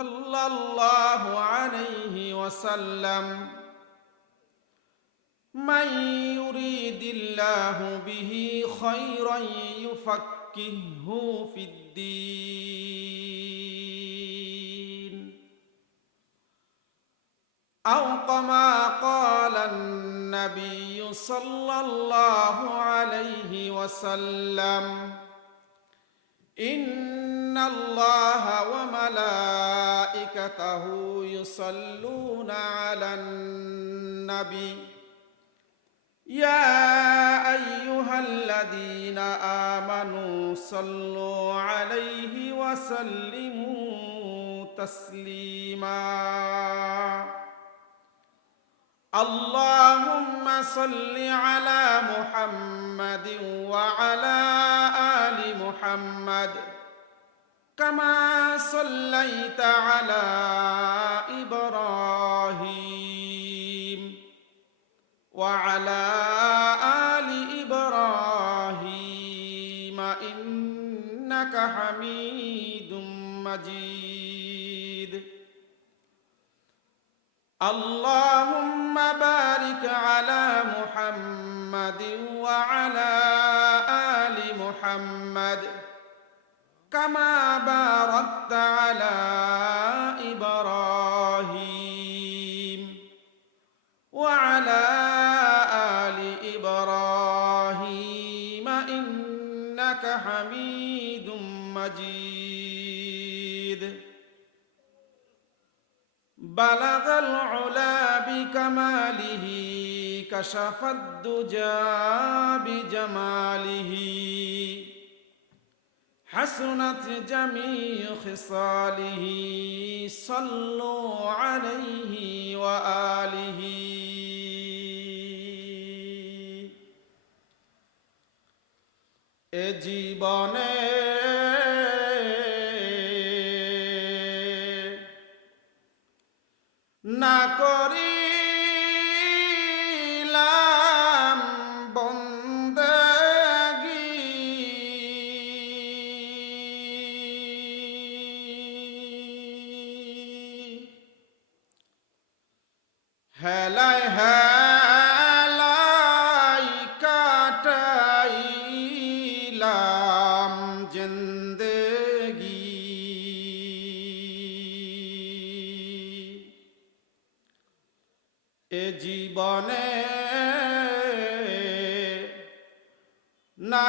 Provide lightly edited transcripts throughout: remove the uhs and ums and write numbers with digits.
sallallahu alayhi wa sallam man yuridillahu bihi khayran yufakkihhu fid-din aw kama qala an-nabiy sallallahu alayhi wa sallam inna allaha wa malaikatahu yusalluna ala nabi ya ayyuhalladhina amanu sallu alayhi wa sallimu taslima Allahumma salli ala Muhammadin wa ala ali Muhammad kama sallaita ala Ibrahim wa ala ali Ibrahim innaka Hamidum Majid Allahumma barik ala Muhammadin wa ala ali Muhammad kama barakta ala Ibrahim wa ala ali Ibrahim innaka Hamidum Majid بلغ العلا بكماله كشف الدجى بجماله حسنت جميع خصاله صلوا عليه وآله এ জীবনে না করিলাম বন্দেগি হেলায় হেলায় কাটাইলাম জিন্দেগি এ জীবনে না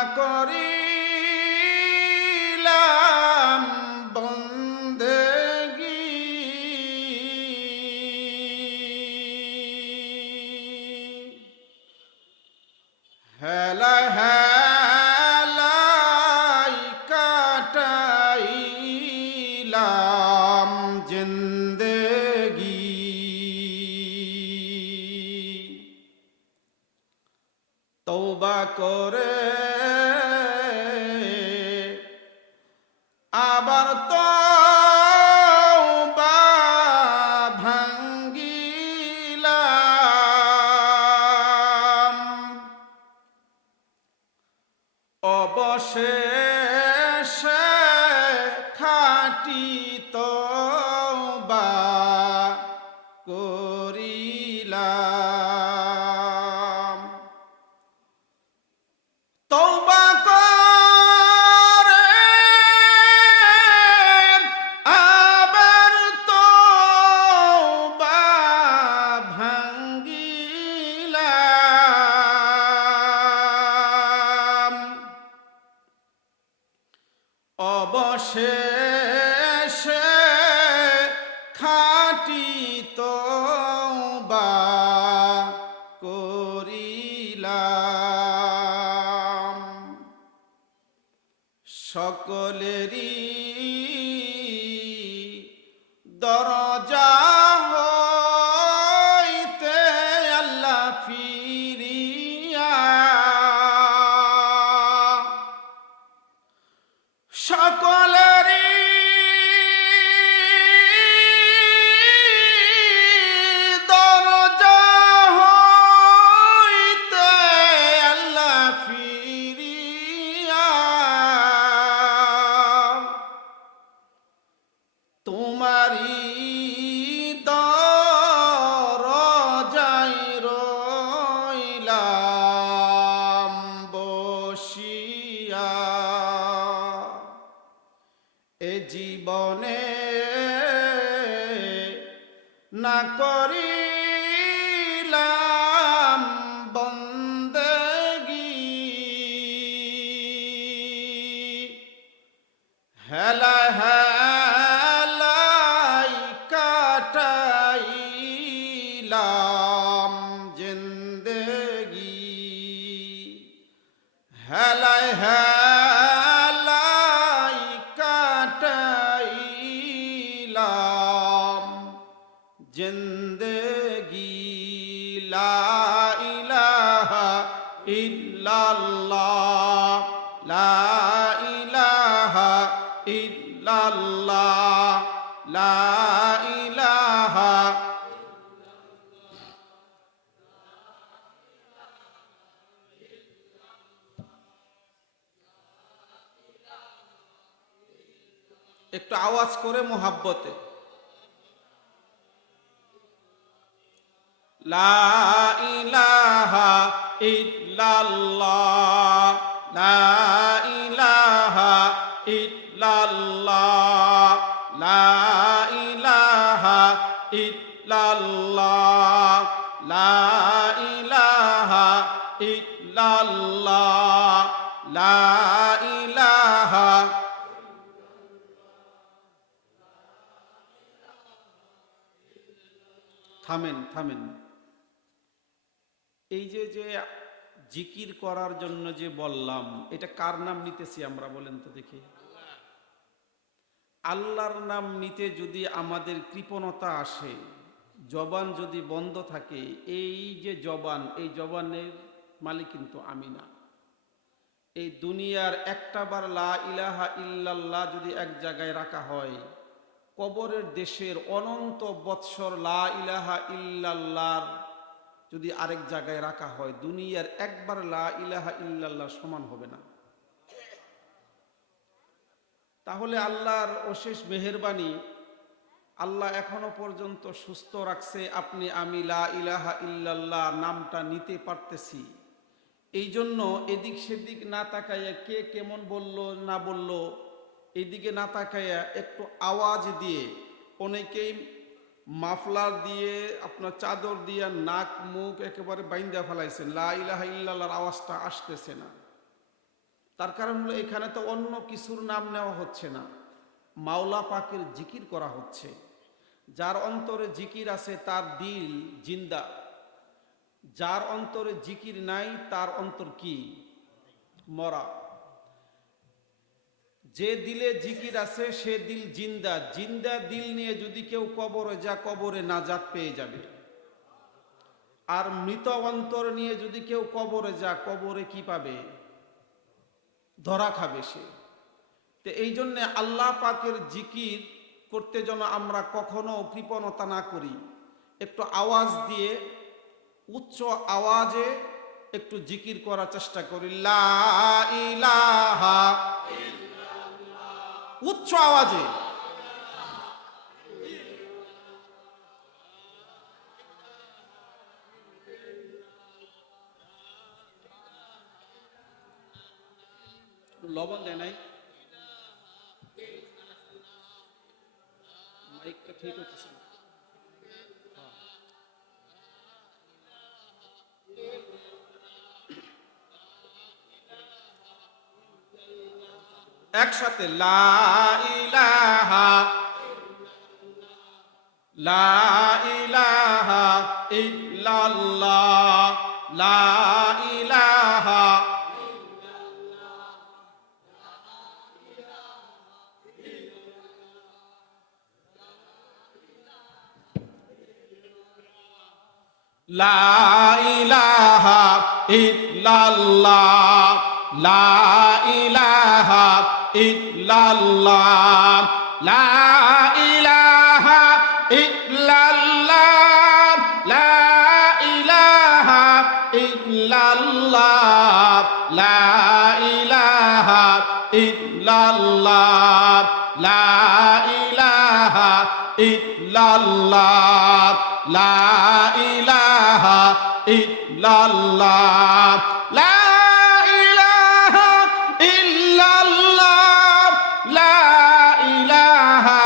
করিলাম বন্দেগি হেলায় হেলায় কাটাইলাম জিন্দেগি তওবা করে আবার তওবা ভাঙ্গিলাম অবশেষে খাঁটি তওবা করিলাম তওবা করে আবার তওবা ভাঙ্গিলাম অবশেষে খাঁটি তওবা করিলাম সকলেরই দরজা হইতে আল্লাহ ফিরিয়া সকলেরই দরজা হইতে আল্লাহ ফিরিয়া তোমারি দরজায় রইলাম বসিয়া, এ জীবনে না করিলাম বন্দেগী, হেলা হেলাই কাটাইলাম জিন্দেগি, হেলাই হেলাই কাটাইলাম জিন্দেগি। লা ইলাহা ইল্লাল্লাহ, লা ইলাহা ইল্লাল্লাহ, লা ইলাহা। একটু আওয়াজ করে মোহাব্বতে, লা ইলাহা ইল্লাল্লাহ, লা ইলাহা ইল্লাল্লাহ, লা ইলাহা ইল্লাল্লাহ, লা ইলাহা ইল্লাল্লাহ, লা ইলাহা। থামেন থামেন। এই যে জিকির করার জন্য যে বললাম, এটা কার নাম নিতেছি আমরা বলেন তো দেখি? আল্লাহর নাম নিতে যদি আমাদের কৃপণতা আসে, জবান যদি বন্ধ থাকে, এই যে জবান, এই জবানের মালিক কিন্তু আমি না। এই দুনিয়ার একটা বার লা ইলাহা ইল্লাল্লাহ যদি এক জায়গায় রাখা হয়, কবরের দেশের অনন্ত বৎসর লা ইলাহা ইল্লাল্লাহ যদি আরেক জায়গায় রাখা হয়, দুনিয়ার একবার লা ইলাহা ইল্লাল্লাহ সমান হবে না। তাহলে আল্লাহর অশেষ মেহেরবানি, আল্লাহ এখনো পর্যন্ত সুস্থ রাখছে, আপনি আমি লা ইলাহা ইল্লাল্লাহ নামটা নিতে পারতেছি। এই জন্য এদিক সেদিক না তাকাইয়া, কে কেমন বলল না বলল এইদিকে না তাকাইয়া একটু আওয়াজ দিয়ে, অনেকেই মাফলার দিয়ে আপনার চাদর দিয়ে নাক মুখ একেবারে বাইন্দা ফেলাইছেন, লা ইলাহা ইল্লাল্লাহর আওয়াজটা আসতেছে না। তার কারণ হলো এখানে তো অন্য কিছুর নাম নেওয়া হচ্ছে না, মাওলা পাকের জিকির করা হচ্ছে। যার অন্তরে জিকির আছে তার দিল জিন্দা, যার অন্তরে জিকির নাই তার অন্তর কি? মরা। যে দিলে জিকির আছে সে দিল জিন্দা। জিন্দা দিল নিয়ে যদি কেউ কবরে যা, কবরে নাজাত পেয়ে যাবে। আর মৃত অন্তর নিয়ে যদি কেউ কবরে যা, কবরে কি পাবে? ধরা খাবে সে। তো এই জন্যে আল্লাহ পাকের জিকির করতে যেন আমরা কখনো কৃপণতা না করি, একটু আওয়াজ দিয়ে উচ্চ আওয়াজে একটু জিকির করার চেষ্টা করি। লা ইলাহা, উচ্চ আওয়াজে। লবণ দেয় নাই, মাইকটা ঠিক হচ্ছে না। একসাথে লা ইলাহা, লা ইলাহা ইল্লাল্লাহ, লা ইলাহা। লা ইলাহা ইল্লাল্লাহ, লা ইলাহা ইল্লাল্লাহ, লা ইলাহা ইল্লাল্লাহ, লা ইলাহা ইল্লাল্লাহ, লা ইলাহা ইল্লাল্লাহ, লা ইলাহা ইল্লাল্লাহ লা ইলাহা ইল্লাল্লাহ লা ইলাহা ইল্লাল্লাহ লা ইলাহা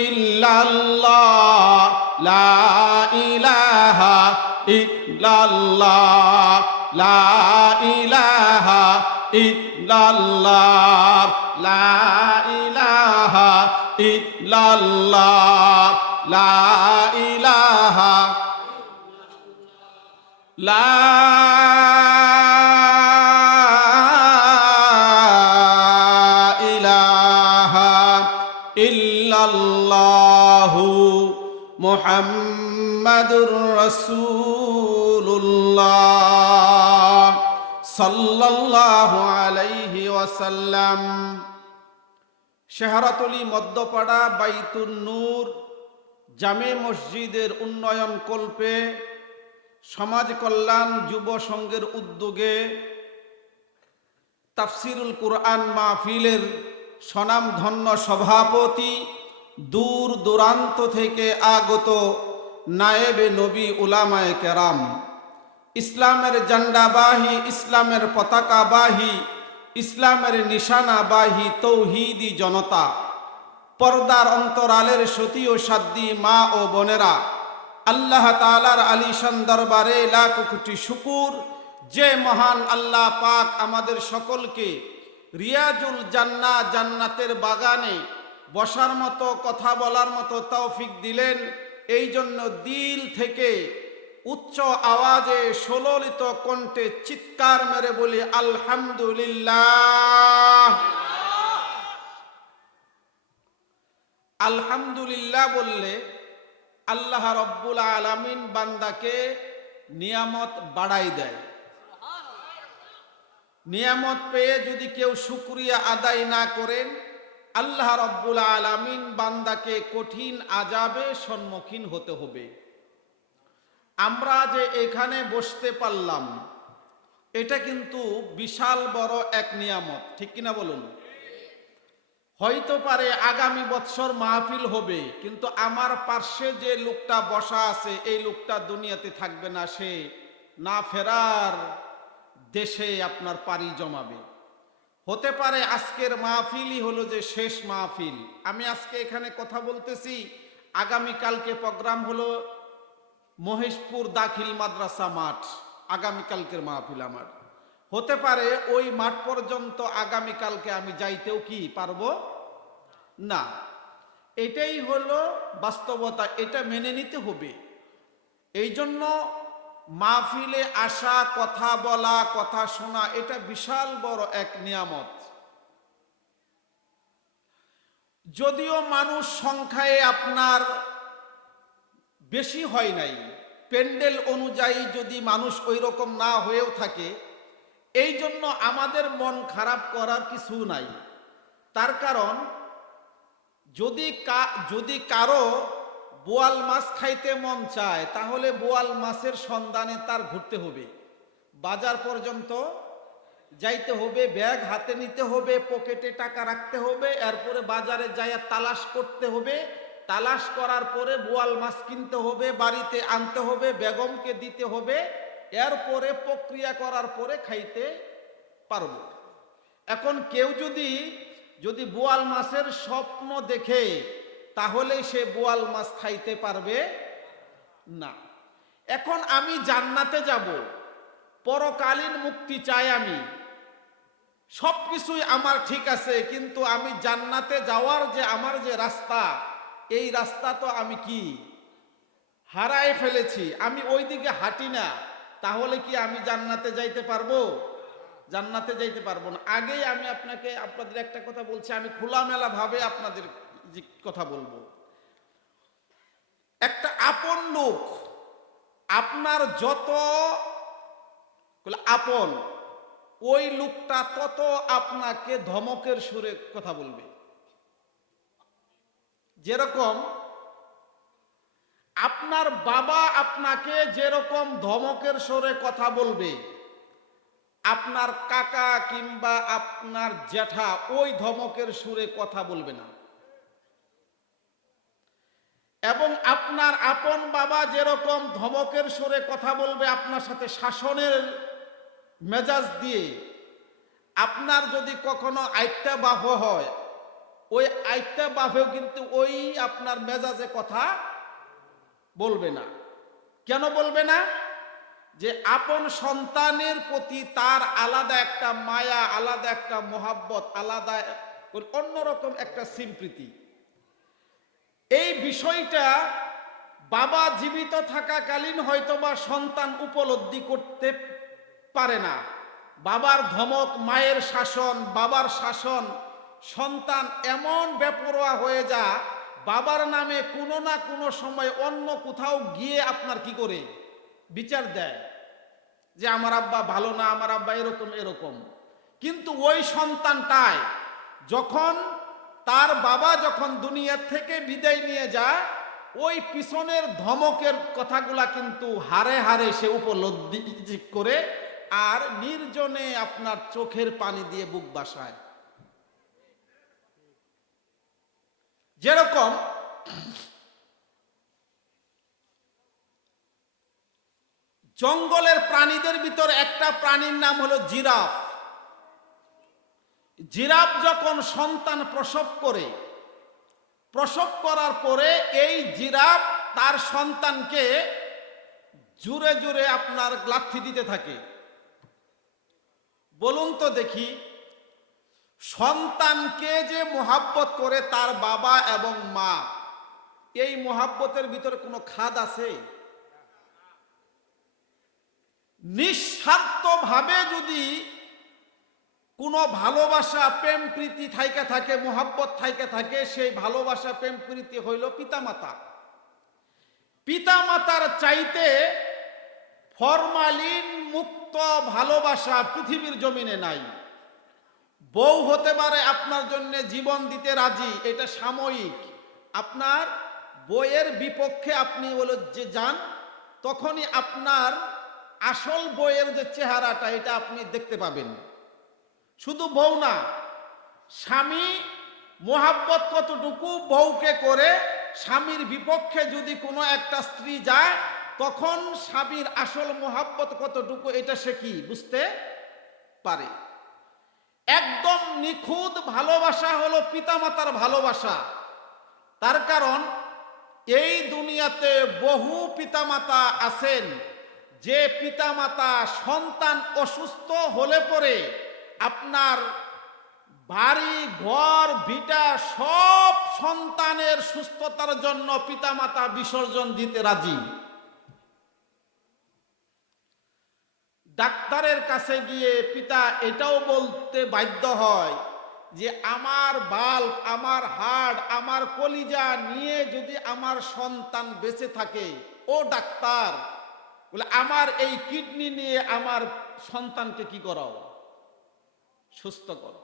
ইল্লাল্লাহ লা ইলাহা ইল্লাল্লাহ লা ইলাহা ইল্লাল্লাহ লা ইলাহা ইল্লাল্লাহ লা ইলাহা লা ইলাহা ইল্লাল্লাহু মুহাম্মাদুর রাসূলুল্লাহ সাল্লাল্লাহু আলাইহি ওয়াসাল্লাম। শেহরাতলী মধ্যপাড়া বাইতুন নূর জামে মসজিদের উন্নয়ন কল্পে সমাজ কল্যাণ যুব সংঘের উদ্যোগে তাফসিরুল কুরআন মাহফিলের স্বনামধন্য সভাপতি, দূর দূরান্ত থেকে আগত নায়েবে নবী উলামায়ে কেরাম, ইসলামের ঝান্ডাবাহী, ইসলামের পতাকাবাহী, ইসলামের নিশানাবাহী তৌহিদি জনতা, পর্দার অন্তরালের সতী ও সাধ্বী মা ও বোনেরা, আল্লাহ তাআলার আলিশান দরবারে লাখ কোটি শুকুর যে মহান আল্লাহ পাক আমাদের সকলকে রিয়াজুল জান্নাহ জান্নাতের বাগানে বসার মতো, কথা বলার মতো তৌফিক দিলেন। এই জন্য দিল থেকে উচ্চ আওয়াজে সুললিত কণ্ঠে চিৎকার মেরে বলি আলহামদুলিল্লাহ। আলহামদুলিল্লাহ বললে আল্লাহ রব্বুল আলামিন বান্দাকে নিয়ামত বাড়াই দেয়। নিয়ামত পেয়ে যদি কেউ শুকরিয়া আদায় না করেন, আল্লাহ রব্বুল আলামিন বান্দাকে কঠিন আযাবে সম্মুখীন হতে হবে। আমরা যে এখানে বসতে পারলাম, এটা কিন্তু বিশাল বড় এক নিয়ামত, ঠিক কিনা বলুন? হয়তো পারে আগামী বৎসর মাহফিল হবে, কিন্তু আমার পার্শ্বে যে লোকটা বসা আছে এই লোকটা দুনিয়াতে থাকবে না, সে না ফেরার দেশে আপনার পাড়ি জমাবে। হতে পারে আজকের মাহফিলই হলো যে শেষ মাহফিল। আমি আজকে এখানে কথা বলতেছি, আগামীকালকে প্রোগ্রাম হলো মহেশপুর দাখিল মাদ্রাসা মাঠ, আগামীকালকের মাহফিল আমার। হতে পারে ওই মাঠ পর্যন্ত আগামীকালকে আমি যাইতেও কি পারবো না। এটাই হলো বাস্তবতা, এটা মেনে নিতে হবে। এই জন্য মাহফিলে আসা, কথা বলা, কথা শোনা, এটা বিশাল বড় এক নিয়ামত। যদিও মানুষ সংখ্যায় আপনার বেশি হয় নাই, প্যান্ডেল অনুযায়ী যদি মানুষ ওই রকম না হয়েও থাকে, এই জন্য আমাদের মন খারাপ করার কিছু নাই। তার কারণ যদি কারো বোয়াল মাছ খাইতে মন চায়, তাহলে বোয়াল মাছের সন্ধানে তার ঘুরতে হবে, বাজার পর্যন্ত যাইতে হবে, ব্যাগ হাতে নিতে হবে, পকেটে টাকা রাখতে হবে, এরপরে বাজারে যাইয়া তালাশ করতে হবে, তালাশ করার পরে বোয়াল মাছ কিনতে হবে, বাড়িতে আনতে হবে, বেগমকে দিতে হবে, এরপরে প্রক্রিয়া করার পরে খাইতে পারব। এখন কেউ যদি বোয়াল মাছের স্বপ্ন দেখে, তাহলে সে বোয়াল মাছ খাইতে পারবে না। এখন আমি জান্নাতে যাব, পরকালীন মুক্তি চাই, আমি সবকিছুই আমার ঠিক আছে, কিন্তু আমি জান্নাতে যাওয়ার যে আমার যে রাস্তা, এই রাস্তা তো আমি কি হারায় ফেলেছি, আমি ওই দিকে হাঁটি না, তাহলে কি আমি জান্নাতে যাইতে পারবো? জান্নাতে যাইতে পারবো না। আগেই আমি আপনাদের একটা কথা বলছি, আমি খোলামেলা ভাবে আপনাদের কথা বলবো। একটা আপন লোক আপনার যত আপন, ওই লোকটা তত আপনাকে ধমকের সুরে কথা বলবে। যেরকম আপনার বাবা আপনাকে যেরকম ধমকের সুরে কথা বলবে, আপনার কাকা কিংবা আপনার জ্যাঠা ওই ধমকের সুরে কথা বলবে না। এবং আপনার আপন বাবা যেরকম ধমকের সুরে কথা বলবে আপনার সাথে, শাসনের মেজাজ দিয়ে, আপনার যদি কখনো আইত্যা বাপ হয়, ওই আইত্যা বাপেও কিন্তু ওই আপনার মেজাজে কথা বলবে না। কেন বলবে না? যে আপন সন্তানের প্রতি তার আলাদা একটা মায়া, আলাদা একটা মোহাব্বত, আলাদা অন্যরকম একটা সিম্প্রীতি। এই বিষয়টা বাবা জীবিত থাকাকালীন হয়তোবা সন্তান উপলব্ধি করতে পারে না। বাবার ধমক, মায়ের শাসন, বাবার শাসন, সন্তান এমন বেপরোয়া হয়ে যায়, বাবার নামে কোনো না কোনো সময় অন্য কোথাও গিয়ে আপনার কি করে বিচার দেয় যে আমার আব্বা ভালো না, আমার আব্বা এরকম এরকম। কিন্তু ওই সন্তানটাই যখন তার বাবা যখন দুনিয়া থেকে বিদায় নিয়ে যায়, ওই পিছনের ধমকের কথাগুলা কিন্তু হারে হারে সে উপলব্ধি করে আর নির্জনে আপনার চোখের পানি দিয়ে বুক বাসায়। যেরকম জঙ্গলের প্রাণীদের ভিতর একটা প্রাণীর নাম হলো জিরাফ। জিরাফ যখন সন্তান প্রসব করে, প্রসব করার পরে এই জিরাফ তার সন্তানকে জুড়ে জুড়ে আপনার লাথি দিতে থাকে। বলুন তো দেখি, সন্তানকে যে মোহাব্বত করে তার বাবা এবং মা, এই মোহাব্বতের ভিতরে কোনো খাদ আছে? নিঃস্বার্থভাবে যদি কোনো ভালোবাসা, প্রেম প্রীতি থাইকা থাকে, মোহাব্বত থাইকা থাকে, সেই ভালোবাসা, প্রেম প্রীতি হইল পিতামাতা। পিতামাতার চাইতে ফরমালিন মুক্ত ভালোবাসা পৃথিবীর জমিনে নাই। বউ হতে পারে আপনার জন্য জীবন দিতে রাজি, এটা সাময়িক। আপনার বইয়ের বিপক্ষে আপনি বলে যে যান, তখনই আপনার আসল বইয়ের যে চেহারাটা এটা আপনি দেখতে পাবেন। শুধু বউ না, স্বামী মোহাব্বত কতটুকু বউকে করে, স্বামীর বিপক্ষে যদি কোনো একটা স্ত্রী যায়, তখন স্বামীর আসল মোহাব্বত কতটুকু এটা সে কি বুঝতে পারে। একদম নিখুঁত ভালোবাসা হলো পিতামাতার ভালোবাসা। তার কারণ এই দুনিয়াতে বহু পিতামাতা আছেন যে পিতামাতা সন্তান অসুস্থ হলে পরে আপনার বাড়ি ঘর ভিটা সব সন্তানের সুস্থতার জন্য পিতামাতা বিসর্জন দিতে রাজি। ডাক্তারের কাছে গিয়ে পিতা এটাও বলতে বাধ্য হয় যে আমার বাল্ব, আমার হাড়, আমার কলিজা নিয়ে যদি আমার সন্তান বেঁচে থাকে, ও ডাক্তার বলে আমার এই কিডনি নিয়ে আমার সন্তানকে কি করাও, সুস্থ করো।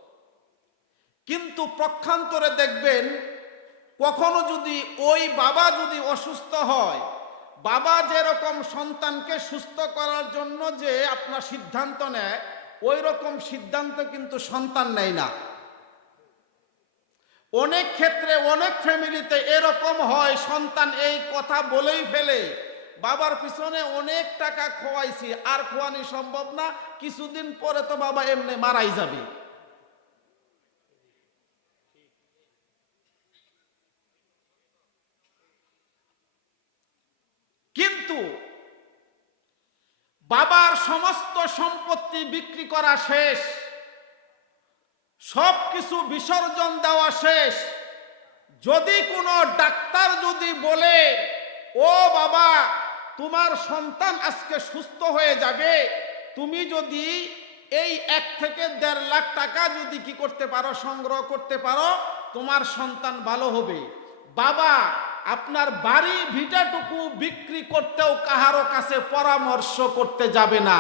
কিন্তু পক্ষান্তরে দেখবেন কখনো যদি ওই বাবা যদি অসুস্থ হয়, বাবা যেরকম সন্তানকে সুস্থ করার জন্য যে আপনার সিদ্ধান্ত নেয়, ওই রকম সিদ্ধান্ত কিন্তু সন্তান নেয় না। অনেক ক্ষেত্রে অনেক ফ্যামিলিতে এরকম হয়, সন্তান এই কথা বলেই ফেলে, বাবার পিছনে অনেক টাকা খোয়াইছি আর খোয়ানি সম্ভব না, কিছুদিন পরে তো বাবা এমনি মারাই যাবে। কিন্তু বাবার সমস্ত সম্পত্তি বিক্রি করা শেষ, সব কিছু বিসর্জন দেওয়া শেষ, যদি কোনো ডাক্তার যদি বলে ও বাবা তোমার সন্তান আজকে সুস্থ হয়ে যাবে, তুমি যদি এই 1 থেকে 1.5 লাখ টাকা যদি কি করতে পারো, সংগ্রহ করতে পারো, তোমার সন্তান ভালো হবে। বাবা আপনার বাড়ি ভিটাটুকু বিক্রি করতেও কাহারো কাছে পরামর্শ করতে যাবে না,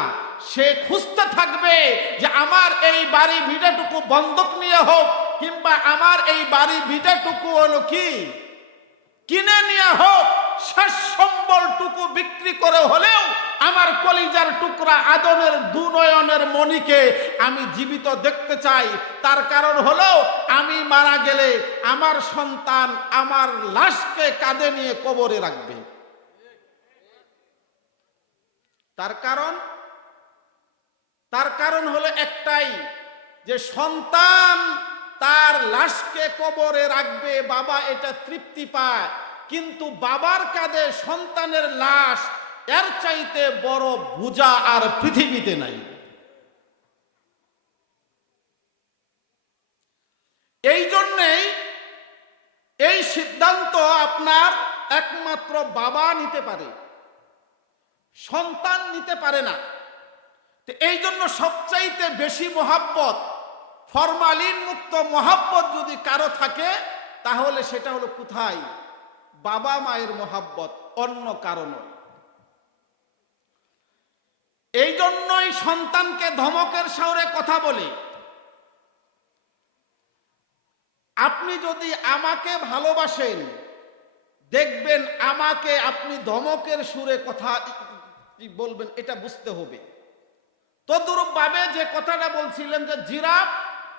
সে খুঁজতে থাকবে যে আমার এই বাড়ি ভিটাটুকু বন্ধক নিয়ে হোক, কিংবা আমার এই বাড়ি ভিটাটুকু হলো কি কিনে নিয়ে হোক, শেষ সম্বল সম্বলটুকু বিক্রি করে হলেও আমার কলিজার টুকরা আদমের দুনয়নের মণিকে আমি জীবিত দেখতে চাই। তার কারণ হলো আমি মারা গেলে আমার সন্তান আমার লাশকে কাঁধে নিয়ে কবরে রাখবে। তার কারণ হলো একটাই, যে সন্তান তার লাশকে কবরে রাখবে, বাবা এটা তৃপ্তি পায়। কিন্তু বাবার কাঁধে সন্তানের লাশ, এর চাইতে বড় বোঝা আর পৃথিবীতে নাই। এই জন্যেই এই সিদ্ধান্ত আপনার একমাত্র বাবা নিতে পারে, সন্তান নিতে পারে না। তো এই জন্য সবচাইতে বেশি মহাব্বত, ফরমালিন মুক্ত মহাব্বত যদি কারো থাকে, তাহলে সেটা হলো কোথায়? বাবা মায়ের মহাব্বত, অন্য কারো নয়। এই জন্যই সন্তানকে ধমকের সুরে কথা বলে। আপনি যদি আমাকে ভালোবাসেন, দেখবেন আমাকে আপনি ধমকের সুরে কথা বলবেন, এটা বুঝতে হবে। তদ্রূপ ভাবে যে কথাটা বলছিলেন যে জিরাফ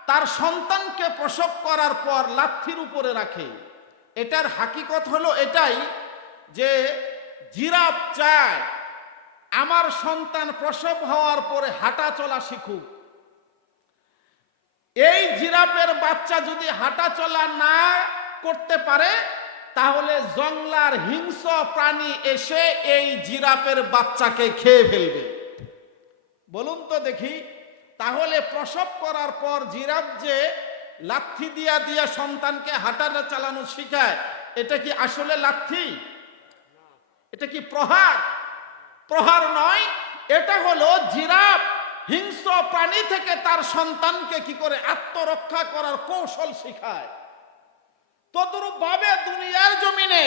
তার সন্তানকে প্রসব করার পর লাঠির উপরে রাখে, এটার হাকিকত হলো এটাই যে জিরাফ চায় আমার সন্তান প্রসব হওয়ার পরে হাঁটা চলা শিখুক। এই জিরাফের বাচ্চা যদি হাঁটা চলা না করতে পারে, তাহলে জঙ্গলার হিংস্র প্রাণী এসে এই জিরাফের বাচ্চাকে খেয়ে ফেলবে। বলুন তো দেখি, তাহলে প্রসব করার পর জিরাফ যে লাঠি দিয়া দিয়া সন্তানকে হাঁটা চালানো শিখায়, এটা কি আসলে লাঠি? এটা কি প্রহার? প্রহার নয়, এটা হলো জিরাফ হিংস্র প্রাণী থেকে তার সন্তানকে কি করে আত্মরক্ষা করার কৌশল শিখায়। তদ্রূপ ভাবে দুনিয়ার জমিনে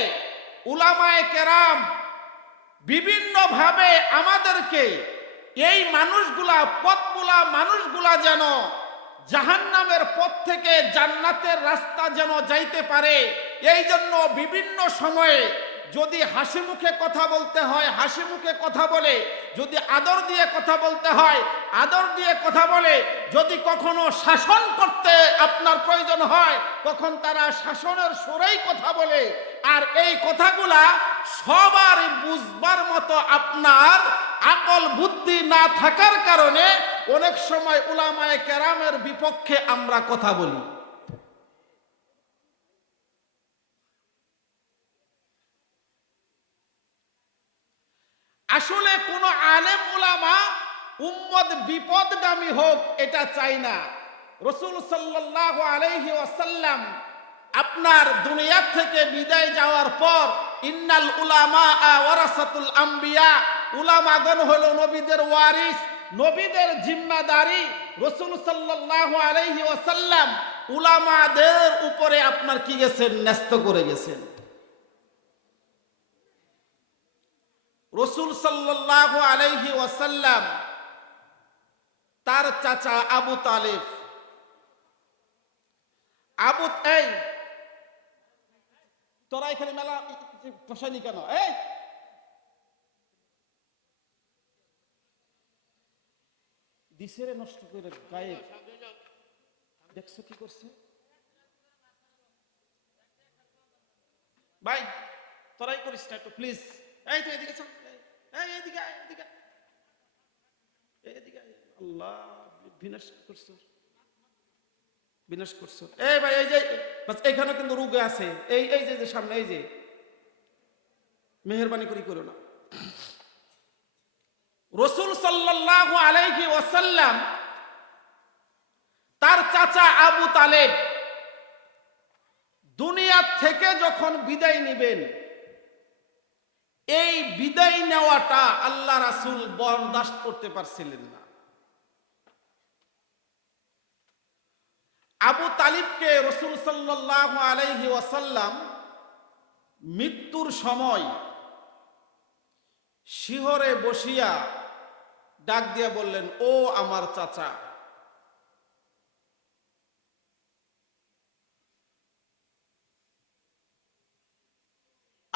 উলামায়ে কেরাম বিভিন্ন ভাবে আমাদেরকে এই মানুষগুলা, পথগুলা মানুষগুলা যেন জাহান্নামের পথ থেকে জান্নাতের রাস্তা যেন যাইতে পারে, এই জন্য বিভিন্ন সময়ে যদি হাসি মুখে কথা বলতে হয় হাসি মুখে কথা বলে, যদি আদর দিয়ে কথা বলতে হয় আদর দিয়ে কথা বলে, যদি কখনো শাসন করতে আপনার প্রয়োজন হয় তখন তারা শাসনের সুরেই কথা বলে। আর এই কথাগুলা সবার বুঝবার মতো আপনার আকল বুদ্ধি না থাকার কারণে অনেক সময় উলামায়ে কেরামের বিপক্ষে আমরা কথা বলি। আসলে কোন আলেম উলামা উম্মত বিপদগামী হোক এটা চাই না। রাসূল সাল্লাল্লাহু আলাইহি ওয়াসাল্লাম আপনার দুনিয়া থেকে বিদায় যাওয়ার পর ইন্নাল উলামা ওয়ারাসাতুল আম্বিয়া, উলামাগণ হলো নবীদের ওয়ারিস, নবীদের জিম্মাদারি। রাসূল সাল্লাল্লাহু আলাইহি ওয়াসাল্লাম উলামাদের উপরে আপনার কি গেছেন? ন্যস্ত করে গেছেন। রাসূল সাল্লাল্লাহু আলাইহি ওয়াসাল্লাম তার চাচা আবু তালেব, এই তোরা এখানে মেলা বসানি কেন? এই দিশেরে নষ্ট করে গায়ে দেখছো কি করছে? ভাই তোরাই করিস না একটু প্লিজ। এই তো এদিকে চল, এই এদিকে এদিকে এদিকে। আল্লাহ বিনাশ করছো, বিনাশ করছো। এই ভাই এই যে বাস এখানে কিন্তু রোগে আছে, এই এই যে সামনে, এই যে মেহেরবানি করি করো না। রাসূল সাল্লাল্লাহু আলাইহি ওয়াসাল্লাম তার চাচা আবু তালেব দুনিয়া থেকে যখন বিদায় নেবেন, এই বিদায় নেওয়াটা আল্লাহ রাসূল বরদাস্ত করতে পারছিলেন না। আবু তালিবকে রাসূল সাল্লাল্লাহু আলাইহি ওয়াসাল্লাম মৃত্যুর সময় শিহরে বসিয়া ডাক দিয়া বললেন, ও আমার চাচা।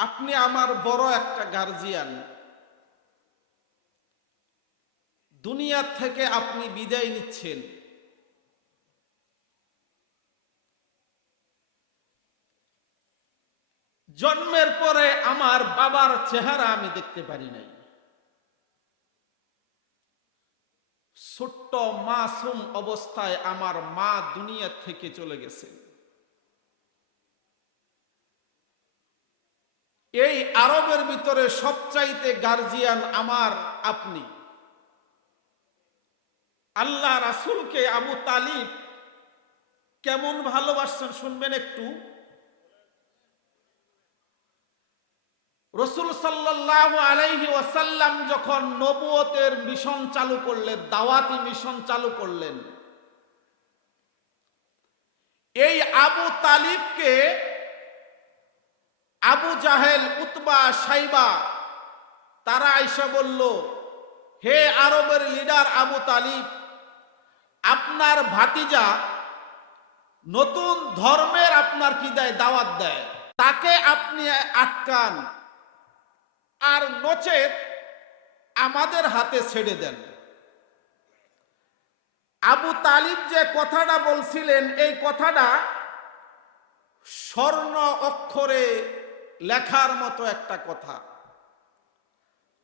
আপনি আমার বড় একটা গার্জিয়ান, দুনিয়া থেকে আপনি বিদায় নিচ্ছেন। জন্মের পরে আমার বাবার চেহারা আমি দেখতে পারি নাই। ছোট্ট মাসুম অবস্থায় আমার মা দুনিয়া থেকে চলে গেছে। এই আরবের ভিতরে সবচাইতে গার্জিয়ান আমার আপনি। আল্লাহ রাসূলকে আবু তালিব কেমন ভালোবাসছেন শুনবেন একটু। রাসূল সাল্লাল্লাহু আলাইহি ওয়াসাল্লাম যখন নবুয়তের মিশন চালু করলেন, দাওয়াতি মিশন চালু করলেন, এই আবু তালিবকে আবু জাহেল, উতবা, সাইবা তারা আইসা বলল, হে আরবের লিডার আবু তালিব, আপনার ভাতিজা নতুন ধর্মের আপনার কি দেয়, দাওয়াত দেয়, তাকে আপনি আটকান, আর নচেত আমাদের হাতে ছেড়ে দেন। আবু তালিব যে কথাটা বলছিলেন, এই কথাটা স্বর্ণ অক্ষরে লেখার মতো একটা কথা।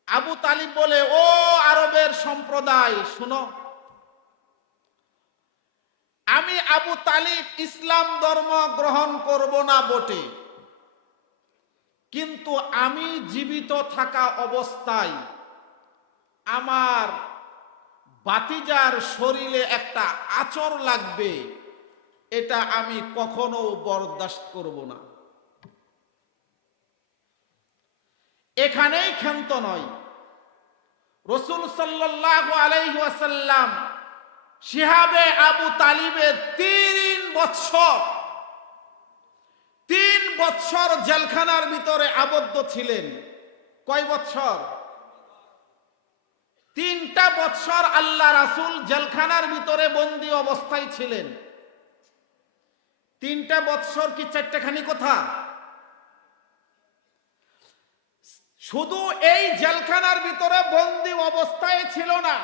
আবু তালিব বলে, ও আরবের সম্প্রদায় শুনো, আমি আবু তালিব ইসলাম ধর্ম গ্রহণ করব না বটে, কিন্তু আমি জীবিত থাকা অবস্থায় আমার ভাতিজার শরীরে একটা আঁচড় লাগবে, এটা আমি কখনো বরদাস্ত করব না। এখানেই ক্ষান্ত নয়, রাসূল সাল্লাল্লাহু আলাইহি ওয়াসাল্লাম শিহাবে আবু তালিবের 3 বছর জেলখানার ভিতরে আবদ্ধ ছিলেন। কয় বছর? 3টা বছর আল্লাহ রাসূল জেলখানার ভিতরে বন্দী অবস্থায় ছিলেন। 3টা বছর কি 4টাখানি কথা? শুধু এই জেলখানার ভিতরে বন্দী অবস্থায় ছিল না,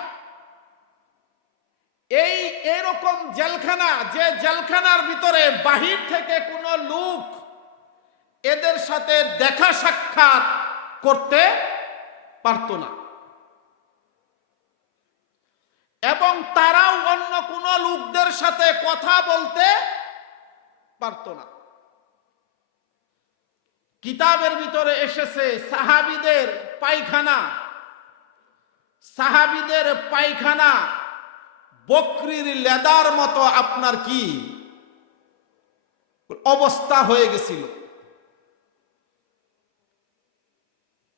এই এরকম জেলখানা, যে জেলখানার ভিতরে বাহির থেকে কোনো লোক এদের সাথে দেখা সাক্ষাৎ করতে পারত না, এবং তারাও অন্য কোনো লোকদের সাথে কথা বলতে পারত না। কিতাবের ভিতরে এসেছে সাহাবীদের পায়খানা বকরির লেদার মতো আপনার কি অবস্থা হয়ে গেছিল।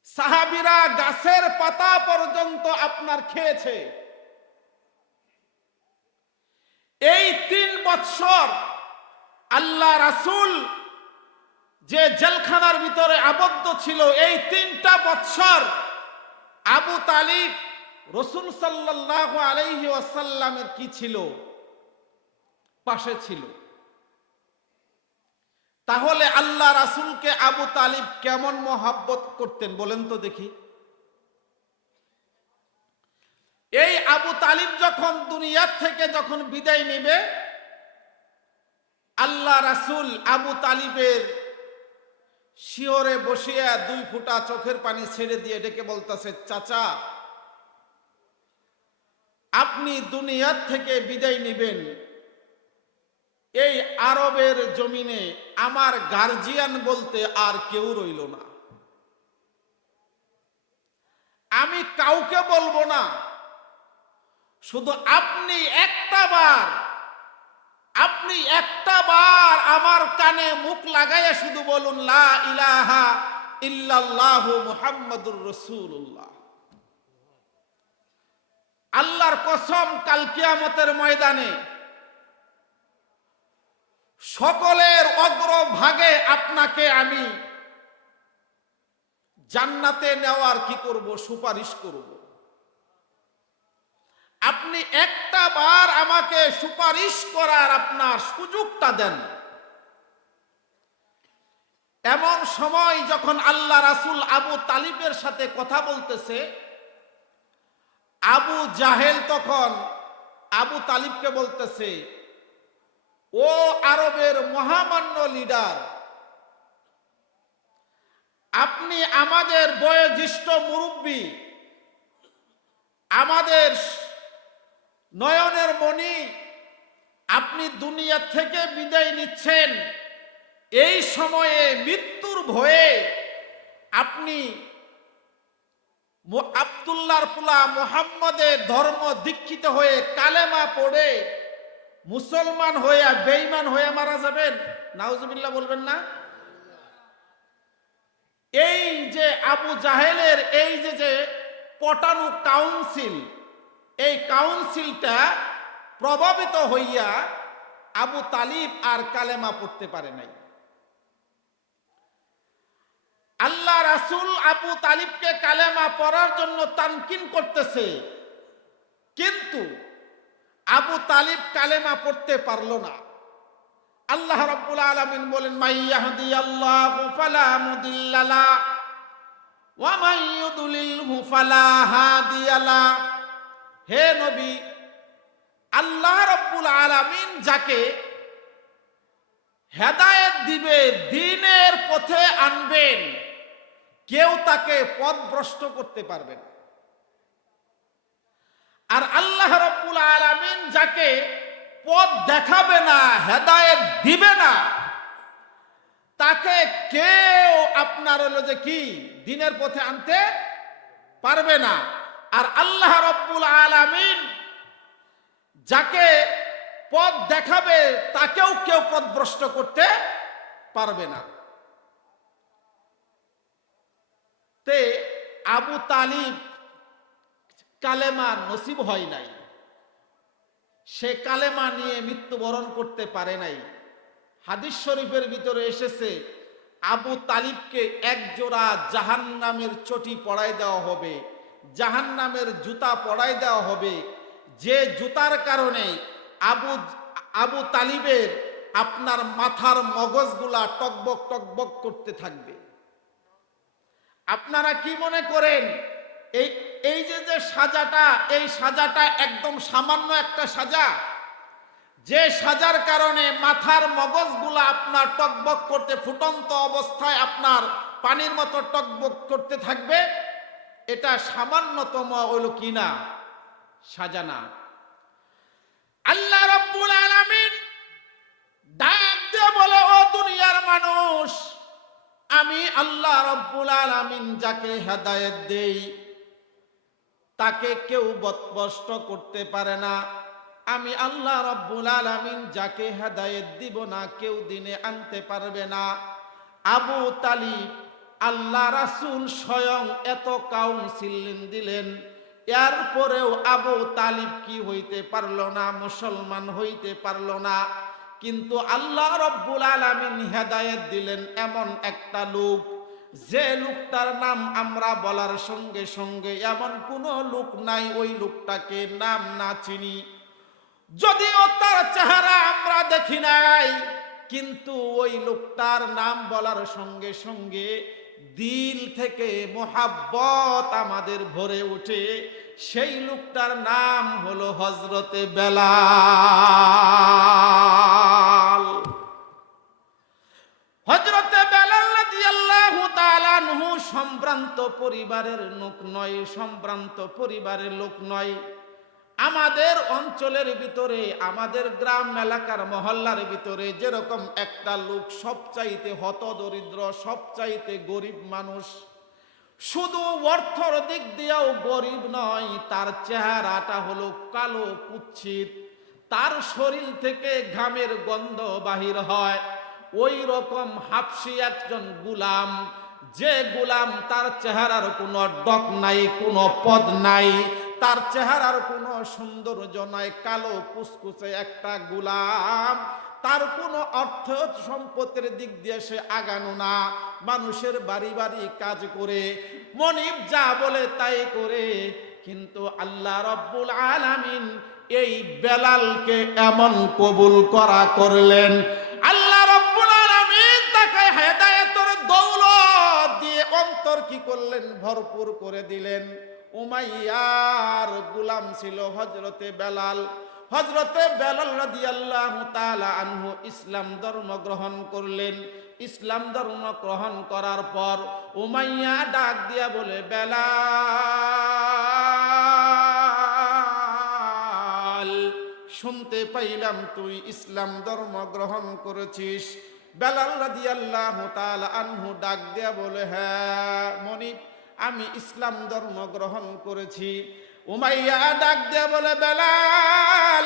সাহাবীরা গাছের পাতা পর্যন্ত আপনার খেয়েছে। এই 3 বছর আল্লাহ রাসূল যে জেলখানার ভিতরে আবদ্ধ ছিল, এই 3টা বছর আবু তালিব রাসূল সাল্লাল্লাহু আলাইহি ওয়াসাল্লামের কি ছিল, পাশে ছিল। তাহলে আল্লাহ রাসূলকে আবু তালিব কেমন মহব্বত করতেন বলেন তো দেখি। এই আবু তালিব যখন দুনিয়ার থেকে যখন বিদায় নেবে, আল্লাহ রাসূল আবু তালিবের শিয়রে বসিয়া 2 ফোঁটা চোখের পানি ছেড়ে দিয়ে ডেকে বলতেছে, চাচা, আপনি দুনিয়ার থেকে বিদায় নেবেন, এই আরবের জমিনে আমার গার্জিয়ান বলতে আর কেউ রইল না, আমি কাউকে বলবো না, শুধু আপনি একটা বার আমার কানে মুখ লাগাইয়া শুধু বলুন, লা ইলাহা ইল্লাল্লাহু মুহাম্মাদুর রাসূলুল্লাহ। আল্লাহর কসম, কাল কিয়ামতের ময়দানে সকলের অগ্রভাগে আপনাকে আমি জান্নাতে নেওয়ার কি করব, সুপারিশ করব। আপনি একটা বার আমাকে সুপারিশ করার আপনার সুযোগটা দেন। এমন সময় যখন আল্লাহ রাসূল আবু তালিবের সাথে কথা বলতেছে, আবু জাহেল তখন আবু তালিবকে বলতেছে, ও আরবের মহামান্য লিডার, আপনি আমাদের বয়োজ্যেষ্ঠ মুরব্বী, আমাদের নয়নের মণি, আপনি দুনিয়া থেকে বিদায় নিচ্ছেন। এই সময়ে মৃত্যুর ভয়ে আপনি আব্দুল্লাহর পোলা মুহাম্মদের ধর্ম দীক্ষিত হয়ে কালেমা পড়ে মুসলমান হয়ে বেঈমান হয়ে মারা যাবেন। নাউজুবিল্লাহ বলবেন না? এই যে আবু জাহেলের এই যে পটানো কাউন্সিল, এই কাউন্সিলটা প্রভাবিত হইয়া আবু তালিব আর কালেমা পড়তে পারে নাই। আল্লাহ রাসূল আবু তালিবকে কালেমা পড়ার জন্য তানকিন করতেছে, কিন্তু আবু তালিব কালেমা পড়তে পারল না। আল্লাহ রাব্বুল আলামিন বলেন, মাইয়াহদিয়াল্লাহু ফালা মুদিল্লা লা ওয়া মান ইউদ্লিলহু ফালা হাদিয়া লা। হে নবী, আল্লাহ রাব্বুল আলামিন যাকে হেদায়েত দিবে, দ্বীনের পথে আনবেন, কেউ তাকে পথভ্রষ্ট করতে পারবে না। আর আল্লাহ রাব্বুল আলামিন যাকে পথ দেখাবে না, হেদায়েত দিবে না, তাকে কেউ আপনার হলো যে কি দ্বীনের পথে আনতে পারবে না। আর আল্লাহ রাব্বুল আলামিন যাকে পথ দেখাবে, তাকেও কেউ পথভ্রষ্ট করতে পারবে না। তে আবু তালিব কালেমা নসিব হয় নাই, সে কালেমা নিয়ে মৃত্যুবরণ করতে পারে নাই। হাদিস শরীফের ভিতরে এসেছে, আবু তালিবকে একজোড়া জাহান্নামের চটি পরায় দেওয়া হবে, জাহান্নামের জুতা পরায় দেওয়া হবে, যে জুতার কারণে আবু তালিবের আপনার মাথার মগজগুলা টকবক টকবক করতে থাকবে। আপনারা কি মনে করেন এই যে সাজাটা, এই সাজাটা একদম সামান্য একটা সাজা, যে সাজার কারণে মাথার মগজগুলা আপনার টকবক করতে, ফুটন্ত অবস্থায় আপনার পানির মতো টকবক করতে থাকবে, এটা সামান্যতম হলো কিনা সাজানা। আল্লাহ রাব্বুল আলামিন ডাক দিয়ে বলে, ও দুনিয়ার মানুষ, আমি আল্লাহ রাব্বুল আলামিন যাকে হেদায়েত দেই তাকে কেউ পথভ্রষ্ট করতে পারে না। আমি আল্লাহ রাব্বুল আলামিন যাকে হেদায়েত দিব না, কেউ দ্বীনে আনতে পারবে না। আবু তালিব আল্লাহ রাসূল স্বয়ং এত কাউন্সিল দিলেন, এরপরেও আবু তালিব কি হইতে পারল না, মুসলমান হইতে পারল না। কিন্তু আল্লাহ রাব্বুল আলামিন হেদায়েত দিলেন এমন একটা লোক, যে লোকটার নাম আমরা বলার সঙ্গে সঙ্গে এমন কোনো লোক নাই ওই লোকটাকে নাম না চিনি। যদিও তার চেহারা আমরা দেখি নাই, কিন্তু ওই লোকটার নাম বলার সঙ্গে সঙ্গে দিল থেকে মোহাব্বত আমাদের ভরে ওঠে। সেই লোকটার নাম হলো হযরতে বেলাল। হযরতে বেলাল রাদিয়াল্লাহু তাআলা আনহু সম্ভ্রান্ত পরিবারের লোক নয়, সম্ভ্রান্ত পরিবারের লোক নয়। আমাদের অঞ্চলের ভিতরে, আমাদের গ্রাম এলাকার মহল্লার ভিতরে যেরকম একটা লোক সবচাইতে হতদরিদ্র, সবচাইতে গরিব মানুষ, শুধু অর্থর দিক দিয়েও গরিব নয়, তার চেহারাটা হলো কালো কুৎসিত, তার শরীর থেকে ঘামের গন্ধ বাহির হয়। ওই রকম হাবশী একজন গোলাম, যে গোলাম তার চেহারার কোনো ডক নাই, কোনো পদ নাই, তার চেহারার কোনো সৌন্দর্য নাই, কালো কুচকুচে একটা গোলাম, তার কোনো অর্থ সম্পদের দিক দিয়ে সে আগানো না, মানুষের বাড়ি বাড়ি কাজ করে, মনিব যা বলে তাই করে। কিন্তু আল্লাহ রাব্বুল আলামিন এই বেলালকে এমন কবুল করলেন, আল্লাহ রাব্বুল আলামিন তাকে হেদায়েতের করলেন, ভরপুর করে দিলেন। উমাইয়ার গোলাম ছিল হযরতে বেলাল। হযরতে বেলাল রাদিয়াল্লাহু তাআলা আনহু ইসলাম ধর্ম গ্রহণ করলেন। ইসলাম ধর্ম গ্রহণ করার পর উমাইয়া ডাক দিয়া বলে, বেলাল, শুনতে পাইলাম তুই ইসলাম ধর্ম গ্রহণ করেছিস। বেলাল রাদিয়াল্লাহু তাআলা আনহু ডাক দিয়া বলে, হ্যাঁ মনিব, আমি ইসলাম ধর্ম গ্রহণ করেছি। উমাইয়া ডাক দিয়া বলে, বেলাল,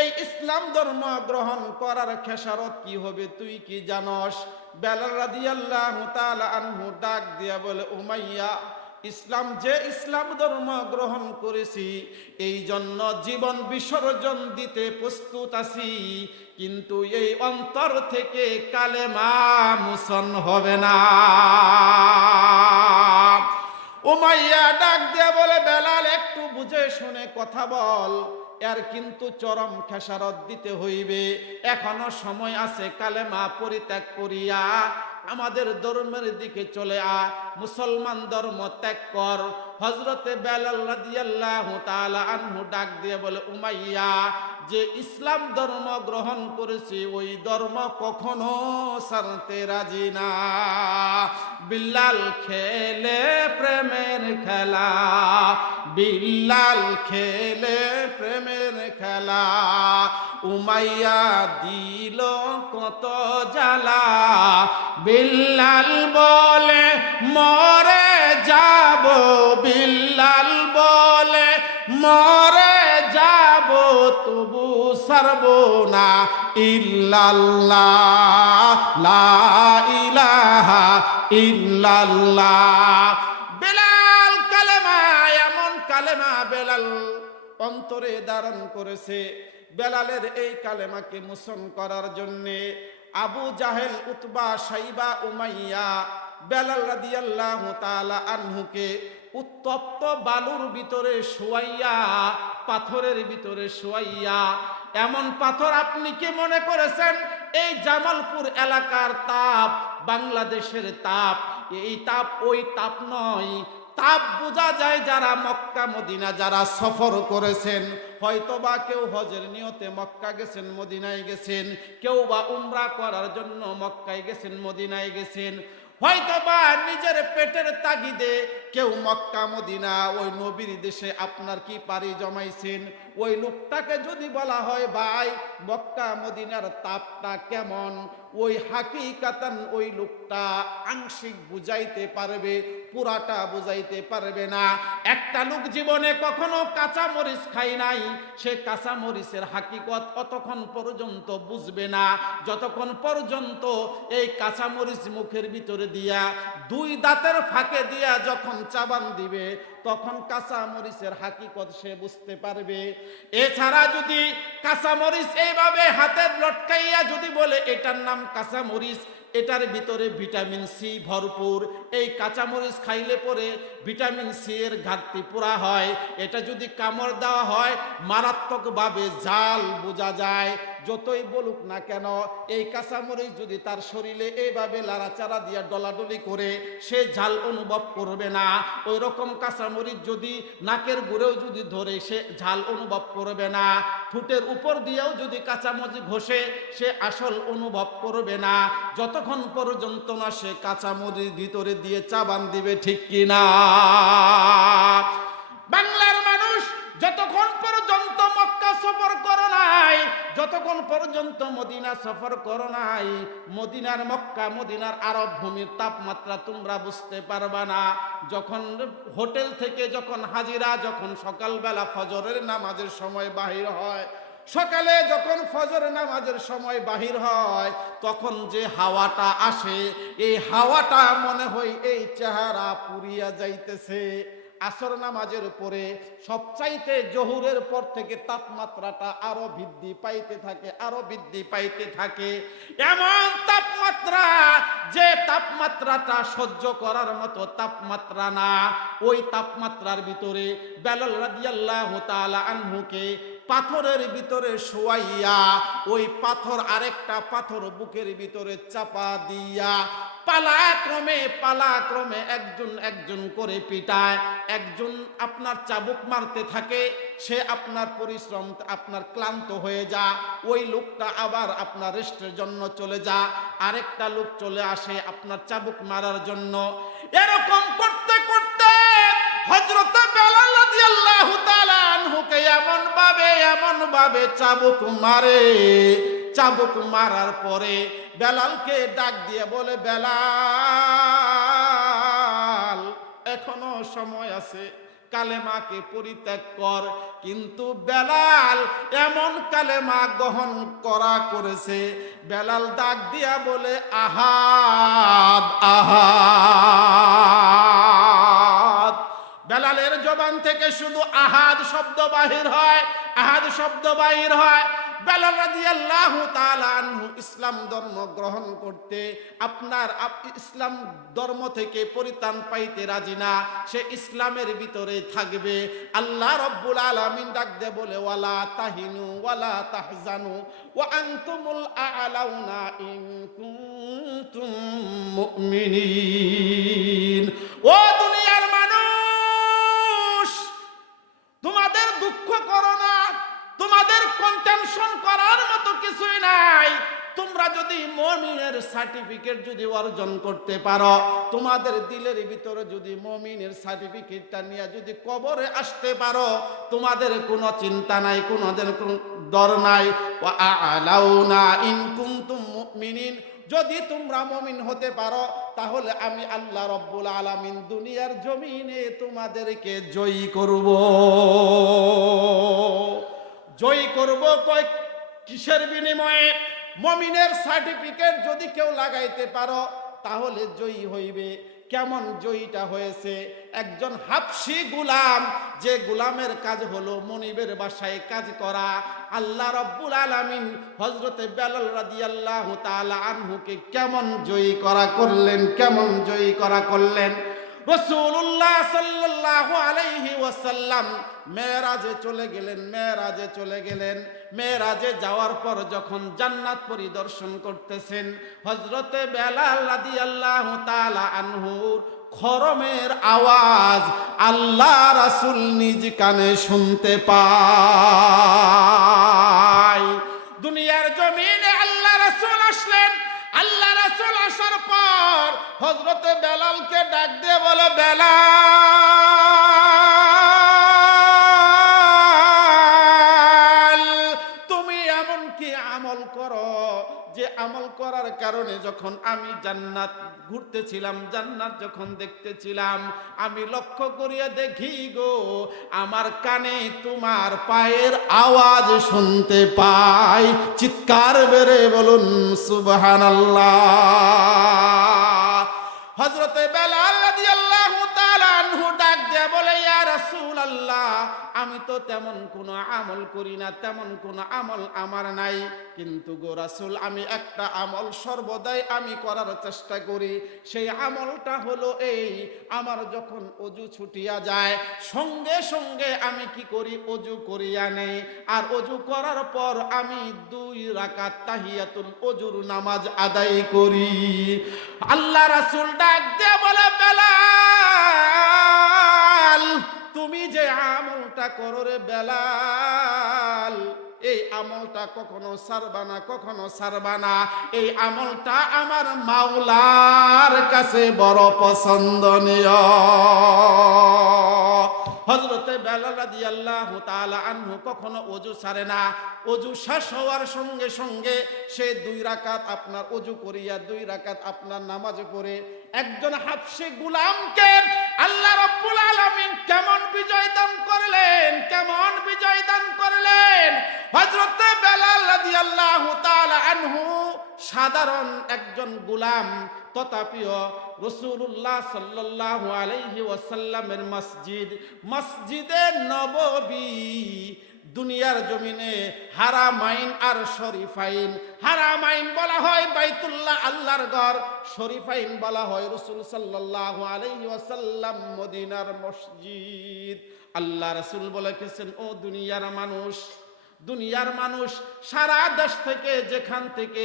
এই ইসলাম ধর্ম গ্রহণ করার খেসারত কি হবে তুই কি জানস? বেলাল রাদিয়াল্লাহু তাআলা আনহু ডাক দিয়া বলে, উমাইয়া, ইসলাম ধর্ম গ্রহণ করেছি, এই জন্য জীবন বিসর্জন দিতে প্রস্তুত আছি, কিন্তু এই অন্তর থেকে কালেমা মুসন হবে না। উমাইয়া ডাক দিয়া বলে, বেলাল, একটু বুঝে শুনে কথা বল, এর কিন্তু চরম খেসারত দিতে হইবে। এখনো সময় আছে, কালেমা পরিত্যাগ করিয়া আমাদের ধর্মের দিকে চলে আ, মুসলমান ধর্ম ত্যাগ কর। হযরতে বেলাল রাদিয়াল্লাহু তাআলা আনহু ডাক দিয়ে বলে, উমাইয়া, যে ইসলাম ধর্ম গ্রহণ করেছে ওই ধর্ম কখনো ছাড়তে রাজি না। বিল্লাল খেলে প্রেমের খেলা, বিল্লাল খেলে প্রেমের খেলা, উমাইয়া দিল কত জ্বালা। বিল্লাল বলে মরে যাব, বিল্লাল বলে মরে যাব, তবু ছাড়ব না ইল্লাল্লাহ, লা ইলাহা ইল্লাল্লাহ। বেলাল কালেমা, এমন কালেমা বেলাল অন্তরে ধারণ করেছে। বেলালের এই কালেমাকে মোচন করার জন্যে আবু জাহেল, উতবা, সাইবা, উমাইয়া বেলাল রাদিয়াল্লাহু তাআলা আনহুকে উত্তপ্ত বালুর ভিতরে শোয়াইয়া, পাথরের ভিতরে শোয়াইয়া, এমন পাথর আপনি কি মনে করেছেন এই জামালপুর এলাকার তাপ, বাংলাদেশের তাপ, এই তাপ ওই তাপ নয়। তাপ বোঝা যায় যারা মক্কা মদিনা যারা সফর করেছেন। হয়তো বা কেউ হজের নিয়তে মক্কা গেছেন, মদিনায় গেছেন, কেউ বা উমরা করার জন্য মক্কায় গেছেন, মদিনায় গেছেন, হয়তো বা নিজের পেটের তাগিদে কেউ মক্কা মদিনা ওই নবীর দেশে আপনার কি পাড়ি জমাইছেন। ওই লোকটাকে যদি বলা হয়, ভাই মক্কা মদিনার তাপটা কেমন, ওই হাকিকাতান ওই লোকটা আংশিক বুঝাইতে পারবে, পুরাটা বুঝাইতে পারবে না। একটা লোক জীবনে কখনো কাঁচা মরিচ খায় নাই, সে কাঁচা মরিচের হাকিকত অতক্ষণ পর্যন্ত বুঝবে না যতক্ষণ পর্যন্ত এই কাঁচা মরিচ মুখের ভিতরে দিয়া দুই দাঁতের ফাঁকে দিয়া যখন চাবান দিবে, তখন কাঁচা মরিচের হাকিকত সে বুঝতে পারবে। এছাড়া যদি কাঁচা মরিচ এইভাবে হাতে লটকাইয়া যদি বলে এটার নাম কাঁচা মরিচ, এটার ভিতরে ভিটামিন সি ভরপুর, এই কাঁচামরিচ খাইলে পরে ভিটামিন সি এর ঘাটতি পুরা হয়, এটা যদি কামড় দেওয়া হয় মারাত্মকভাবে ঝাল বোঝা যায়। যতই বলুক না কেন, এই কাঁচামরিচ যদি তার শরীরে এইভাবে লাড়াচাড়া দিয়া ডলাডলি করে, সে ঝাল অনুভব করবে না। ওই রকম কাঁচামরিচ যদি নাকের গুড়েও যদি ধরে, সে ঝাল অনুভব করবে না। ঠোঁটের উপর দিয়েও যদি কাঁচামরিচ ঘষে, সে আসল অনুভব করবে না যতক্ষণ পর্যন্ত না সে কাঁচামরিচ ভিতরে দিয়ে চাবান দিবে, ঠিক কিনা? বাংলার মানুষ যতক্ষণ পর্যন্ত মক্কা সফর করো নাই, যতক্ষণ পর্যন্ত মদিনা সফর করো নাই, মদিনার মক্কা মদিনার আরব ভূমির তাপমাত্রা তোমরা বুঝতে পারবা না। যখন হোটেল থেকে যখন হাজিরা, যখন সকালবেলা ফজরের নামাজের সময় বাহির হয়, সকালে যখন ফজর নামাজের সময় বাহির হয়, তখন যে হাওয়াটা আসে, এই হাওয়াটা মনে হয় এই চেহারা পুরিয়া যাইতেছে। আসর নামাজের পরে সবচাইতে জোহরের পর থেকে তাপমাত্রাটা আরো বৃদ্ধি পাইতে থাকে, আরো বৃদ্ধি পাইতে থাকে। এমন তাপমাত্রা, যে তাপমাত্রাটা সহ্য করার মতো তাপমাত্রা না। ওই তাপমাত্রার ভিতরে বেলাল রাদিয়াল্লাহু তাআলা আনহুকে পাথরের ভিতরে শোয়াইয়া ওই পাথর আরেকটা পাথর বুকের ভিতরে চাপা দিয়া পালাক্রমে একজন একজন করে পিটায়। একজন আপনার চাবুক মারতে থাকে, সে আপনার পরিশ্রম আপনার ক্লান্ত হয়ে যা, ওই লোকটা আবার আপনার রেস্টের জন্য চলে যা, আরেকটা লোক চলে আসে আপনার চাবুক মারার জন্য। এরকম করতে করতে হযরত বেলাল রাদিয়াল্লাহু তাআলা আনহুকে এমন ভাবে চাবুক মারে। চাবুক মারার পরে বেলালকে ডাক দিয়ে বলে, বেলাল এখনো সময় আছে, কালেমাকে পরিত্যাগ কর। কিন্তু বেলাল এমন কালেমা গ্রহণ করেছে, বেলাল ডাক দিয়া বলে, আহাদ আহাদ। বেলালের জবান থেকে শুধু আহাদ শব্দ বাহির হয়, আহাদ শব্দ বাহির হয়। বেলাল রাদিয়াল্লাহু তাআলা আনহু ইসলাম ধর্ম গ্রহণ করতে ইসলাম ধর্ম থেকে পরিত্রাণ পাইতে রাজি না, সে ইসলামের ভিতরে থাকবে। আল্লাহ রাব্বুল আলামিন ডাক দিয়ে বলে, ওয়ালা তাহিনু ওয়ালা তাহজানু ওয়া আনতুমুল আ'লাউনা ইন কুনতুম মুমিনিন। ও দুনিয়ার মানুষ, তোমাদের দুঃখ করো না, তোমাদের কনটেনশন করার মতো কিছুই নাই। তোমরা যদি মুমিনের সার্টিফিকেট যদি অর্জন করতে পারো, তোমাদের দিলের ভিতরে যদি মুমিনের সার্টিফিকেটটা নিয়ে যদি কবরে আসতে পারো, তোমাদের কোনো চিন্তা নাই, কোনো ডর নাই। ওয়া আ'লাউনা ইন কুনতুম মুমিনিন, যদি তোমরা মুমিন হতে পারো তাহলে আমি আল্লাহ রাব্বুল আলামিন দুনিয়ার জমিনে তোমাদেরকে জয়ী করব। জয়ী করব কয় কিসের বিনিময়ে? মুমিনের সার্টিফিকেট যদি কেউ লাগাইতে পারো তাহলে জয়ী হইবে। কেমন জয়ীটা হয়েছে? একজন হাবশী গোলাম, যে গোলামের কাজ হলো মনিবের বাসায় কাজ করা, আল্লাহ রাব্বুল আলামিন হযরতে বেলাল রাদিয়াল্লাহু তাআলা আনহুকে কেমন জয়ী করা করলেন, কেমন জয়ী করা করলেন। রাসূলুল্লাহ সাল্লাল্লাহু আলাইহি ওয়াসাল্লাম মেরাজে চলে গেলেন। মেরাজে যাওয়ার পর যখন জান্নাত পরিদর্শন করতেছেন, হযরতে বেলাল রাদিয়াল্লাহু তাআলা আনহুর খরমের আওয়াজ আল্লাহ রাসূল নিজ কানে শুনতে পায়। দুনিয়ার জমিনে আল্লাহ রাসূল আসলেন। আল্লাহ রাসূল আসার পর হযরতে বেলালকে ডাক দিয়ে বলে, বেলাল তুমি এমন কি আমল করো যে আমল করার কারণে যখন আমি জান্নাত ঘুরতেছিলাম, জান্নাত যখন দেখতেছিলাম, আমি লক্ষ্য করিয়া দেখি গো আমার কানে তোমার পায়ের আওয়াজ শুনতে পাই। চিৎকার বেড়ে বলুন সুবহানাল্লাহ। হযরতে বেলাল রাদিয়াল্লাহু তাআলা আনহু ডাক দিয়ে বলে, ইয়া রাসূলুল্লাহ আমি তো তেমন কোনো আমল করি না, তেমন কোনো আমল আমার নাই, কিন্তু গো রাসূল আমি একটা আমল সর্বদাই আমি করার চেষ্টা করি। সেই আমলটা হলো এই, আমার যখন ওযু ছুটিয়া যায় সঙ্গে সঙ্গে আমি কি করি, ওযু করিয়া নেই। আর ওযু করার পর আমি 2 রাকাত তাহিয়াতুল ওযুর নামাজ আদায় করি। আল্লাহ রাসূল ডাক দিয়ে বলে, বেলাল তুমি যে আমলটা করো রে বেলাল, এই আমলটা কখনো ছাড়বানা, কখনো ছাড়বানা। এই আমলটা আমার মাওলার কাছে বড় পছন্দনীয়। হযরতে বেলাল রাদিয়াল্লাহু তাআলা আনহু কখনো ওযু ছাড়ে না। ওযু শেষ হওয়ার সঙ্গে সঙ্গে সে 2 রাকাত আপনার ওযু করিয়া 2 রাকাত আপনার নামাজ পড়ে একজন হাবশী গোলামকে আল্লাহ রাব্বুল আলামিন কেমন বিজয় দান করলেন, কেমন বিজয় দান করলেন। হযরতে বেলাল রাদিয়াল্লাহু তাআলা আনহু সাধারণ একজন গোলাম, তথাপিও রাসূলুল্লাহ সাল্লাল্লাহু আলাইহি ওয়াসাল্লামের মসজিদে নববী, দুনিয়ার জমিনে হারামাইন আর শরীফাইন। হারামাইন বলা হয় বাইতুল্লাহ আল্লাহর ঘর, শরীফাইন বলা হয় রাসূল সাল্লাল্লাহু আলাইহি ওয়াসাল্লাম মদিনার মসজিদ। আল্লাহ রাসূল বলেছেন, ও দুনিয়ার মানুষ, দুনিয়ার মানুষ সারা দেশ থেকে যেখান থেকে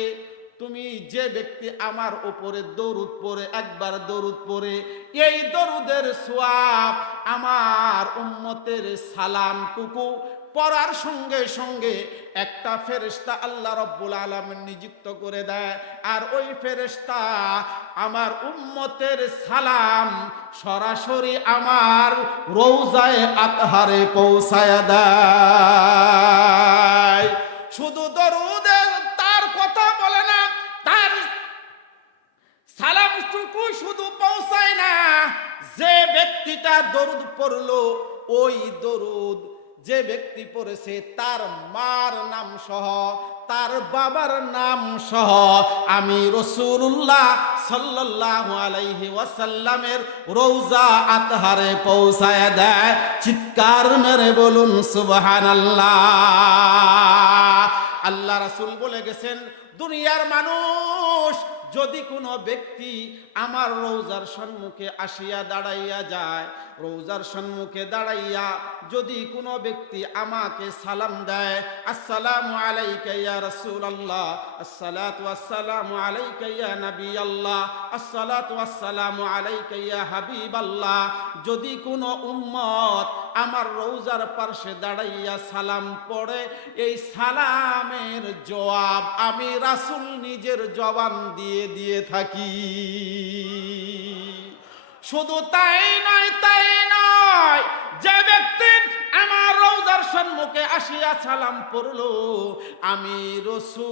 তুমি যে ব্যক্তি আমার উপরে দরুদ পড়ে, একবার দরুদ পড়ে, এই দরুদের সওয়াব আমার উম্মতের সালামটুকু পড়ার সঙ্গে সঙ্গে একটা ফেরেশতা আল্লাহ রাব্বুল আলামিন নিযুক্ত করে দেয়, আর ওই ফেরেশতা আমার উম্মতের সালাম সরাসরি আমার রওজায়ে আতহারে পৌঁছায়া দেয়। শুধু দরুদে তার কথা বলে না, তার সালামটুকু শুধু পৌঁছায় না, যে ব্যক্তিটা দরুদ পড়লো ওই দরুদ যে ব্যক্তি পড়েছে তার মার নাম সহ, তার বাবার নাম সহ আমি রাসূলুল্লাহ সাল্লাল্লাহু আলাইহি ওয়াসাল্লামের রওজা আতহারে পৌঁছায় দেয়। চিৎকার মেরে বলুন সুবহানাল্লাহ। আল্লাহ রাসূল বলে গেছেন, দুনিয়ার মানুষ যদি কোনো ব্যক্তি আমার রওজার সম্মুখে আসিয়া দাঁড়াইয়া যায়, রওজার সম্মুখে দাঁড়াইয়া যদি কোনো ব্যক্তি আমাকে সালাম দেয়, আসসালামু আলাইকা ইয়া রাসূলুল্লাহ, আসসালাতু ওয়াসসালামু আলাইকা ইয়া নবিয়াল্লাহ, আসসালাতু ওয়াসসালামু আলাইকা ইয়া হাবিবাল্লাহ, যদি কোনো উম্মত আমার রওজার পাশে দাঁড়াইয়া সালাম পড়ে, এই সালামের জবাব আমি রাসূল নিজের জবান দিয়ে দিয়ে থাকি। শুধু তাই নয়, যে ব্যক্তি আমার রওজার সম্মুখে আসিয়া সালাম পড়লো, আমি রাসূল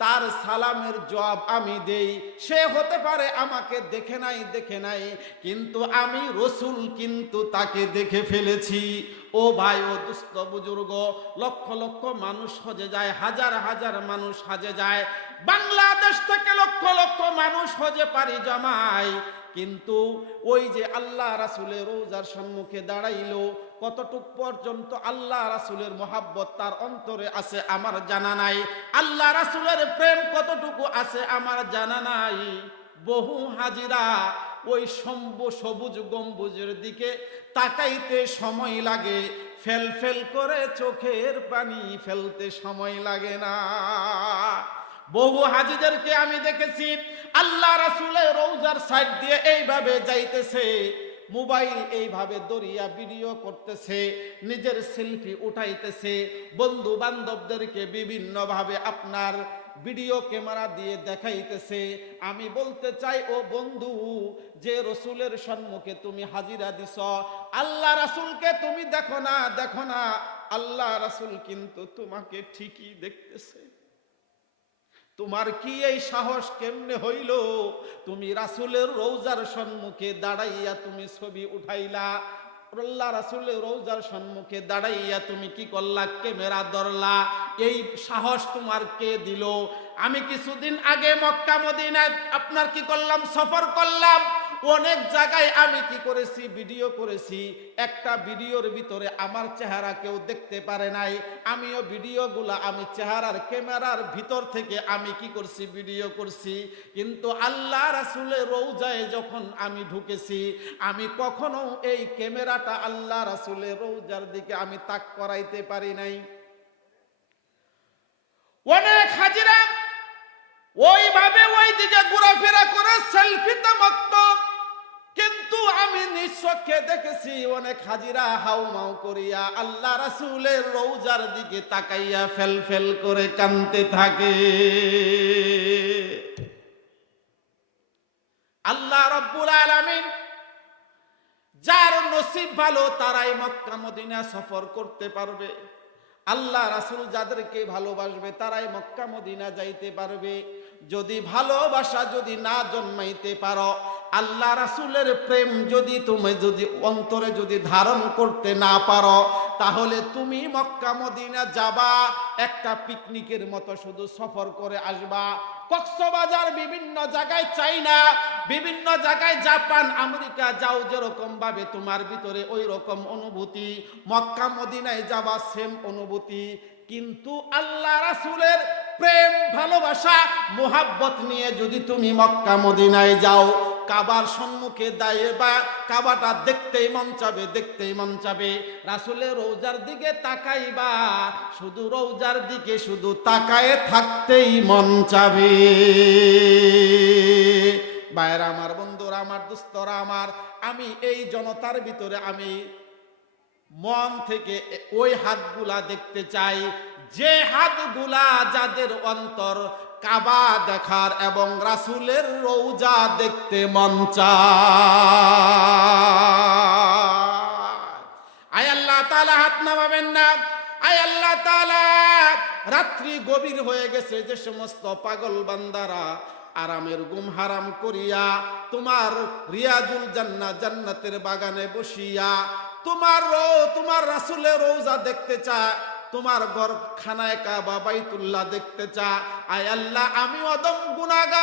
তার সালামের জবাব আমি দেই। সে হতে পারে আমাকে দেখে নাই, কিন্তু আমি রাসূল কিন্তু তাকে দেখে ফেলেছি। ও ভাই, ও দুস্থ বুজুর্গ, লক্ষ লক্ষ মানুষ হজে যায়, হাজার হাজার মানুষ হজে যায়, বাংলাদেশ থেকে লক্ষ লক্ষ মানুষ হজে পাড়ি জমায়, কিন্তু ওই যে আল্লাহ রাসূলের রওজার সম্মুখে দাঁড়াইলো, কতটুক পর্যন্ত আল্লাহ রাসূলের মহাব্বত তার অন্তরে আছে আমার জানা নাই, আল্লাহ রাসূলের প্রেম কতটুকু আছে আমার জানা নাই। বহু হাজিরা ওই সবুজ গম্বুজের দিকে তাকাইতে সময় লাগে, ফেল ফেল করে চোখের পানি ফেলতে সময় লাগে না। বহু হাজিদেরকে আমি দেখেছি আল্লাহ রাসূলের রওজার সাইড দিয়ে এইভাবে যাইতেছে, মোবাইল এইভাবে দরিয়া ভিডিও করতেছে, নিজের সেলফি উঠাইতেছে, বন্ধু বান্ধবদেরকে বিভিন্ন ভাবে আপনার ভিডিও ক্যামেরা দিয়ে দেখাইতেছে। আমি বলতে চাই, ও বন্ধু, যে রাসূলের সম্মুখে তুমি হাজিরা দিছ, আল্লাহ রাসূলকে তুমি দেখো না, আল্লাহ রাসূল কিন্তু তোমাকে ঠিকই দেখতেছে। তোমার কি এই সাহস কেমনে হইল? তুমি রাসূলের রওজার সম্মুখে দাঁড়াইয়া তুমি ছবি উঠাইলা, আল্লাহ রাসূলের রওজার সম্মুখে দাঁড়াইয়া তুমি কি করলা? ক্যামেরা ধরলা। এই সাহস তোমার কে দিল? আমি কিছুদিন আগে মক্কা মদিনায় আপনার কি করলাম, সফর করলাম। অনেক জায়গায় আমি কি করেছি, ভিডিও করেছি। একটা ভিডিওর ভিতরে আমার চেহারা কেউ দেখতে পারে নাই, আমিও ভিডিওগুলা আমি চেহারার ক্যামেরার ভিতর থেকে আমি কি করছি, ভিডিও করছি। কিন্তু আল্লাহ রাসূলের রওজায় যখন আমি ঢুকেছি, আমি কখনো এই ক্যামেরাটা আল্লাহ রাসূলের রওজার দিকে আমি তাক করাইতে পারি নাই। অনেক হাজিরা ওইভাবে ওই দিকে ঘোরাফেরা করে সেলফিতে মত্ত, কিন্তু আমি নিঃচক্ষে দেখেছি অনেক হাজিরা হাউমাউ করিয়া আল্লাহ রাসূলের রওজার দিকে তাকাইয়া ফেল ফেল করে কাঁদতে থাকে। আল্লাহ রাব্বুল আলামিন যার নসিব ভালো তারাই মক্কা মদিনা সফর করতে পারবে। আল্লাহ রাসূল যাদেরকে ভালোবাসবে তারাই মক্কা মদিনা যাইতে পারবে। যদি ভালোবাসা যদি না জন্মাইতে পারো, আল্লাহ রাসূলের প্রেম যদি তুমি যদি অন্তরে যদি ধারণ করতে না পারো, তাহলে তুমি মক্কা মদিনা যাবা, একটা পিকনিকের মতো শুধু সফর করে আসবা। কক্সবাজার বিভিন্ন জায়গায়, চাইনা বিভিন্ন জায়গায়, জাপান আমেরিকা যাও, যেরকম ভাবে তোমার ভিতরে ওই রকম অনুভূতি, মক্কা মদিনায় যাবা সেম অনুভূতি। কিন্তু আল্লাহ রাসূলের প্রেম ভালোবাসা মোহাব্বত নিয়ে যদি তুমি মক্কা মদিনায় যাও, কাবার সম্মুখে দাঁড়িয়ে বা কাবাটা দেখতেই মন চাবে, দেখতেই মন চাবে। রাসূলের রওজার দিকে তাকাইবা, শুধু রওজার দিকে শুধু তাকায়ে থাকতেই মন চাবে। ভাইরা আমার, বন্ধুরা আমার, দোস্তরা আমার, আমি এই জনতার ভিতরে আমি মন থেকে ওই হাতগুলা দেখতে চাই, যে হাতগুলা যাদের অন্তর কাবা দেখার এবং রাসূলের রওজা দেখতে মন চায়। আয় আল্লাহ তাআলা, হাত নামাবেন না। আয় আল্লাহ তাআলা, রাত্রি গভীর হয়ে গেছে, যে সমস্ত পাগল বান্দারা আরামের ঘুম হারাম করিয়া তোমার রিয়াজুল জান্নাত, জান্নাতের বাগানে বসিয়া তোমার রাসূলের রওজা দেখতে চায়, তোমার ঘর খানায় কাবা বাইতুল্লাহ দেখতে চায়। আয় আল্লাহ, আমি অদম গুনাহগার,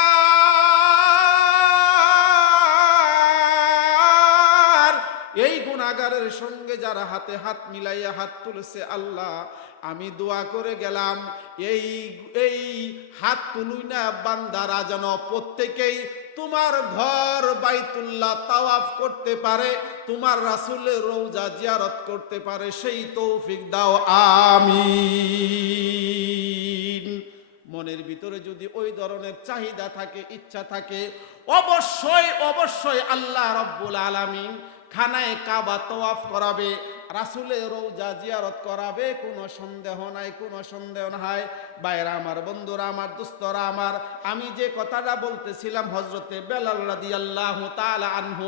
এই গুনাহগারের সঙ্গে যারা হাতে হাত মিলাইয়া হাত তুলেছে, আল্লাহ আমি দোয়া করে গেলাম, এই হাত তুলুই না বান্দারা যেন প্রত্যেকেই তোমার ঘর বাইতুল্লাহ তাওয়াফ করতে পারে, তোমার রাসূলের রওজা জিয়ারত করতে পারে, সেই তৌফিক দাও, আমিন। মনের ভিতরে যদি ওই ধরনের চাহিদা থাকে, ইচ্ছা থাকে, অবশ্যই অবশ্যই আল্লাহ রাব্বুল আলামিন খানায় কাবা তাওয়াফ করাবে, রাসূলের রওজা জিয়ারত করাবে, কোনো সন্দেহ নাই, কোনো সন্দেহ নাই। ভাইরা আমার, বন্ধুরা আমার, দোস্তরা আমার, আমি যে কথাটা বলতেছিলাম, হযরতে বেলাল রাদিয়াল্লাহু তাআলা আনহু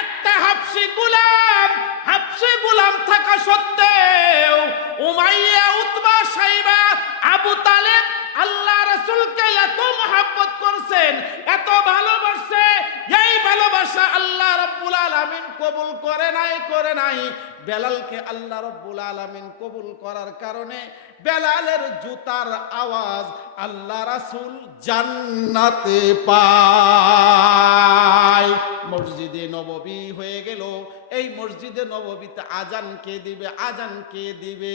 একটা হাবশী গোলাম থাকা সত্ত্বেও উমাইয়া, উতবা, সাইবা, আবু তালেব আল্লাহ রাসূলকে এত মহব্বত করছেন, এত ভালোবাসে, এই ভালোবাসা আল্লাহ রাব্বুল আলামিন কবুল করে নাই। বেলালকে আল্লাহ রাব্বুল আলামিন কবুল করার কারণে বেলালের জুতার আওয়াজ আল্লাহ রাসূল জান্নাতে পায়। মসজিদে নববী হয়ে গেল, এই মসজিদে নববীতে আজান কে দিবে? আজান কে দিবে?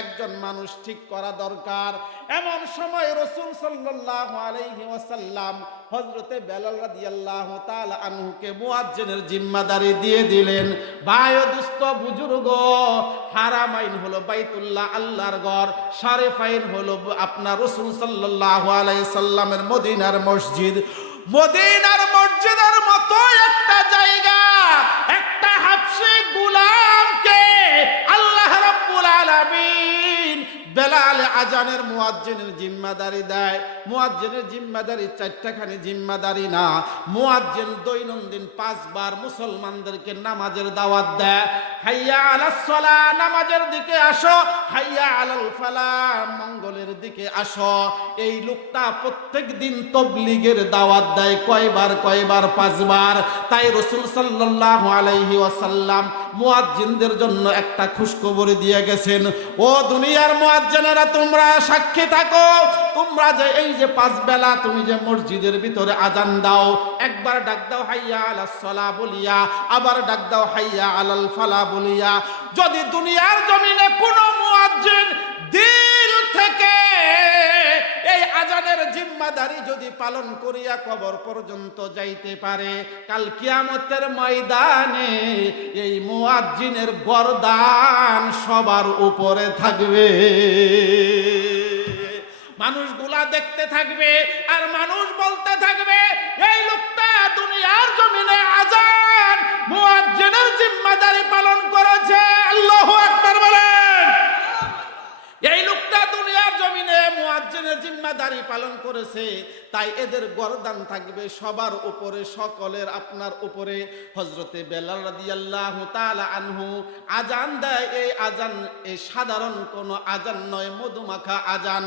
একজন মানুষ ঠিক করা দরকার। এমন সময় রাসূল সাল্লাল্লাহু আলাইহি ওয়াসাল্লাম হযরতে বেলাল রাদিয়াল্লাহু তাআলা আনহুকে মুয়াজ্জিনের জিম্মাদারি দিয়ে দিলেন। ভাই ও দোস্ত, বুজুর্গ, হারামাইন হলো বাইতুল্লাহ, আল্লাহর ঘর, শারেফাইন হলো আপনার রাসূল সাল্লাল্লাহু আলাইহি সাল্লামের মদিনার মসজিদ। মদিনার মসজিদের মতো একটা জায়গা, একটা হাবশী গোলামকে আল্লাহ রাব্বুল আলামিন বেলাল আজানের মুয়াজ্জিনের জিম্মাদারি দেয়। মুয়াজ্জিনের জিম্মাদারি চারটাখানি জিম্মাদারি না, মুয়াজ্জিন দৈনন্দিন 5 বার মুসলমানদেরকে নামাজের দাওয়াত দেয়। হাইয়া আলাস সালাহ, নামাজের দিকে আসো, হাইয়া আলাল ফালাহ, মঙ্গলের দিকে আসো। এই লোকটা প্রত্যেক দিন তাবলীগের দাওয়াত দেয়। কয়বার? 5 বার। তাই রাসূল সাল্লাল্লাহু আলাইহি ওয়াসাল্লাম মুয়াজ্জিনদের জন্য একটা খুশখবরি দিয়ে গেছেন, ও দুনিয়ার মুয়াজ্জিনেরা, তোমরা সাক্ষী থাকো, তোমরা যে এই যে 5 বেলা তুমি যে মসজিদের ভিতরে আজান দাও, একবার ডাক দাও হাইয়া আলাস সালাহ বলিয়া, আবার ডাক দাও হাইয়া আলাল ফালাহ বলিয়া, যদি দুনিয়ার জমিনে কোনো মুয়াজ্জিন দিল থেকে এই আজানের জিম্মাদারি যদি পালন করিয়া কবর পর্যন্ত যাইতে পারে, কাল কিয়ামতের ময়দানে এই মুয়াজ্জিনের গর্দান সবার উপরে থাকবে। মানুষগুলা দেখতে থাকবে আর মানুষ বলতে থাকবে, এই লোকটা দুনিয়ার জমিনে আজান মুয়াজ্জিনের জিম্মাদারি পালন করেছে। আল্লাহু আকবার বলেন। এই লোকটা দুনিয়ার জমিনে মুয়াজ্জিনের জিম্মাদারি পালন করেছে, তাই এদের গর্দান থাকবে সবার উপরে, সকলের আপনার উপরে। হযরতে বেলাল রাদিয়াল্লাহু তাআলা আনহু আজান দেয়। এই আজান এই সাধারণ কোনো আজান নয়, মধুমাখা আজান।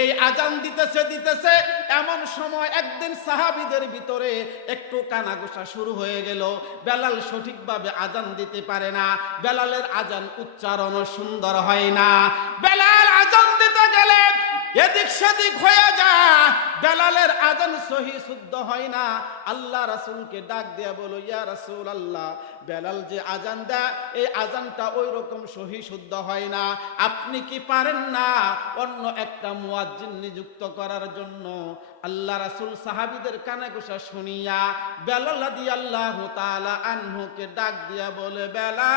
এই আজান দিতেছে এমন সময় একদিন সাহাবীদের ভিতরে একটু কানাঘোষা শুরু হয়ে গেল। বেলাল সঠিকভাবে আজান দিতে পারে না, বেলালের আজান উচ্চারণ সুন্দর হয় না। বেলাল আজান দিতে গেলে এদিক সেদিক হয়ে যায়, বেলালের আজান সহি শুদ্ধ হয় না। আল্লাহ রাসূলকে ডাক দিয়া বলো, ইয়া রাসূলুল্লাহ, বেলাল যে আজান দেয় এই আজানটা ওই রকম সহি শুদ্ধ হয় না, আপনি কি পারেন না অন্য একটা মুয়াজ্জিন নিযুক্ত করার জন্য? আল্লাহ রাসূল সাহাবীদের কানে ঘোষা শুনিয়া বেলাল রাদিয়াল্লাহু তাআলা আনহুকে ডাক দিয়া বলে, বেলাল,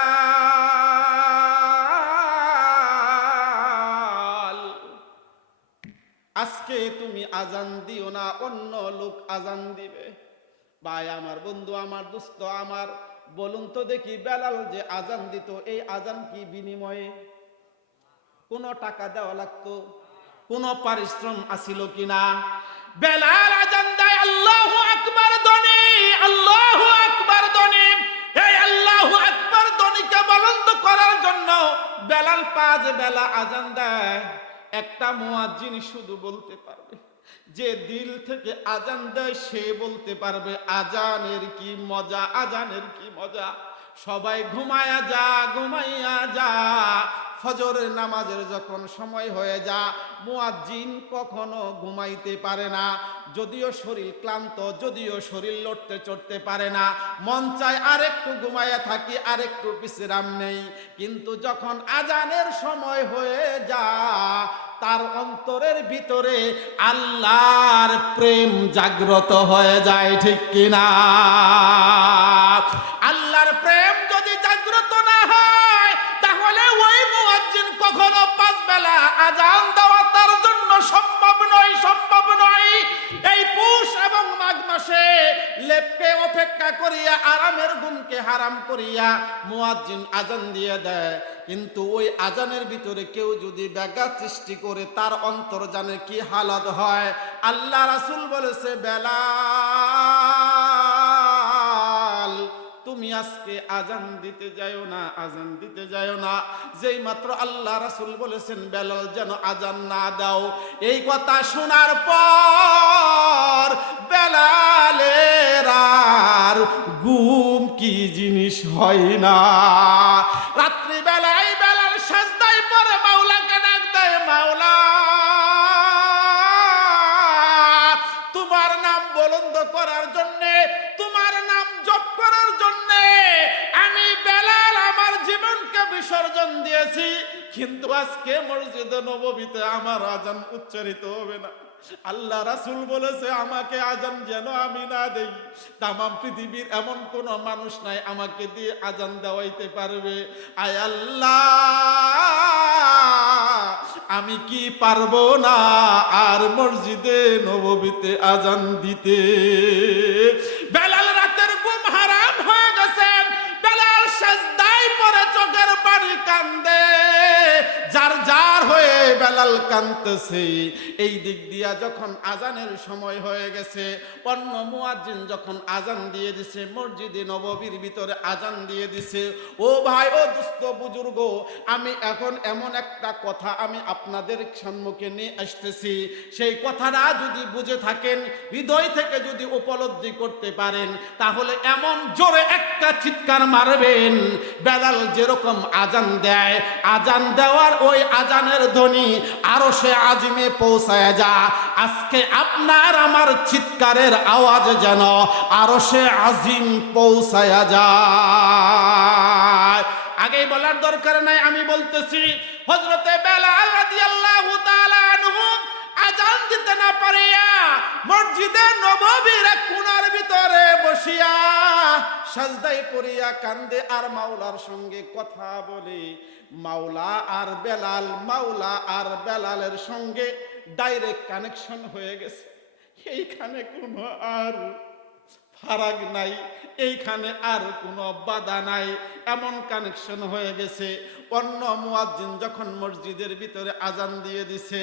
আজকে তুমি আজান দিও না, অন্য লোক আজান দিবে। ভাই আমার, বন্ধু আমার, দোস্ত আমার, বলুন তো দেখি, বেলাল যে আজান দিত এই আজান কি বিনিময়ে কোনো টাকা দেওয়া লাগতো? কোনো পারিশ্রম আসিল কিনা? বেলাল আজান দেয়, আল্লাহু আকবার ধ্বনি, আল্লাহু আকবার ধ্বনি। এই আল্লাহু আকবার ধ্বনিকে বুলন্দ করার জন্য বেলাল 5 বেলা আজান দেয়। একটা মুয়াজ্জিন শুধু বলতে পারবে, যে দিল থেকে আজান দেয় সে বলতে পারবে আজানের কি মজা, আজানের কি মজা। সবাই ঘুমায়া যা, ঘুমাইয়া যা। ফজরের নামাজের যখন সময় হয়ে যা, মুয়াজ্জিন কখনো ঘুমাইতে পারে না। যদিও শরীর ক্লান্ত, যদিও শরীর লড়তে চড়তে পারে না, মন চায় আরেকটু ঘুমাইয়া থাকি, আরেকটু বিশ্রাম নেই। কিন্তু যখন আজানের সময় হয়ে যা, তার অন্তরের ভিতরে আল্লাহর প্রেম জাগ্রত হয়ে যায়, ঠিক কিনা? আল্লাহর প্রেম যদি জাগ্রত না হয়, তাহলে ওই মুয়াজ্জিন কখনো 5 বেলা আজান দেওয়া তার জন্য সম্ভব নয়, সম্ভব নয়। এই পুষ এবং মাঘ মাসে লেপকে অপেক্ষা করিয়া, আরামের ঘুমকে হারাম করিয়া মুয়াজ্জিন আজান দিয়ে দেয়। কিন্তু ওই আজানের ভিতরে কেউ যদি ব্যাঘাত সৃষ্টি করে, তার অন্তর জানে কি হালত হয়। আল্লাহ রাসূল বলেছে, বেলাল, তুমি আজকে আজান দিতে যাও না, আজান দিতে যাও না। যেই মাত্র আল্লাহ রাসূল বলেছেন বেলাল যেন আজান না দাও, এই কথা শোনার পর বেলালের আর ঘুম কি জিনিস হয় না। রাত্রি বেলায় বেলাল সাজদায় পড়ে মাওলাকে ডাক দেয়, মাওলা, তোমার নাম বুলন্দ করার জন্য, তোমার নাম জপ করার জন্য আমি বেলাল আমার জীবনকে বিসর্জন দিয়েছি। কিন্তু আজকে মসজিদে নববীতে আমার আজান উচ্চারিত হবে না। আল্লাহ রাসূল বলেছে, আমাকে আজান যেন আমি না দেই, তামাম পৃথিবীর এমন কোন মানুষ নাই আমাকে দিয়ে আজান দেওয়াইতে পারবে। আয় আল্লাহ, আমি কি পারবো না আর মসজিদে নববীতে আজান দিতে? বেলাল রাতের ঘুম হারাম হয়ে গেছে। বেলাল সাজদায় পড়ে চোখের পানি কান্দে, যার যার হয়ে বেলাল কাঁদতেছে। এই দিক দিয়া যখন আজানের সময় হয়ে গেছে, অন্য মুয়াজ্জিন যখন আজান দিয়ে দিছে, মসজিদে নববীর ভিতরে আজান দিয়ে দিছে। ও ভাই, ও দোস্ত, বুজুর্গ, আমি এখন এমন একটা কথা আমি আপনাদের সম্মুখে নিয়ে আসতেছি। সেই কথাটা যদি বুঝে থাকেন, হৃদয় থেকে যদি উপলব্ধি করতে পারেন, তাহলে এমন জোরে একটা চিৎকার মারবেন, বেলাল যেরকম আজান দেয়, আজান দেওয়ার ওই আজানের ধ্বনি আরশে আজিমে পৌঁছায় যা। আজকে আপনার আমার চিৎকারের আওয়াজ যেন আরশে আজিম পৌঁছায় যায়। আগেই বলার দরকার নাই, আমি বলতেছি, হযরতে বেলাল রাদিয়াল্লাহু তাআলা আনহু আজান দিতে না পারিয়া মসজিদে নববীর কোণার ভিতরে বসিয়া সাজদায় পড়িয়া কান্দে আর মাওলার সঙ্গে কথা বলে। মাওলা আর বেলাল, মাওলা আর বেলালের সঙ্গে ডাইরেক্ট কানেকশন হয়ে গেছে। এইখানে কোনো আর ফারাক নাই, এইখানে আর কোনো বাধা নাই, এমন কানেকশন হয়ে গেছে। অন্য মুয়াজ্জিন যখন মসজিদের ভিতরে আজান দিয়ে দিছে,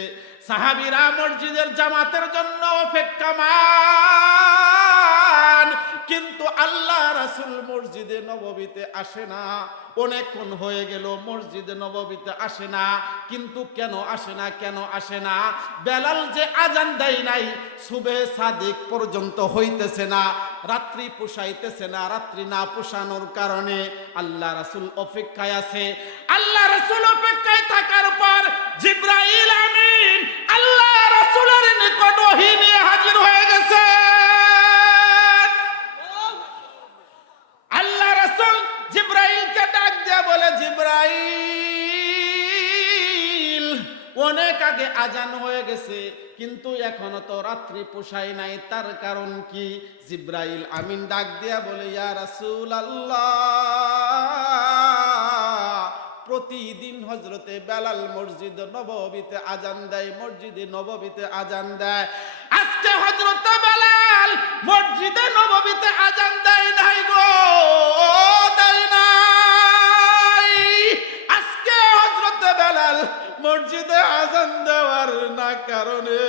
সাহাবীরা মসজিদের জামাতের জন্য অপেক্ষমান। কিন্তু আল্লাহ রাসূল মসজিদে নববীতে আসে না। অনেকক্ষণ হয়ে গেল মসজিদে নববীতে আসে না। কিন্তু কেন আসে না, কেন আসে না? বেলাল যে আজান দেয় নাই, সুবহে সাদিক পর্যন্ত হইতেছে না, রাত্রি পোষাইতেছে না। রাত্রি না পোষানোর কারণে আল্লাহ রাসূল অপেক্ষায় আছে। আল্লাহ রাসূল অপেক্ষায় থাকার পর জিবরাইল আমিন আল্লাহ রাসূলের নিকট ওহী নিয়ে হাজির হয়ে গেছে। আল্লাহ রাসূল জিবরাইলকে ডাক দিয়ে বলে, জিবরাইল, অনেক আগে আজান হয়ে গেছে, কিন্তু এখনো তো রাত্রি পোষায় নাই, তার কারণ কি? জিবরাইল আমিন ডাক দিয়া বলে, ইয়া রাসূলুল্লাহ, প্রতিদিন হযরতে বেলাল মসজিদ নববীতে আজান দেয়, মসজিদে নববীতে আজান দেয়। আজকে হযরতে বেলাল মসজিদে নববীতে আজান দেয় নাই গো, দেয় নাই। আজকে হযরতে বেলাল মসজিদে আজান দেওয়ার না কারণে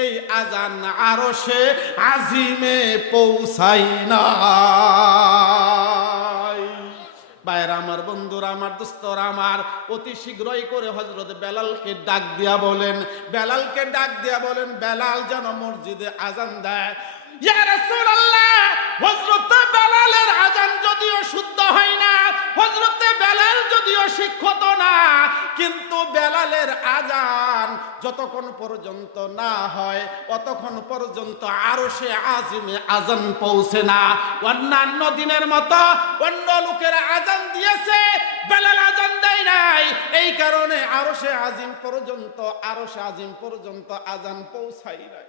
এই আজান আরশে আজিমে পৌঁছায় না। ভাইরা আমার, বন্ধুরা আমার, দোস্তরা আমার, অতি শীঘ্রই করে হযরত বেলালকে ডাক দিয়া বলেন, বেলালকে ডাক দিয়া বলেন, বেলাল যেন মসজিদে আজান দেয়। ইয়া রাসূলুল্লাহ, হযরত বেলালের আজান যদিও শুদ্ধ হয় না, হযরত বেলাল যদিও শিক্ষিত না, কিন্তু বেলালের আজান যতক্ষণ পর্যন্ত না হয় অতক্ষণ পর্যন্ত আরশে আজিমে আজান পৌঁছে না। অন্যান্য দিনের মতো অন্য লোকেরা আজান দিয়েছে, বেলাল আজান দেয় নাই, এই কারণে আরশে আজিম পর্যন্ত আজান পৌঁছায় নাই।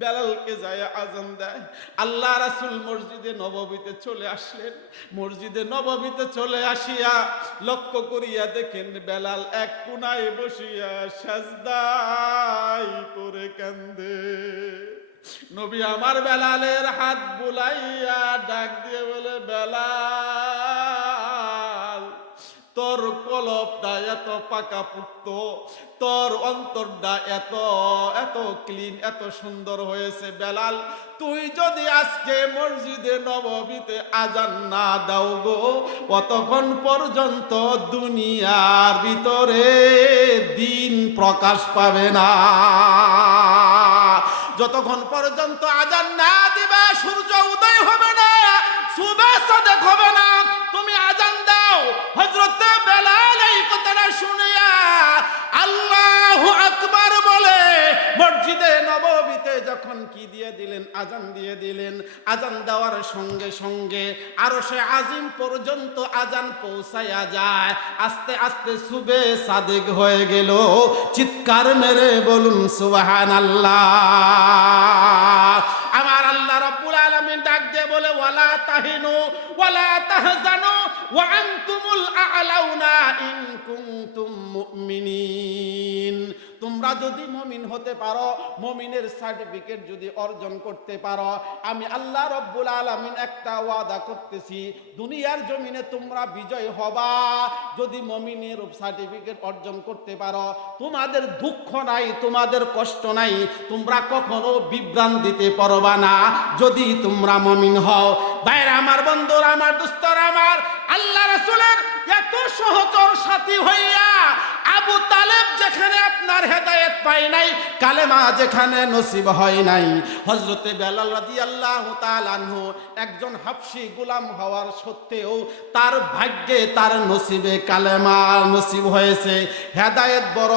বেলালকে যায় আজান দেয়। আল্লাহ রাসূল মসজিদে নববীতে চলে আসলেন। মসজিদে নববীতে চলে আসিয়া লক্ষ্য করিয়া দেখেন বেলাল এক কোণায় বসিয়া সাজদায় পড়ে কান্দে। নবী আমার বেলালের হাত বুলাইয়া ডাক দিয়ে বলে, বেলাল, তোর কলবটা এত পাকাপুক্ত, তোর অন্তরটা এত এত ক্লিন, এত সুন্দর হয়েছে। বেলাল, তুই যদি আজকে মসজিদে নববীতে আজান না দাও গো, কতক্ষণ পর্যন্ত দুনিয়ার ভিতরে দিন প্রকাশ পাবে না। যতক্ষণ পর্যন্ত আজান না দিবা সূর্য উদয় হবে না, সুবহ সাদেক হবে না, তুমি আজান দাও। হযরত বেলাল এই কথাটা শুনিয়া আল্লাহু আকবার বলে মসজিদে নববীতে যখন কি দিয়ে দিলেন, আজান দিয়ে দিলেন। আজান দেওয়ার সঙ্গে সঙ্গে আরশে আজিম পর্যন্ত আজান পৌঁছায়া যায়। আস্তে আস্তে সুবে সাদেক হয়ে গেল। চিৎকার মেরে বলুন সুবহানাল্লাহ। আমার আল্লাহ রাব্বুল আলামিন ডাক দিয়ে বলে, ওয়ালা তাহিনু ওয়ালা তাহজানু ওয়া আনতুমুল আ'লাউনা ইন কুনতুম মুমিনিন। তোমরা যদি মুমিন হতে পারো, মুমিনের সার্টিফিকেট যদি অর্জন করতে পারো, আমি আল্লাহ রাব্বুল আলামিন একটা ওয়াদা করতেছি, দুনিয়ার জমিনে তোমরা বিজয় হবা। যদি মুমিনের সার্টিফিকেট অর্জন করতে পারো, তোমাদের দুঃখ নাই, তোমাদের কষ্ট নাই, তোমরা কখনো বিভ্রান্তিতে পড়বা না যদি তোমরা মুমিন হও। ভাইরা আমার, বন্ধুরা আমার, দোস্তরা আমার, আল্লাহ রাসূলের এত সহচর সাথী হইয়া আবু তালেব যেখানে আপনার হেদায়েত পায় নাই, কালেমা যেখানে নসিব হয় নাই, হযরতে বেলাল রাদিয়াল্লাহু তাআলা আনহু একজন হাবশী গোলাম হওয়ার সত্ত্বেও তার ভাগ্যে, তার নসিবে কালেমা নসিব হয়েছে। হেদায়েত বড়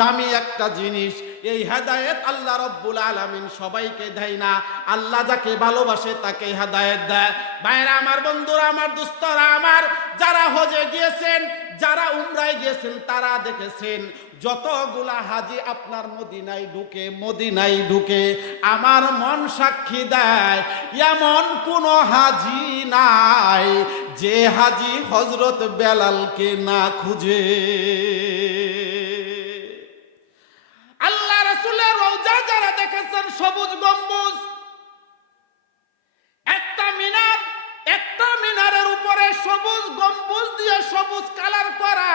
দামি একটা জিনিস। এই হেদায়েত আল্লাহ রাব্বুল আলামিন সবাইকে দেয় না, আল্লাহ যাকে ভালোবাসে তাকে হেদায়েত দেয়। ভাইরা আমার, বন্ধুরা আমার, দোস্তরা আমার, যারা হজে গিয়েছেন, যারা উমরায় গিয়েছেন, তারা দেখেছেন যতগুলা হাজি আপনার মদিনায় ঢুকে আমার মন সাক্ষী দেয় এমন কোন হাজি নাই যে হাজি হযরত বেলালকে না খুঁজে। আল্লাহ রাসূলের রওজা যারা দেখেছেন, সবুজ গম্বুজ, একটা মিনারের উপরে সবুজ গম্বুজ দিয়ে সবুজ কালার করা,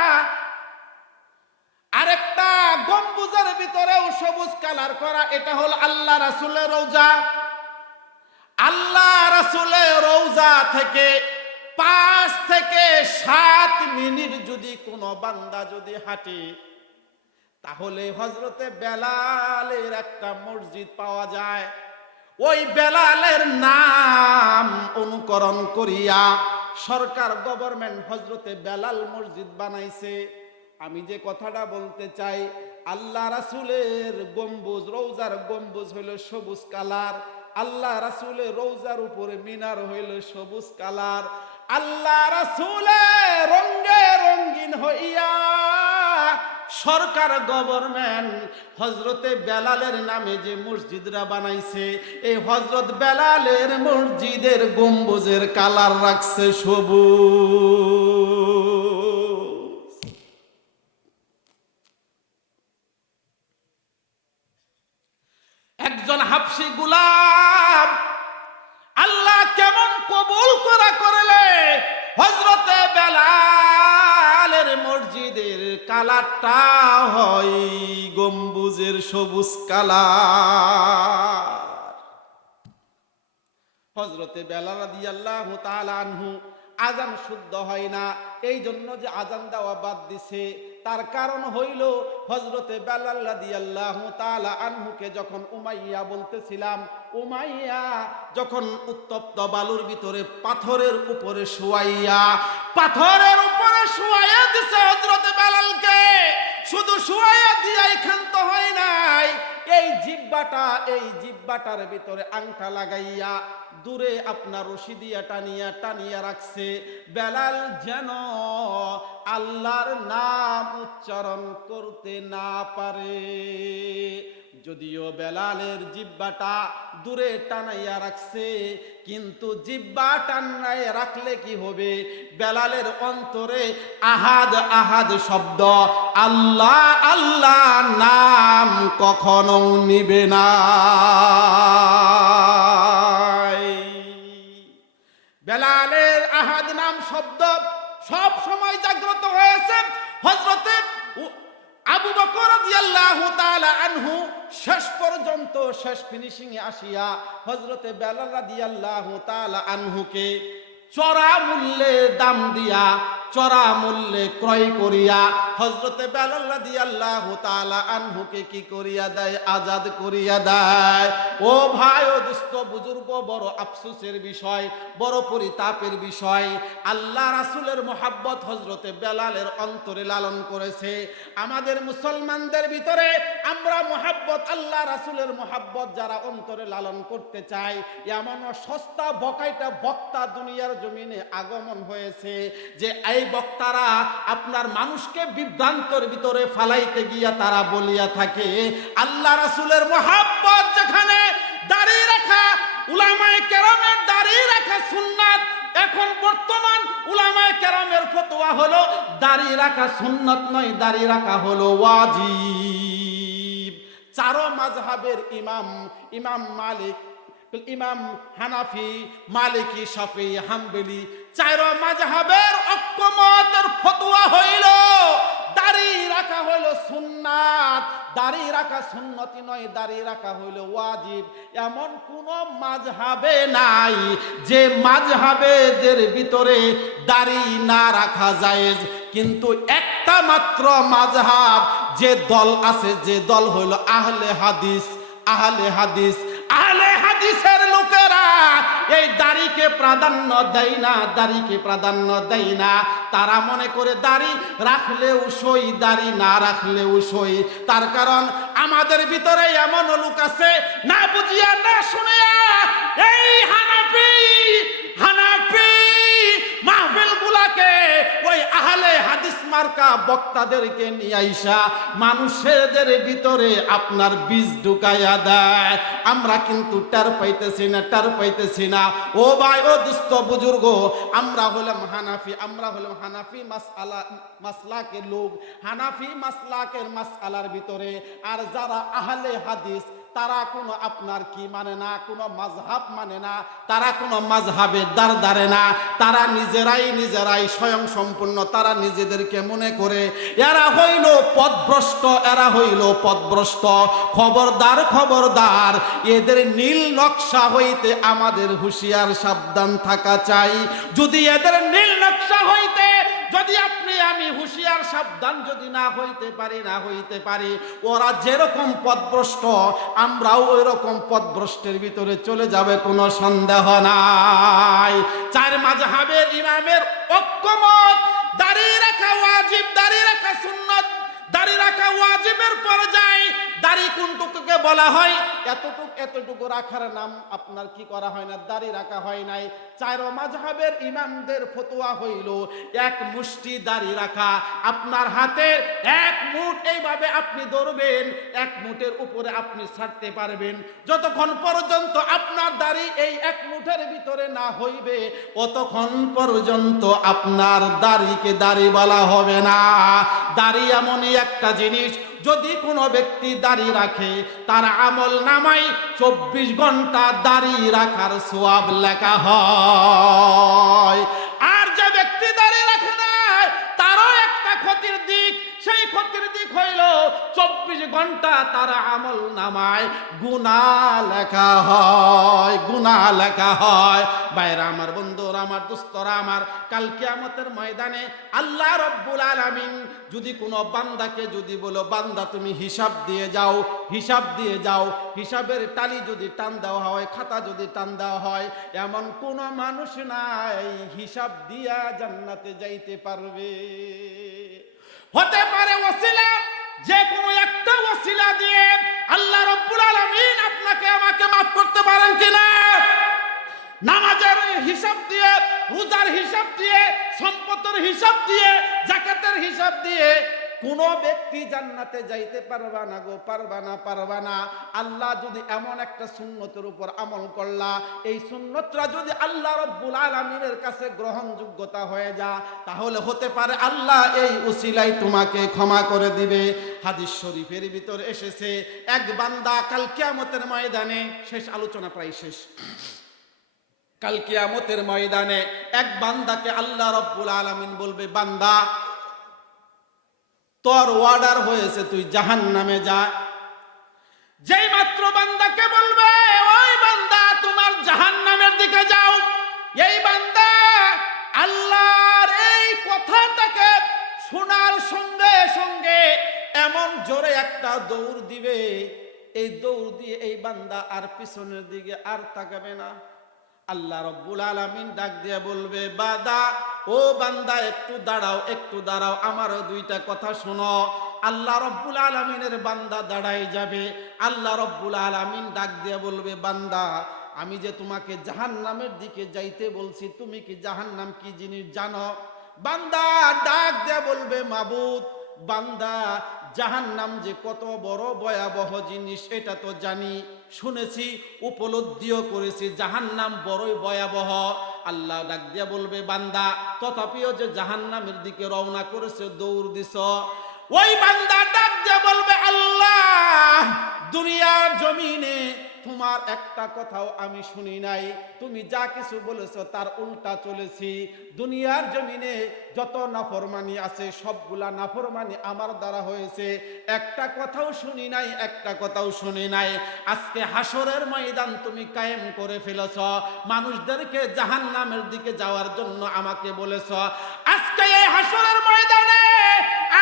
আরেকটা গম্বুজের ভিতরেও সবুজ কালার করা, এটা হলো আল্লাহ রাসূলের রওজা। আল্লাহ আল্লাহ রাসূলের রওজা থেকে 5 থেকে 7 মিনিট যদি কোনো বান্দা যদি হাঁটে, তাহলে হযরতে বেলালের একটা মসজিদ পাওয়া যায়। ওই বেলালের নাম অনুকরণ করিয়া সরকার গভর্নমেন্ট হযরতে বেলাল মসজিদ বানাইছে। আমি যে কথাটা বলতে চাই, আল্লাহ রাসূলের গম্বুজ, রওজার গম্বুজ হইল সবুজ কালার, আল্লাহ রাসূলের রওজার উপরে মিনার হইল সবুজ কালার। আল্লাহ রাসূলের রঙে রঙিন হইয়া সরকার গভর্নমেন্ট হযরতে বেলালের নামে যে মসজিদরা বানাইছে, এই হযরত বেলালের মসজিদের গম্বুজের কালার রাখছে সবুজ। একজন হাবশী গোলাম আল্লাহ কেমন কবুল করা করলে হযরতে বেলালের মসজিদের কালারটা হয় গম্বুজের সবুজ কালার। হযরতে বেলাল রাদিয়াল্লাহু তাআলা আনহু আজান শুদ্ধ হয় না, এই জন্য যে আজান দেওয়া বাদ দিছে, তার কারণ হইল হযরতে বেলাল রাদিয়াল্লাহু তাআলা আনহুকে যখন উমাইয়া বলতেছিলাম, উমাইয়া যখন উত্তপ্ত বালুর ভিতরে পাথরের উপরে শোয়াইয়া দিছে হযরতে বেলালকে, শুধু শোয়াইয়া দিয়াই ক্ষান্ত হয় নাই, এই জিহ্বাটার ভিতরে আংটা লাগাইয়া দূরে আপনার রশি দিয়া টানিয়া রাখছে, বেলাল যেন আল্লাহর নাম উচ্চারণ করতে না পারে। যদিও বেলালের জিহ্বাটা দূরে টানাইয়া রাখছে, কিন্তু জিহ্বা টানায় রাখলে কি হবে, বেলালের অন্তরে আহাদ আহাদ শব্দ আল্লাহ আল্লাহ নাম কখনো নিবে না। বেলালের আহাদ নাম শব্দ সব সময় জাগ্রত হয়েছে। হযরতে আবু বকর রাদিয়াল্লাহু তাআলা আনহু শেষ পর্যন্ত শেষ ফিনিশিং এ আসিয়া হযরতে বেলাল রাদিয়াল্লাহু তাআলা আনহুকে চড়া মূল্যে দাম দিয়া, চড়া মূল্যে ক্রয় করিয়া হযরতে বেলাল রাদিয়াল্লাহু তাআলা আনহুকে কি করিয়া দেয়, আজাদ করিয়া দেয়। ও ভাই ও দোস্ত বুজুর্গ, বড় আফসোসের বিষয়, বড় পরিতাপের বিষয়, আল্লাহ রাসূলের মোহাব্বত হযরতে বেলালের অন্তরে লালন করেছে। আমাদের মুসলমানদের ভিতরে আমরা মোহাব্বত, আল্লাহ রাসূলের মোহাব্বত যারা অন্তরে লালন করতে চাই, এমন সস্তা বকাইটা বক্তা দুনিয়ার জমিনে আগমন হয়েছে যে এই বক্তারা আপনার মানুষকে বিভ্রান্তর ভিতরে ফালাইতে গিয়া তারা বলিয়া থাকে আল্লাহ রাসূলের মোহাব্বত যেখানে দাঁড়িয়ে রাখা, উলামায়ে কেরামের দাঁড়িয়ে রাখা সুন্নাত, এখন বর্তমান উলামায়ে কেরামের ফতোয়া হলো দাঁড়িয়ে রাখা সুন্নাত নয়, দাঁড়িয়ে রাখা হলো ওয়াজিব। চারো মাযহাবের ইমাম মালিক, ইমাম হানাফি, মালিকি, শাফিঈ, হাম্বলি, চারো মাযহাবের ঐক্যমতের ফতোয়া হইল দাড়ি রাখা হইল সুন্নাত, দাড়ি রাখা সুন্নতি নয়, দাড়ি রাখা হইল ওয়াজিব। এমন কোন মাযহাবে নাই যে মাযহাবেদের ভিতরে দাড়ি না রাখা জায়েজ, কিন্তু একটা মাত্র মাযহাব যে দল আছে, যে দল হইল আহলে হাদিস। আহলে হাদিসের লোকেরা এই দাড়িকে প্রাধান্য দেয় না, দাড়িকে প্রাধান্য দেয় না। তারা মনে করে দাড়ি রাখলেও সই, দাড়ি না রাখলেও সই। তার কারণ আমাদের ভিতরে এমন লোক আছে না বুঝিয়া না শুনিয়া এই হানাফি মাহফিল গুলাকে ওই আহলে হাদিস মার্কা বক্তাদেরকে নিয়ে আইসা মানুষের ভিতরে আপনার বীজ ঢুকাইয়া দেয়। আমরা কিন্তু টের পাইতেছি না। ও ভাই ও দুস্থ বুজুর্গ, আমরা হলাম হানাফি মাসলাকের লোক, হানাফি মাসলাকের মাসআলার ভিতরে। আর যারা আহলে হাদিস তারা কোনো আপনার কি মানে না, কোনো মাযহাব মানে না, তারা কোনো মাযহাবের দ্বারে না, তারা নিজেরাই স্বয়ং সম্পূর্ণ। তারা নিজেদেরকে মনে করে এরা হইল পথভ্রষ্ট, এরা হইল পথভ্রষ্ট। খবরদার, এদের নীল নকশা হইতে আমাদের হুঁশিয়ার সাবধান থাকা চাই। যদি এদের নীল নকশা হইতে যদি আপনি আমি হুঁশিয়ার সাবধান যদি না হইতে পারি, ওরা যেরকম পথভ্রষ্ট আমরাও ওই রকম পথভ্রষ্টের ভিতরে চলে যাবে, কোনো সন্দেহ নাই। চার মাযহাবের ইমামের ঐক্যমত, দাড়ি রাখা ওয়াজিব, দাড়ি রাখা সুন্নাত, দাড়ি রাখা ওয়াজিবের পর্যায়ে দাড়ি কোনটুকুকে বলা হয়, এতটুকু রাখার নাম আপনার কি করা হয় না, দাড়ি রাখা হয় নাই। চার মাযহাবের ইমামদের ফতোয়া হইল এক মুষ্টি দাড়ি রাখা। আপনার হাতের এক মুঠ এইভাবে আপনি ধরবেন, এক মুঠের উপরে আপনি ছাড়তে পারবেন। যতক্ষণ পর্যন্ত আপনার দাড়ি এই এক মুঠের ভিতরে না হইবে, ততক্ষণ পর্যন্ত আপনার দাড়িকে দাড়ি বলা হবে না। দাড়ি এমনই একটা জিনিস, যদি কোনো ব্যক্তি দাড়ি রাখে তার আমল নামায় 24 ঘন্টা দাড়ি রাখার সওয়াব লেখা হয়। আর যে ব্যক্তি দাড়ি রাখে না, তারও একটা ক্ষতির দিক, সেই ক্ষতির দিক হইল 24 ঘন্টা তার আমল নামায় গুনাহ লেখা হয়। ভাইরা আমার, বন্ধুরা আমার, দোস্তরা আমার, কাল কিয়ামতের ময়দানে আল্লাহ রব্বুল আলামিন যদি কোনো বান্দাকে যদি বলো, বান্দা তুমি হিসাব দিয়ে যাও, হিসাবের টালি যদি টান দেওয়া হয়, খাতা যদি টান দেওয়া হয়, এমন কোন মানুষ নাই হিসাব দিয়া জান্নাতে যাইতে পারবে। হতে পারে ওসিলা, যে কোনো একটা ওসিলা দিয়ে আল্লাহ রব্বুল আলামিন আপনাকে আমাকে মাফ করতে পারেন কিনা? নামাজের হিসাব দিয়ে, রোজার হিসাব দিয়ে, সম্পদের হিসাব দিয়ে, যাকাতের হিসাব দিয়ে কোন ব্যক্তি জান্নাতে যাইতে পারবা না। আল্লাহ যদি এমন একটা সুন্নতের উপর আমল করলা, এই সুন্নতটা যদি আল্লাহ রব্বুল আলামিনের কাছে গ্রহণযোগ্যতা হয়ে যায়, তাহলে হতে পারে আল্লাহ এই উসিলাই তোমাকে ক্ষমা করে দিবে। হাদিস শরীফের ভিতরে এসেছে, এক বান্দা কাল কিয়ামতের ময়দানে, শেষ আলোচনা প্রায় শেষ, কাল কিয়ামতের ময়দানে এক বান্দাকে আল্লাহ রব্বুল আলামিন বলবে, বান্দা তোর অর্ডার হয়েছে, তুই জাহান্নামে যা। যেই মাত্র বান্দাকে বলবে, ওই বান্দা তোমার জাহান্নামের দিকে যাও, এই বান্দা আল্লাহর এই কথাটাকে শোনার সঙ্গে সঙ্গে এমন জোরে একটা দৌড় দিবে, এই দৌড় দিয়ে এই বান্দা আর পিছনের দিকে আর তাকাবে না। আল্লাহ রব্বুল আলামিন ডাক দিয়ে বলবে, ও বান্দা একটু দাঁড়াও, আমারও দুইটা কথা শোনো। আল্লাহ রব্বুল আলামিনের বান্দা দাঁড়াই যাবে। আল্লাহ রব্বুল আলামিন ডাক দিয়ে বলবে, বান্দা আমি যে তোমাকে জাহান্নামের দিকে যাইতে বলছি, তুমি কি জাহান্নাম কি জিনিস জানো? বান্দা ডাক দিয়ে বলবে, মাবুদ, বান্দা জাহান্নাম যে কত বড় ভয়াবহ জিনিস এটা তো জানি, শুনেছি, উপলব্ধিও করেছি, জাহান্নাম বড়ই ভয়াবহ। আল্লাহ ডাক দিয়া বলবে, বান্দা তথাপিও যে জাহান্নামের দিকে রওনা করেছে, দৌড় দিছ, ওই বান্দা ডাক দিয়া বলবে, আল্লাহ দুনিয়ার জমিনে তোমার একটা কথাও আমি শুনি নাই, তুমি যা কিছু বলেছো তার উল্টা চলেছি। দুনিয়ার জমিনে যত নাফরমানি আছে সবগুলা নাফরমানি আমার দ্বারা হয়েছে, একটা কথাও শুনি নাই। আজকে হাসরের ময়দান তুমি কায়েম করে ফেলেছ, মানুষদেরকে জাহান্নামের দিকে যাওয়ার জন্য আমাকে বলেছ। আজকে এই হাসরের ময়দানে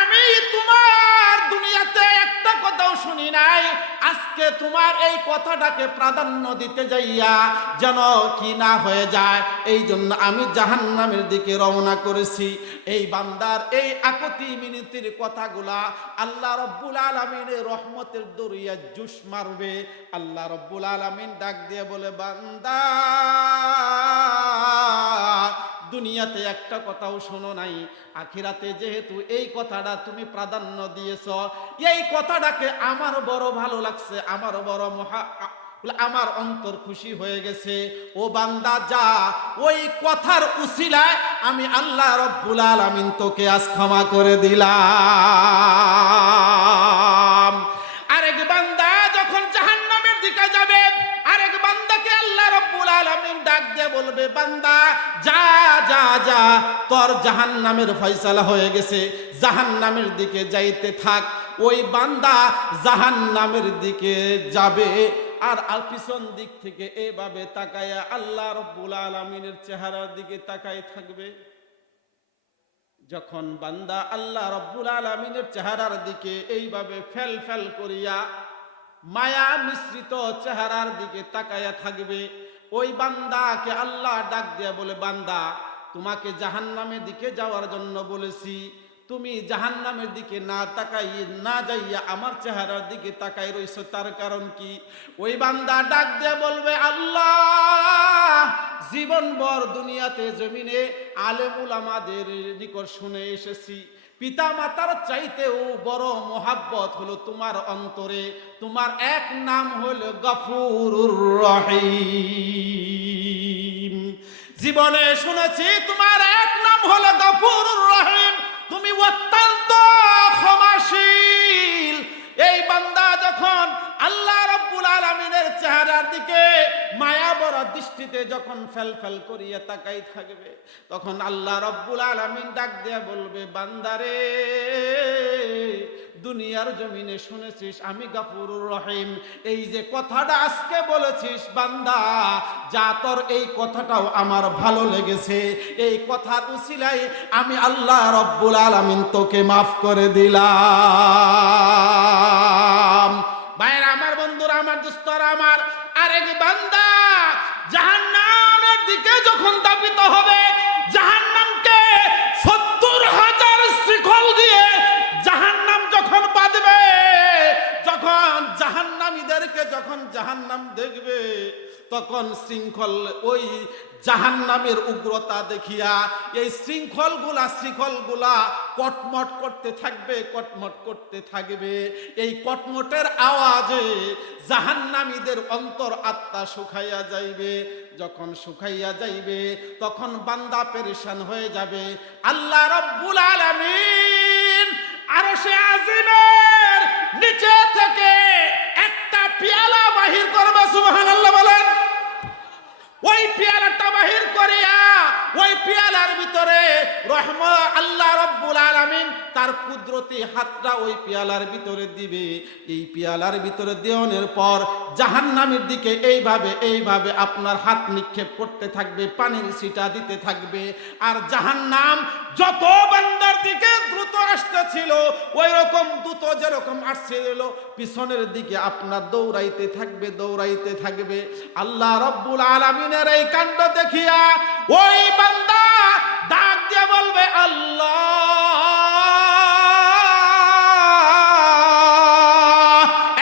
আমি তোমার দুনিয়াতে একটা কথাও শুনি নাই, আজকে তোমার এই কথাটাকে প্রাধান্য দিতে যাইয়া যেন কি না হয়ে যায়, এই জন্য আমি জাহান্নামের দিকে রওনা করেছি। এই বান্দার এই আকতি মিনতির কথাগুলা আল্লাহ রব্বুল আলামিনের রহমতের দরিয়া জুস মারবে। আল্লাহ রব্বুল আলামিন ডাক দিয়ে বলে, বান্দা দুনিয়াতে একটা কথাও শোনো নাই, আখিরাতে যেহেতু এই কথাটা তুমি প্রাধান্য দিয়েছ, এই কথাটাকে আমার বড় ভালো লাগছে, আমার অন্তর খুশি হয়ে গেছে। ও বান্দা যা, ওই কথার উসিলায় আমি আল্লাহ রব্বুল আলামিন তোকে আজ ক্ষমা করে দিলাম। আরেক বান্দা যখন জাহান্নামে বান্দা যা যা যা, তোর জাহান্নামের ফয়সালা হয়ে গেছে, জাহান্নামের দিকে যাইতে থাক। ওই বান্দা জাহান্নামের দিকে যাবে আর পিছন দিক থেকে এভাবে তাকায়া আল্লাহ রাব্বুল আলামিনের চেহারার দিকে তাকায় থাকবে। যখন বান্দা আল্লাহ রাব্বুল আলামিনের চেহারার দিকে এইভাবে ফেল ফেল করিয়া মায়া মিশ্রিত চেহারার দিকে তাকায়া থাকবে, ওই বান্দাকে আল্লাহ ডাক দিয়া বলে, বান্দা তোমাকে জাহান্নামের দিকে যাওয়ার জন্য বলেছি, তুমি জাহান্নামের দিকে না তাকাই না যাইয়া আমার চেহারার দিকে তাকাই রইছো, তার কারণ কি? ওই বান্দা ডাক দিয়ে বলবে, আল্লাহ জীবনভর দুনিয়াতে জমিনে আলেম উলামাদের নিকট শুনে এসেছি, পিতা মাতার চাইতেও বড় মোহাব্বত হলো তোমার অন্তরে, তোমার এক নাম হলো গফুরুর রহিম। জীবনে শুনেছি তোমার এক নাম হলো গফুরুর রহিম, তুমি অত্যন্ত ক্ষমাশীল। এই বান্দা যখন আল্লাহ রাব্বুল আলামিনের চেহারার দিকে মায়া ভরা দৃষ্টিতে যখন ফেল ফেল করিয়া তাকাই থাকবে, তখন আল্লাহ রাব্বুল আলামিন ডাক দিয়া বলবে, বান্দারে দুনিয়ার জমিনে শুনেছিস আমি গফুরুর রহিম, এই যে কথাটা আজকে বলেছিস বান্দা, যা তোর এই কথাটাও আমার ভালো লেগেছে, এই কথার উসিলায় আমি আল্লাহ রাব্বুল আলামিন তোকে মাফ করে দিলাম। ভাইরা আমার, বন্ধুরা আমার, দোস্তরা আমার, আরেক বান্দা জাহান্নামের দিকে যখন ধাবিত হবে, জাহান্নামকে 70,000 শিকল দিয়ে জাহান্নাম যখন বাঁধবে, যখন জাহান্নামীদেরকে যখন জাহান্নাম দেখবে, তখন শৃঙ্খল ওই জাহান্নামের উগ্রতা দেখিয়া এই শৃঙ্খলগুলা কটমট করতে থাকবে, কটমট করতে থাকবে। এই কটমটের আওয়াজে জাহান্নামীদের অন্তর আত্মা শুকাইয়া যাইবে। যখন শুকাইয়া যাইবে তখন বান্দা পেরেশান হয়ে যাবে। আল্লাহ রাব্বুল আলামিন আরশে আজিমের নিচে থেকে একটা পেয়ালা বাহির করবে, সুবহানাল্লাহ বলেন। ওই পেয়ালাটা বাহির করিয়া ওই পেয়ালার ভিতরে আল্লাহ রাব্বুল আলামিন তার কুদরতি হাতটা ওই পেয়ালার ভিতরে দিবে। এই পেয়ালার ভিতরে দেওয়ার পর জাহান্নামের দিকে এইভাবে আপনার হাত নিক্ষেপ করতে থাকবে, পানির ছিটা দিতে থাকবে। আর জাহান্নাম যত বান্দার দিকে দ্রুত আসতেছিল, ওই রকম দ্রুত যেরকম আসছিল পিছনের দিকে আপনার দৌড়াইতে থাকবে। আল্লাহ রাব্বুল আলামিনের এই কাণ্ড দেখিয়া ওই বান্দা ডাক দিয়ে বলবে, আল্লাহ।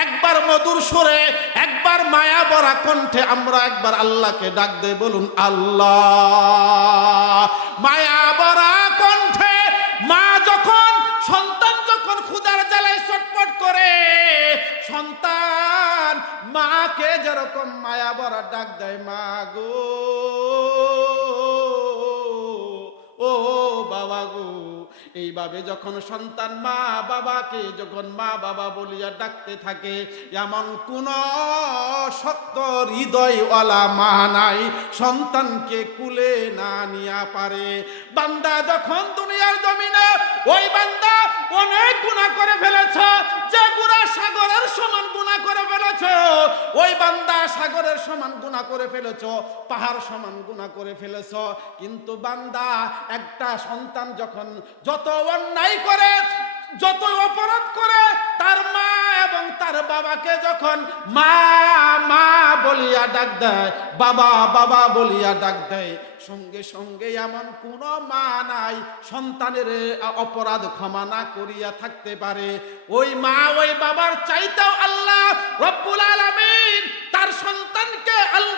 একবার মধুর সুরে, একবার মায়া ভরা কণ্ঠে আমরা একবার আল্লাহকে ডাক দিয়ে বলুন, আল্লাহ। মায়া ভরা কণ্ঠে মা যখন সন্তান যখন ক্ষুধার জ্বালায় ছটফট করে, সন্তান মাকে যেরকম মায়া ভরা ডাক দেয়, মা গো, ও বাবা গো, এইভাবে যখন সন্তান মা বাবাকে যখন মা বাবা বলিয়া ডাকতে থাকে, এমন কোন শক্ত হৃদয়ওয়ালা মা নাই সন্তানকে কুলে না নিয়া পারে। বান্দা যখন দুনিয়ার জমিনে ওই বান্দা অনেক গুনাহ করে ফেলেছ, যে গুনাহ সাগরের সমান গুনাহ করে ফেলেছ, ওই বান্দা সাগরের সমান গুনাহ করে ফেলেছ, পাহাড় সমান গুনাহ করে ফেলেছ। কিন্তু বান্দা একটা সন্তান যখন যত অন্যায় করে, যত অপরাধ করে, তার মা এবং তার বাবাকে যখন মা মা বলিয়া ডাক দেয়, বাবা বাবা বলিয়া ডাক দেয়, সঙ্গে সঙ্গে এমন কোন মা নাই সন্তানের অপরাধ ক্ষমা না করিয়া থাকতে পারে। ওই মা ওই বাবার চাইতেও আল্লাহ রব্বুল আলামিন তার সন্তানকে,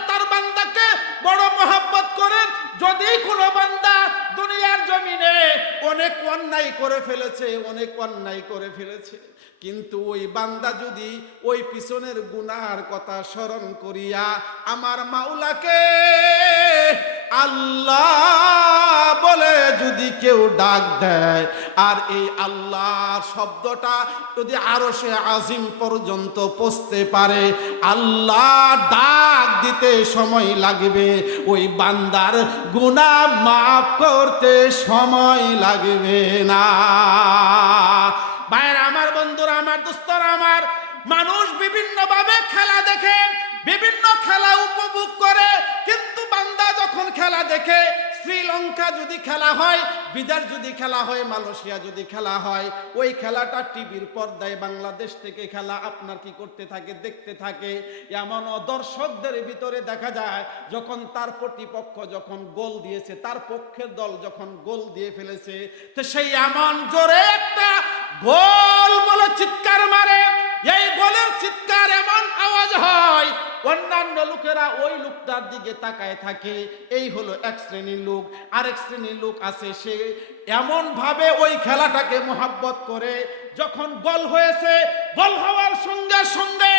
তার বান্দাকে বড় মহব্বত করেন। যদি কোনো বান্দা দুনিয়ার জমিনে অনেক অন্যায় করে ফেলেছে, কিন্তু ওই বান্দা যদি ওই পিছনের গুনার কথা স্মরণ করিয়া আমার মাওলাকে আল্লাহ বলে যদি কেউ ডাক দেয়, আর এই আল্লাহ শব্দটা যদি আরশে আজিম পর্যন্ত পৌঁছতে পারে, আল্লাহ ডাক দিতে সময় লাগবে, ওই বান্দার গুনাহ মাফ করতে সময় লাগবে না। ভাইরা আমার, বন্ধুরা আমার, দোস্তরা আমার, মানুষ বিভিন্ন ভাবে খেলা দেখে, বিভিন্ন খেলা উপভোগ করে, কিন্তু বান্দা যখন খেলা দেখে, শ্রীলঙ্কা যদি খেলা হয়, বিদেশ যদি খেলা হয়, মালয়েশিয়া যদি খেলা হয়, ওই খেলাটা টিভির পর্দায় বাংলাদেশ থেকে খেলা আপনার কি করতে থাকে, দেখতে থাকে। এমন দর্শকদের ভিতরে দেখা যায়, যখন তার প্রতিপক্ষ যখন গোল দিয়েছে, তার পক্ষের দল যখন গোল দিয়ে ফেলেছে, তো সেই এমন জোরে একটা গোল বলে চিৎকার মারে, এই গোলের চিৎকার এমন আওয়াজ হয়, অন্যান্য লোকেরা ওই লোকটার দিকে তাকায় থাকে। এই হলো এক শ্রেণীর লোক। আরেক শ্রেণীর লোক আছে, সে এমন ভাবে ওই খেলাটাকে মোহাব্বত করে, যখন গোল হয়েছে, গোল হওয়ার সঙ্গে সঙ্গে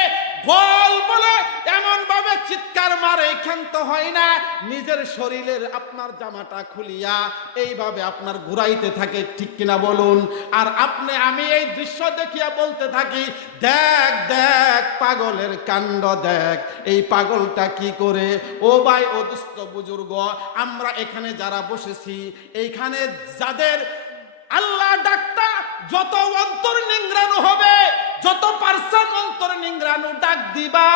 গোল বলে এমন ভাবে চিৎকার মারে, ক্ষান্ত হয় না, নিজের শরীরের আপনার জামাটা খুলিয়া এইভাবে আপনার ঘুরাইতে থাকে, ঠিক কিনা বলুন? আর আপনি আমি এই দৃশ্য দেখিয়া বলতে থাকি, দেখ দেখ পাগলের কাণ্ড দেখ, এই পাগলটা কি করে। ও ভাই, ও দুস্থ বুজুর্গ, আমরা এখানে যারা বসেছি, এইখানে যাদের আল্লাহ ডাকটা যত অন্তর নিংড়ানো হবে, যত পার্সেন্ট অন্তর নিংড়ানো ডাক দিবা,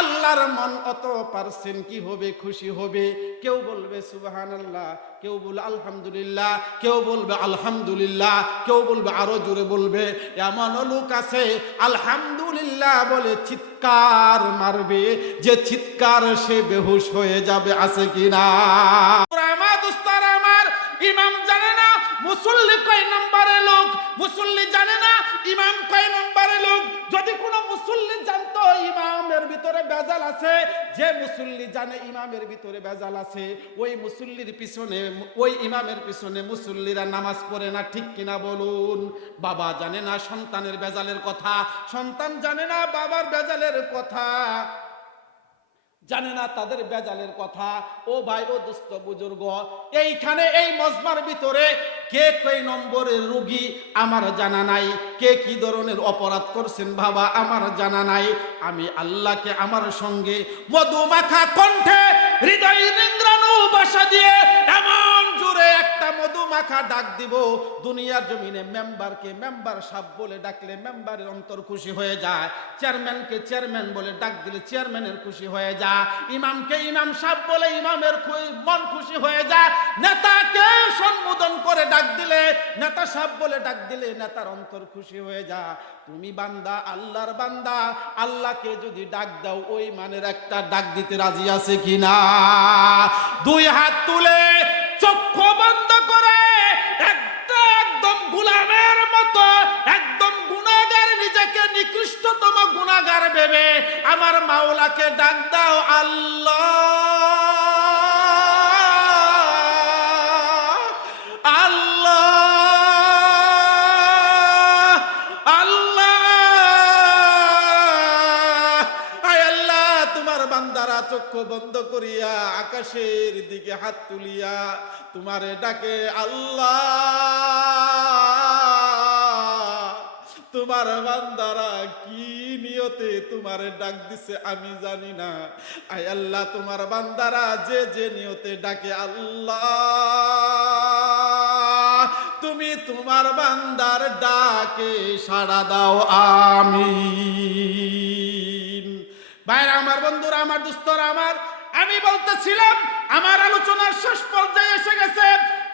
আল্লাহর মন অত পার্সেন্ট কি হবে, খুশি হবে। কেউ বলবে সুবহানাল্লাহ, কেউ বলবে আলহামদুলিল্লাহ, কেউ বলবে আলহামদুলিল্লাহ, কেউ বলবে আরো জোরে বলবে। এমন লোক আছে আলহামদুলিল্লাহ বলে চিৎকার মারবে, যে চিৎকার সে বেহুশ হয়ে যাবে, আছে কিনা? আমার দোস্তারা আমার, ইমাম জানে না মুসল্লি কয় নম্বরের লোক, মুসল্লি জানে না ইমাম কয় নম্বরের লোক। যদি কোনো মুসল্লি জানতো ইমামের ভিতরে ভেজাল আছে, যে মুসল্লি জানে ইমামের ভিতরে ভেজাল আছে, ওই মুসল্লির পিছনে, ওই ইমামের পিছনে মুসল্লিরা নামাজ পড়ে না, ঠিক কিনা বলুন? বাবা জানে না সন্তানের ভেজালের কথা, সন্তান জানে না বাবার ভেজালের কথা, জানে না তাদের বেজালের কথা। ও ভাই, ও দোস্ত বুজুর্গ, এইখানে এই মজমার ভিতরে কে কই নম্বরের রোগী আমার জানা নাই, কে কি ধরনের অপরাধ করছেন বাবা আমার জানা নাই। আমি আল্লাহকে আমার সঙ্গে মধুমাখা কণ্ঠে হৃদয় নিংড়ানো ভাষা দিয়ে এমন জোরে একটা মধুমাখা ডাক দিব, দুনিয়ার জমিনে মেম্বারকে মেম্বার সাহেব বলে ডাকলে মেম্বারের অন্তর খুশি হয়ে যায়, চেয়ারম্যানকে চেয়ারম্যান বলে ডাক দিলে চেয়ারম্যানের খুশি হয়ে যায়, ইমামকে ইমাম সাহেব বলে ইমামের মন খুশি হয়ে যায়, নেতাকে সম্বোধন করে ডাক দিলে, নেতা সাহেব বলে ডাক দিলে নেতার অন্তর খুশি হয়ে যায়। তুমি বান্দা, আল্লাহর বান্দা, আল্লাহকে যদি ডাক দাও, ওই মানের একটা ডাক দিতে রাজি আছে কিনা? দুই হাত তুলে চক্ষু বন্ধ করে একদম গোলামের মতো, একদম গুনাহগার, নিজেকে নিকৃষ্টতম গুনাহগার ভেবে আমার মাওলাকে ডাক দাও, আল্লাহ আল্লাহ আল্লাহ। আয় আল্লাহ, তোমার বান্দারা চক্ষু বন্ধ করিয়া আকাশের দিকে হাত তুলিয়া তোমারে ডাকে, আল্লাহ তোমার বান্দারা কি নিয়তে তোমারে ডাক দিছে আমি জানি না। আয় আল্লাহ, তোমার বান্দারা যে যে নিয়তে ডাকে, আল্লাহ তুমি তোমার বান্দার ডাকে সাড়া দাও, আমিন। ভাইরা আমার, বন্ধুরা আমার, দোস্তরা আমার, আমি বলতেছিলাম, আমার আলোচনার শেষ পর্যায়ে এসে গেছে।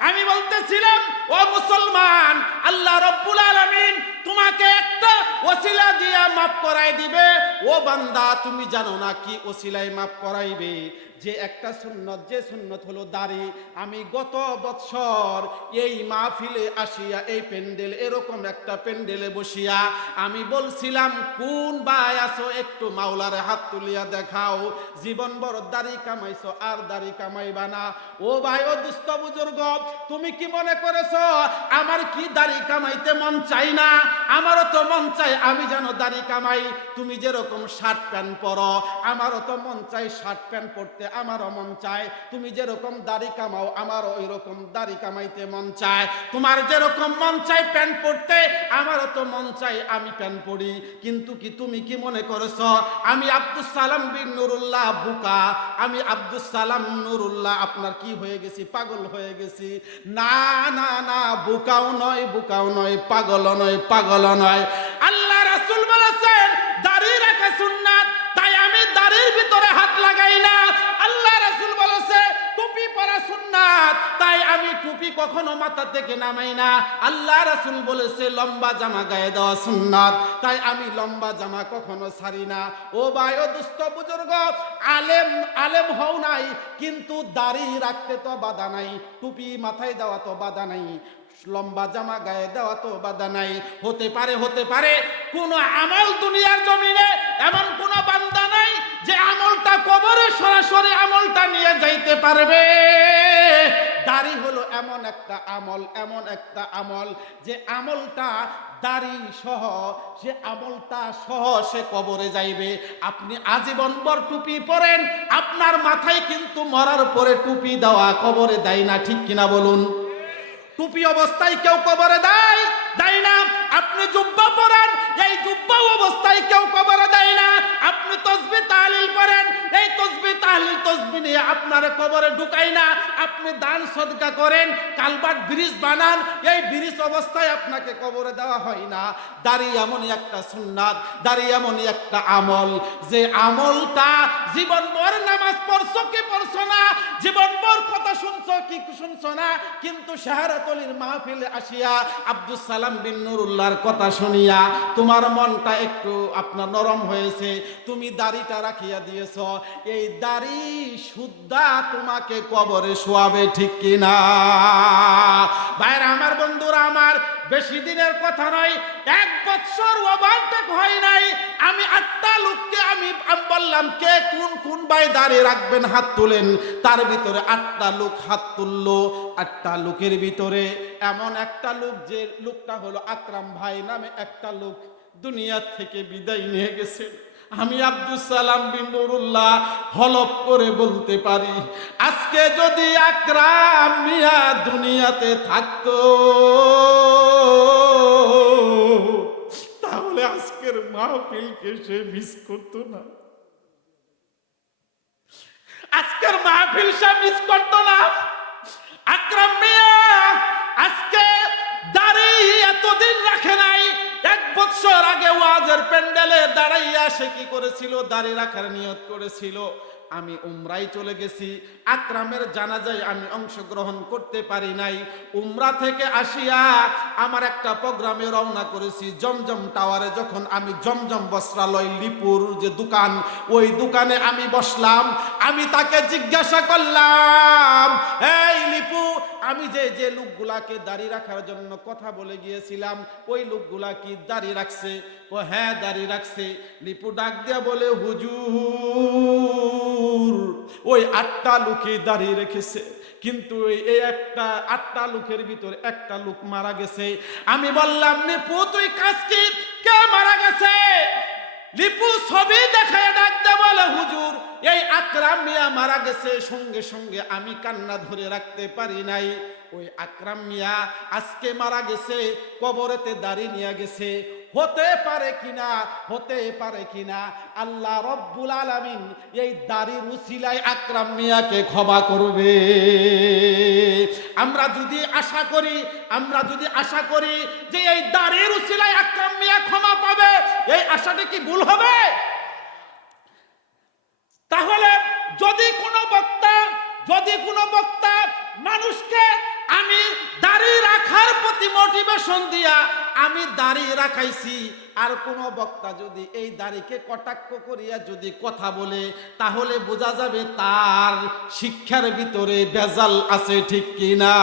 আমি বলতেছিলাম, ও মুসলমান, আল্লাহ রাব্বুল আলামিন তোমাকে একটা ওসিলা দিয়া মাফ করাই দিবে। ও বান্দা, তুমি জানো না কি ওসিলায় মাফ করাইবে? যে একটা সুন্নত, যে সুন্নত হলো দাড়ি। আমি গত বছর এই মাহফিলে আসিয়া, এই প্যান্ডেল, এরকম একটা প্যান্ডেলে বসিয়া আমি বলছিলাম, কোন ভাই আছো একটু মাওলারে হাত তুলিয়া দেখাও, জীবন বড় দাড়ি কামাইছো আর দাড়ি কামাইবা না। ও ভাই, ও দুস্থ বুজুর্গ, তুমি কি মনে করেছো আমার কি দাড়ি কামাইতে মন চাই না? আমারও তো মন চাই আমি যেন দাড়ি কামাই। তুমি যেরকম শার্ট প্যান্ট পরো, আমারও তো মন চাই শার্ট প্যান্ট পরতে, আমারও মন চায়, তুমি যেরকম দাড়ি কামাও আমারও ওই রকম দাড়ি কামাইতে মন চায়, তোমার যেরকম মন চায় প্যান্ট পরতে আমারও তো মন চায় আমি প্যান্ট পরি। কিন্তু কি তুমি কি মনে করেছো আমি আব্দুস সালাম বিন নুরুল্লাহ বুকা, আমি আব্দুস সালাম নুরুল্লাহ আপনার কি হয়ে গেছি, পাগল হয়ে গেছি? না না না, বুকাও নয়, বুকাও নয়, পাগলও নয়, পাগলও নয়। আল্লাহ রাসূল বলেছেন দাড়ি রাখা সুন্নাত, তাই আমি দাড়ির ভিতরে হাত লাগাই না। আল্লাহ রাসূল বলেছে টুপি পরা সুন্নাত, তাই আমি টুপি কখনো মাথা থেকে নামাই না। আল্লাহ রাসূল বলেছে লম্বা জামা গায়ে দেওয়া সুন্নাত, তাই আমি লম্বা জামা কখনো ছাড়ি না। ও ভাই ও দুস্থ বুজুর্গ, আলেম হও নাই কিন্তু দাড়ি রাখতে তো বাধা নাই, টুপি মাথায় দেওয়া তো বাধা নাই, লম্বা জামা গায়ে দেওয়া তো বাধা নাই। হতে পারে কোন আমল দুনিয়ার জমিনে এমন কোন বান্দা নাই যে আমলটা কবরে সরাসরি আমলটা নিয়ে যাইতে পারবে। দাড়ি হলো এমন একটা আমল যে আমলটা দাড়ি সহ, সে আমলটা সহ সে কবরে যাইবে। আপনি আজীবন ভর টুপি পরেন, আপনার মাথায় কিন্তু মরার পরে টুপি দেওয়া কবরে দেয় না, ঠিক কিনা বলুন? টুপি অবস্থায় কেউ কবরে দেয় না। আপনি জুব্বা পরেন, এই জুব্বা অবস্থায় কেউ কবরে দেয় না। আপনি তাসবিহ তাহলিল করেন, এই তাসবিহ তাহলিল তাসবিহ নিয়ে আপনার কবরে ঢুকাই না। আপনি দান সদকা করেন, কালবাট ব্রিজ বানান, এই ব্রিজ অবস্থায় আপনাকে কবরে দেওয়া হয় না। দাড়ি এমনই একটা সুন্নাত, দাড়ি এমনই একটা আমল যে আমলটা জীবনভর নামাজ পড়ছো কি পড়ছো না, জীবনভর কথা শুনছো কি শুনছো না, কিন্তু শাহরাতলির মাহফিলে আসিয়া আব্দুস সালাম বিন নুরুল্লাহর কথা শুনিয়া তোমার মনটা একটু আপনার নরম হয়েছে, তুমি দাড়িটা রাখিয়া দিয়েছ। এই দাড়ি সুদ্ধা তোমাকে কবরে শোয়াবে, ঠিক কিনা? ভাইরা আমার, বন্ধুরা আমার, বেশি দিনের কথা নয়, 1 বছর ওভারটেক হয় নাই, আমি 8টা লোককে আমি বললাম কে কোন ভাই দাঁড়িয়ে রাখবেন হাত তুলেন, তার ভিতরে 8টা লোক হাত তুললো। 8টা লোকের ভিতরে এমন একটা লোক, যে লোকটা হলো আকরাম ভাই নামে একটা লোক, দুনিয়া থেকে বিদায় নিয়ে গেছে। আমি আব্দুস সালাম বিন নুরুল্লাহ হলফ করে বলতে পারি, আজকে যদি আকরাম মিয়া দুনিয়াতে থাকতো তাহলে আজকের মাহফিলকে সে মিস করতো না, আজকের মাহফিল সে মিস করতো না। আকরাম মিয়া আজকে দাড়ি এতদিন রাখে নাই, 1 বছর আগে ওয়াজের প্যান্ডেলে দাঁড়াইয়া সে কি করেছিল, দাড়ি রাখার নিয়ত করেছিল। আমি উমরায় চলে গেছি, আকরামের জানাজায় আমি অংশগ্রহণ করতে পারি নাই। উমরা থেকে আসিয়া আমার একটা প্রোগ্রামে রওনা করেছি জমজম টাওয়ারে। যখন আমি জমজম বস্ত্রালয় লিপুর যে দোকান, ওই দোকানে আমি বসলাম, আমি তাকে জিজ্ঞাসা করলাম, এই লিপু, আমি যে লোকগুলাকে দাড়ি রাখার জন্য কথা বলে গিয়েছিলাম, ওই লোকগুলা কি দাড়ি রাখছে? ও হ্যাঁ দাড়ি রাখছে। লিপু ডাক দিয়া বলে, হুজুর ওই 8টা লোকই দাঁড়িয়ে রেখেছে, কিন্তু এই 8টা লোকের ভিতরে একটা লোক মারা গেছে। আমি বললাম, লিপু তুই কাজ কি, কে মারা গেছে? লিপু ছবি দেখায় ডাক দিয়ে বলে, হুজুর এই আকরাম মিয়া মারা গেছে। সঙ্গে সঙ্গে আমি কান্না ধরে রাখতে পারি নাই। ওই আকরাম মিয়া আজকে মারা গেছে, কবরেতে দাড়ি নিয়ে গেছে। হতে পারে কিনা আল্লাহ রব্বুল আলামিন এই দাড়ির উসিলায় আকরাম মিয়াকে ক্ষমা করবে। আমরা যদি আশা করি যে এই দাড়ির উসিলায় আকরাম মিয়া ক্ষমা পাবে, এই আশাটা কি ভুল হবে? তাহলে যদি কোনো বক্তা মানুষকে আমি দাড়ি রাখার প্রতি মোটিভেশন দিয়া আমি দাড়ি রাখাইছি, আর কোন বক্তা যদি এই দাড়িকে কটাক্ষ করিয়া যদি কথা বলে, তাহলে বোঝা যাবে তার শিক্ষার ভিতরে ভেজাল আছে, ঠিক কিনা?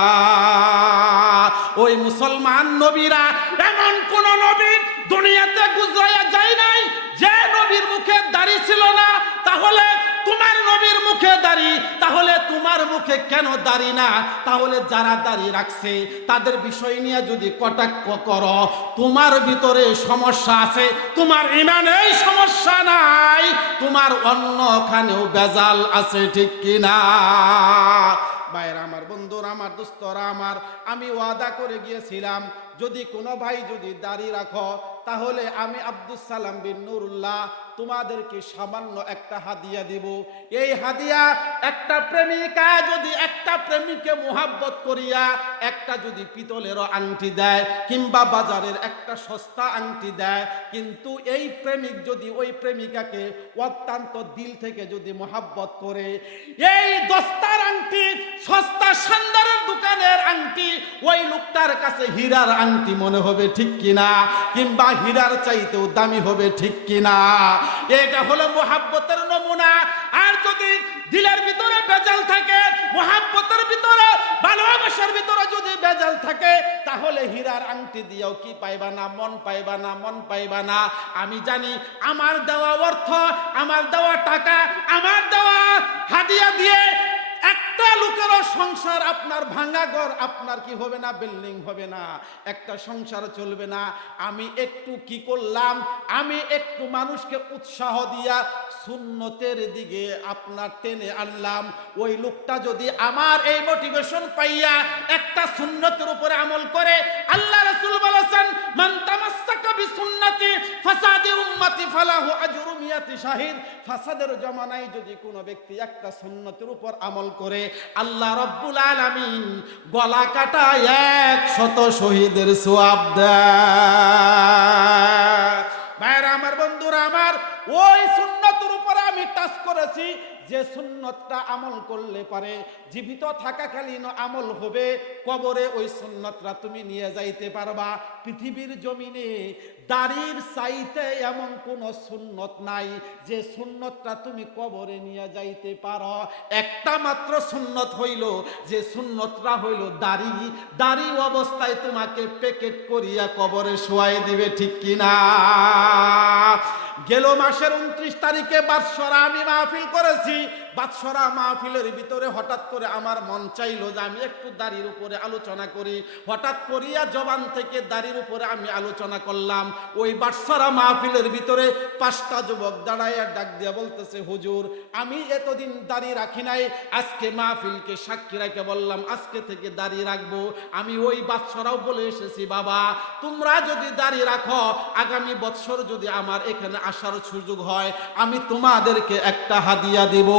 ওই মুসলমান নবীরা এমন কোন নবী দুনিয়াতে গুজরাইয়া যায় নাই যে নবীর মুখে দাড়ি ছিল না। তাহলে তোমার নবীর মুখে দাড়ি, তাহলে তোমার মুখে কেন দাড়ি না? তাহলে যারা দাড়ি রাখছে তাদের বিষয় নিয়ে যদি কটাক্ষ করো, তোমার ভিতরে সমস্যা আছে, তোমার ইমানেই সমস্যা নাই, তোমার অন্যখানেও বেজাল আছে, ঠিক কিনা? ভাইরা আমার, বন্ধুরা আমার, দোস্তরা আমার, আমি ওয়াদা করে গিয়েছিলাম যদি কোনো ভাই যদি দাড়ি রাখো তাহলে আমি আব্দুস সালাম বিন নুরুল্লাহ তোমাদেরকে সামান্য একটা হাদিয়া দিব। এই হাদিয়া একটা প্রেমিকা যদি একটা প্রেমিককে মোহাব্বত করিয়া একটা যদি পিতলের আংটি দেয় কিংবা বাজারের একটা সস্তা আংটি দেয়, কিন্তু এই প্রেমিক যদি ওই প্রেমিকাকে অত্যন্ত দিল থেকে যদি মোহাব্বত করে, এই দস্তার আংটি, সস্তা শানদারের দোকানের আংটি ওই লোকটার কাছে হীরার আংটি মনে হবে, ঠিক কিনা? কিংবা হীরার চাইতেও দামি হবে, ঠিক কিনা? এটা হলো মোহাব্বতের নমুনা। আর যদি দিলের ভিতরে বেজাল থাকে, মোহাব্বতের ভিতরে, ভালোবাসার ভিতরে যদি বেজাল থাকে, তাহলে হীরার আংটি দিয়েও কি পাইবা না? মন পাইবা না, মন পাইবা না। আমি জানি আমার দেওয়া অর্থ, আমার দেওয়া টাকা, আমার দেওয়া হাদিয়া দিয়ে একটা লোকেরও সংসার, আপনার ভাঙা ঘর আপনার কি হবে না? বিল্ডিং হবে না, একটা সংসার চলবে না। আমি একটু কি করলাম? আমি একটু মানুষকে উৎসাহ দিয়া সুন্নতের দিকে আপনার টেনে আনলাম। ওই লোকটা যদি আমার এই মোটিভেশন পাইয়া একটা সুন্নতের উপরে আমল করে, আল্লাহ রাসূল বলেছেন, মান তামাসসাকা বিসুন্নতি ফাসাদি উম্মতি ফালাহু আজরু মিয়াতি শাহিদ। ফাসাদের জামানায় যদি কোনো ব্যক্তি একটা সুন্নতের উপর আমল করে, আল্লাহ রব্বুল আলামিন গলা কাটা 100 শহীদের সওয়াব দেয়। ভাইরা আমার, বন্ধুরা আমার, ওই সুন্নতের উপরে আমি টাচ করেছি যে সুন্নতটা আমল করলে পারে জীবিত থাকাকালীন আমল হবে, কবরে ওই সুন্নতটা তুমি নিয়ে যাইতে পারবা। পৃথিবীর জমিনে দাড়ির চাইতে এমন কোন সুন্নত নাই যে সুন্নতটা তুমি কবরে নিয়ে যাইতে পারো। একটা মাত্র সুন্নত হইল, যে সুন্নতটা হইল দাড়ি। দাড়ি অবস্থায় তোমাকে প্যাকেট করিয়া কবরে শোয়াই দিবে, ঠিক কিনা? গেল মাসের 29 তারিখে বাদশরা আমি মাহফিল করেছি। বাদশরা মাহফিলের ভিতরে হঠাৎ করে আমার মন চাইলো যে আমি একটু দাড়ির উপরে আলোচনা করি। হঠাৎ করিয়া জবান থেকে দাড়ির উপরে আমি আলোচনা করলাম। ওই বাদশরা মাহফিলের ভিতরে 5টা যুবক দাঁড়াইয়া ডাক দিয়া বলতেছে, হুজুর আমি এতদিন দাড়ি রাখি নাই, আজকে মাহফিলকে সাক্ষী রেখে বললাম আজকে থেকে দাড়ি রাখবো। আমি ওই বাদশরাও বলে এসেছি, বাবা তোমরা যদি দাড়ি রাখো, আগামী বছর যদি আমার এখানে আসার সুযোগ হয়, আমি তোমাদেরকে একটা হাদিয়া দিব।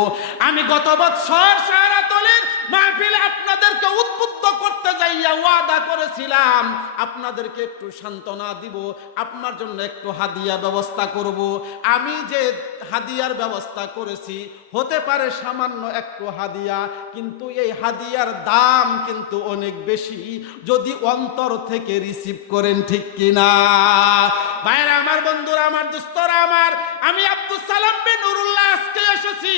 আমি গত বছর শাহরাতলির মাহফিলে আপনাদেরকে উদ্বুদ্ধ করতে যাইয়া ওয়াদা করেছিলাম আপনাদেরকে একটু সান্ত্বনা দিব, আপনার জন্য একটু হাদিয়া ব্যবস্থা করব। আমি যে হাদিয়ার ব্যবস্থা করেছি হতে পারে সামান্য একটু হাদিয়া, কিন্তু এই হাদিয়ার দাম কিন্তু অনেক বেশি যদি অন্তর থেকে রিসিভ করেন, ঠিক কিনা? ভাইরা আমার, বন্ধুরা আমার, দোস্তরা আমার, আমি আব্দুস সালাম বিন নুরুল্লাহ আজকে এসেছি,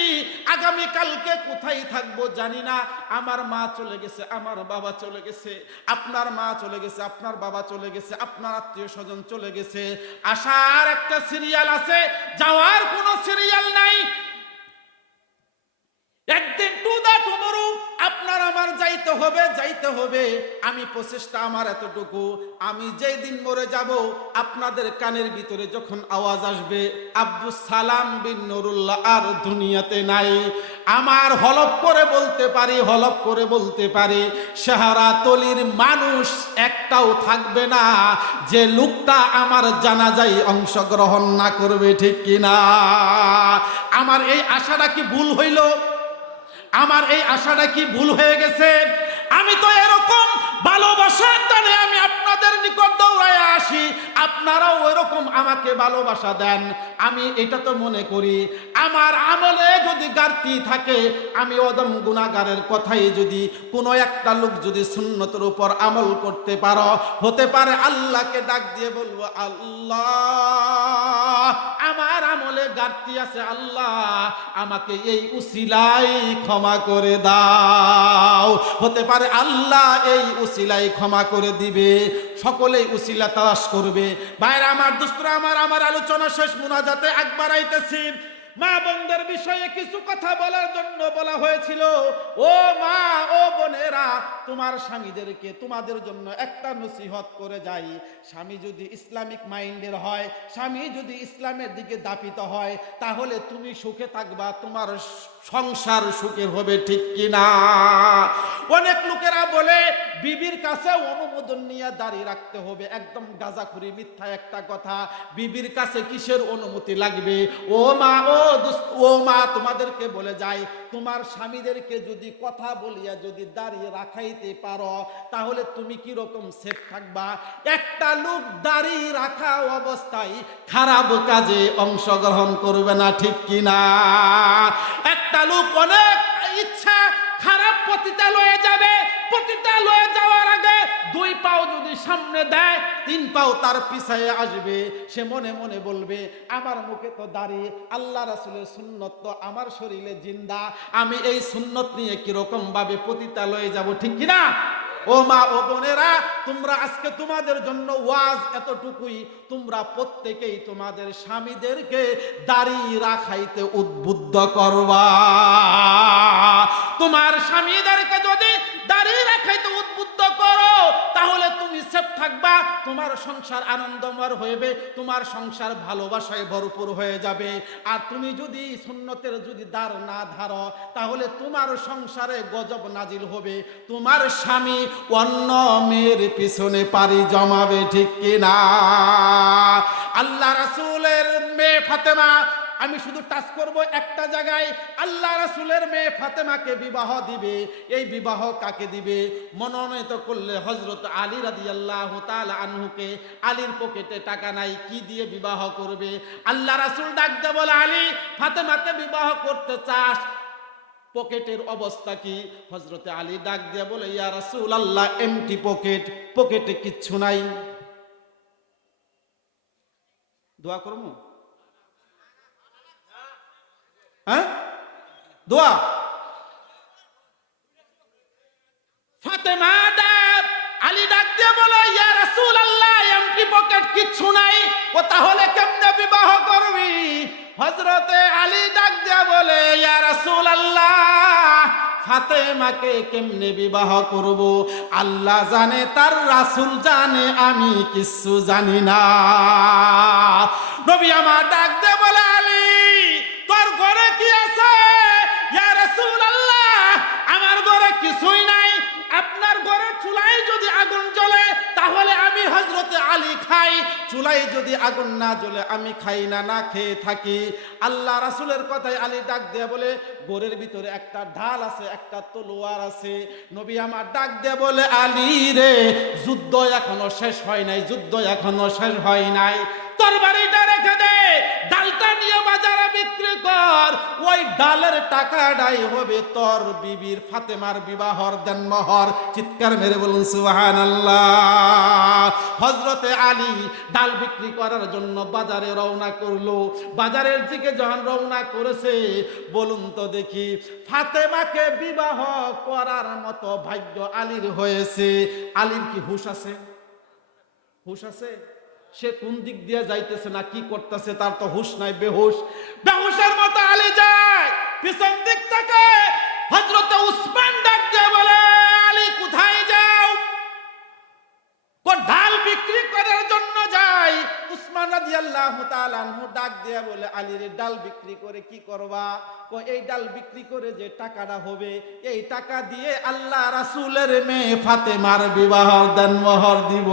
আগামী কালকে কোথায় থাকবো জানি না। আমার মা চলে গেছে, আমার বাবা চলে গেছে, আপনার মা চলে গেছে, আপনার বাবা চলে গেছে, আপনার আত্মীয় স্বজন চলে গেছে। আসার একটা সিরিয়াল আছে, যাওয়ার কোনো সিরিয়াল নাই। একদিন টু দা টুমরো আপনার আমার যাইতে হবে, যাইতে হবে। আমি প্রচেষ্টা আমার এতটুকু, আমি যেই দিন মরে যাব আপনাদের কানের ভিতরে যখন আওয়াজ আসবে আব্দুস সালাম বিন নুরুল্লাহ আর দুনিয়াতে নাই, আমার হলফ করে বলতে পারি, হলফ করে বলতে পারি, শাহরাতলির মানুষ একটাও থাকবে না যে লোকটা আমার জানাজায় অংশগ্রহণ না করবে, ঠিক কিনা? আমার এই আশাটা কি ভুল হইল? আমার এই আশাটা কি ভুল হয়ে গেছে? আমি তো এরকম ভালোবাসার টানে আমি আপনাদের নিকট দৌড়ায় আসি, আপনারাও এরকম আমাকে ভালোবাসা দেন। আমি এটা তো মনে করি আমার আমলে যদি ঘাটতি থাকে, আমি অদম গুনাহগারের কথাই যদি কোনো একটা লোক যদি সুন্নতের উপর আমল করতে পারো, হতে পারে আল্লাহকে ডাক দিয়ে বলবো, আল্লাহ আমার আমলে ঘাটতি আছে, আল্লাহ আমাকে এই উসিলাই ক্ষমা করে দাও। হতে পারে আল্লাহ এই উসিলাই ক্ষমা করে দিবে, সকলেই উসিলা তালাশ করবে। ভাইরা আমার, দোস্তরা আমার, আমার আলোচনা শেষ, মুনাজাতে আগ বাড়াইতেছি। মা বোনদের বিষয়ে কিছু কথা বলার জন্য বলা হয়েছিল। ও মা, ও বোনেরা, তোমার স্বামীদেরকে তোমাদের জন্য একটা নসিহত করে যাই। স্বামী যদি ইসলামিক মাইন্ডের হয়, স্বামী যদি ইসলামের দিকে দাপিত হয়, তাহলে তুমি সুখে থাকবা, তোমার সংসার সুখের হবে, ঠিক কিনা? অনেক লোকেরা বলে বিবির কাছে অনুমোদন নিয়ে দাঁড়িয়ে রাখতে হবে। একদম গাঁজাখুরি মিথ্যা একটা কথা। বিবির কাছে কিসের অনুমতি লাগবে? ও মা, ও মা, তোমাদেরকে বলে যাই, তোমার স্বামীদেরকে যদি কথা বলিয়া যদি দাঁড়িয়ে রাখাইতে পারো, তাহলে তুমি কি রকম সেফ থাকবা। একটা লোক দাঁড়িয়ে রাখা অবস্থায় খারাপ কাজে অংশগ্রহণ করবে না, ঠিক কিনা? একটা লোক অনেক ইচ্ছা খারাপ পতিতালয়ে যাবে, পতিতালয়ে যাওয়ার আগে 2 পাও যদি সামনে দেয়, 3 পাও তার পিছায়ে আসবে। সে মনে মনে বলবে, আমার মুখে তো দাঁড়িয়ে, আল্লাহ রাসূলের সুন্নত তো আমার শরীরে জিন্দা, আমি এই সুন্নত নিয়ে কিরকম ভাবে পতিতালয়ে যাব, ঠিক কিনা? ও মা, ও বোনেরা, তোমরা আজকে তোমাদের জন্য ওয়াজ এতটুকুই, তোমরা প্রত্যেকেই তোমাদের স্বামীদেরকে দাঁড়িয়ে রাখাইতে উদ্বুদ্ধ করবা। তোমার স্বামীদেরকে যদি দাঁড়িয়ে রাখাইতে উদ্বুদ্ধ করো, তাহলে তুমি সেফ থাকবা, তোমার সংসার আনন্দময় হইবে, তোমার সংসার ভালোবাসায় ভরপুর হয়ে যাবে। আর তুমি যদি সুন্নতের যদি দাঁড় না ধারো, তাহলে তোমার সংসারে গজব নাজিল হবে, তোমার স্বামী অন্য মেয়ের পিছনে পাড়ি জমাবে, ঠিক কিনা? আল্লাহ রাসূলের মেয়ে ফাতেমা, আমি শুধু টাচ করব একটা জায়গায়, আল্লাহ রাসূলের মেয়ে ফাতেমাকে বিবাহ দিবে। এই বিবাহ কাকে দিবে? মনোনীত করলে হযরত আলী রাদিয়াল্লাহু তাআলা আনহুকে। আলীর পকেটে টাকা নাই, কি দিয়ে বিবাহ করবে? আল্লাহ রাসূল ডাক দিয়ে বলে, আলী, ফাতেমাকে বিবাহ করতে চাস, পকেটের অবস্থা কি? হযরত আলী ডাক দিয়ে বলে, ইয়া রাসূলুল্লাহ, এমটি পকেট, পকেটে কিচ্ছু নাই। দোয়া করবো? হ্যাঁ, দোয়া। ফাতেমা ডাক, আলী ডাক দিয়ে বলে, ইয়া রাসূলুল্লাহ, এমটি পকেট, কিচ্ছু নাই। ও তাহলে কেমনে বিবাহ করবি? হযরতে আলী ডাক দিয়ে বলে, ইয়া রাসূলুল্লাহ, ফাতেমাকে কেমনে বিবাহ করব? আল্লাহ জানে, তার রাসূল জানে, আমি কিছু জানি না। নবী আমার ডাক দিয়ে বলে, আলী, তোর ঘরে কি আছে? ইয়া রাসূলুল্লাহ, আমার ঘরে কিছুই নাই। আপনার ঘরে চুলায় যদি আগুন জ্বলে, তাহলে আমি হযরতে আলী খাই, চুলায় যদি আগুন না জ্বলে আমি খাই না, না খেয়ে থাকি। আল্লাহ রাসূলের কথায় আলী ডাক দিয়ে বলে, ঘরের ভিতরে একটা ঢাল আছে, একটা তলোয়ার আছে। নবী আমার ডাক দিয়ে বলে, আলী রে, যুদ্ধ এখনো শেষ হয় নাই, যুদ্ধ এখনো শেষ হয় নাই, তরবারিটা রেখে দে, ডালটা নিয়ে বাজারে বিক্রি কর, ওই ডালের টাকাটাই হবে তোর বিবির ফাতেমার বিবাহর দেনমোহর। চিৎকার মেরে বলুন সুবহানাল্লাহ। হযরতে আলী ডাল বিক্রি করার জন্য বাজারে রওনা করলো। বাজারের দিকে যখন রওনা করেছে, বলুন তো দেখি, ফাতেমাকে বিবাহ করার মতো ভাগ্য আলীর হয়েছে। আলীর কি হুঁশ আছে? হুঁশ আছে? সে কোন দিক দিয়ে যাইতেছে না কি করতেছে তার তো হুঁশ নাই, বেহুশ। বেহুশের মতো আলী যায়, পিছন দিক থেকে হযরত উসমান ডাক দিয়ে বলে, আলী কোথায় যাও? ঢাল বিক্রি করার জন্য যাই। উসমান রাদিয়াল্লাহু তাআলা আনহু ডাক দিয়ে বলে, আলী রে, ডাল বিক্রি করে কি করবা? এই ডাল বিক্রি করে যে টাকাটা হবে, এই টাকা দিয়ে আল্লাহ রাসূলের মেয়ে ফাতেমার বিবাহর দেনমোহর দিব।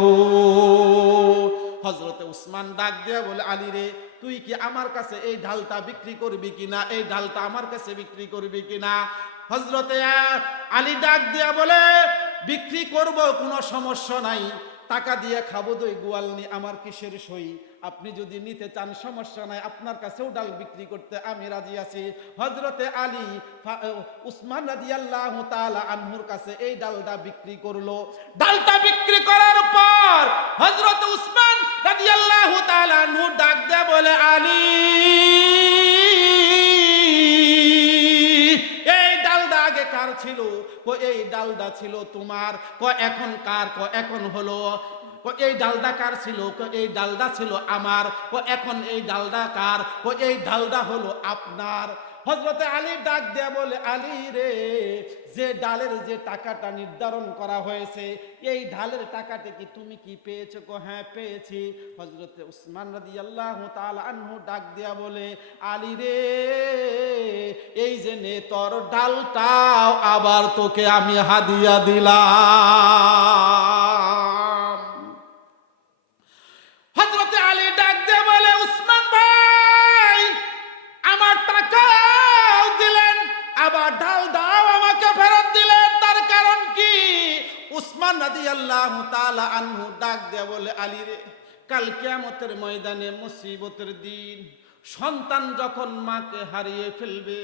হযরতে উসমান ডাক দিয়ে বলে, আলী রে, তুই কি আমার কাছে এই ঢালটা বিক্রি করবি কিনা? এই ঢালটা আমার কাছে বিক্রি করবি কিনা? হযরতে আলী ডাক দিয়া বলে, বিক্রি করব, কোনো সমস্যা নাই, টাকা দিয়ে খাবো দই গোয়ালনি, আমার কিসের সই? আপনি যদি নিতে চান সমস্যা নাই, আপনার কাছেও ডাল বিক্রি করতে আমি রাজি আছি। হযরতে আলী উসমান রাদিয়াল্লাহু তাআলা আনহুর কাছে এই ডালটা বিক্রি করলো। ডালটা বিক্রি করার পর হযরত উসমান রাদিয়াল্লাহু তাআলা আনহু ডাক দিয়ে বলে, আলী, এই ডালটা আগে কার ছিল? এই ডালটা ছিল তোমার। এখন কার? এখন হলো এই ডালডা কার ছিল? এই ডালডা ছিল আমার। এখন এই ডালডা কার? এই ডালডা হলো আপনার। হযরতে আলী ডাক দেয়া বলে, আলী রে, যে ডালের যে টাকাটা নির্ধারণ করা হয়েছে, এই ডালের টাকাটা কি তুমি কি পেয়েছো? হ্যাঁ পেয়েছি। হযরতে উসমান রাদিয়াল্লাহু তাআলা আনহু ডাক দেয়া বলে, আলী রে, এই যে নে তোর ডালটাও আবার তোকে আমি হাদিয়া দিলাম। হযরতে আলী ডাক দেয়া বলে, উসমান ভাই, আমার টাকাও দিলেন, আবার ডাল দাও আমাকে ফেরত দিলেন, তার কারণ কি? উসমান রাদিয়াল্লাহু তাআলা আনহু ডাক দেয়া বলে, আলী রে, কাল কিয়ামতের ময়দানে মুসিবতের দিন, সন্তান যখন মাকে হারিয়ে ফেলবে,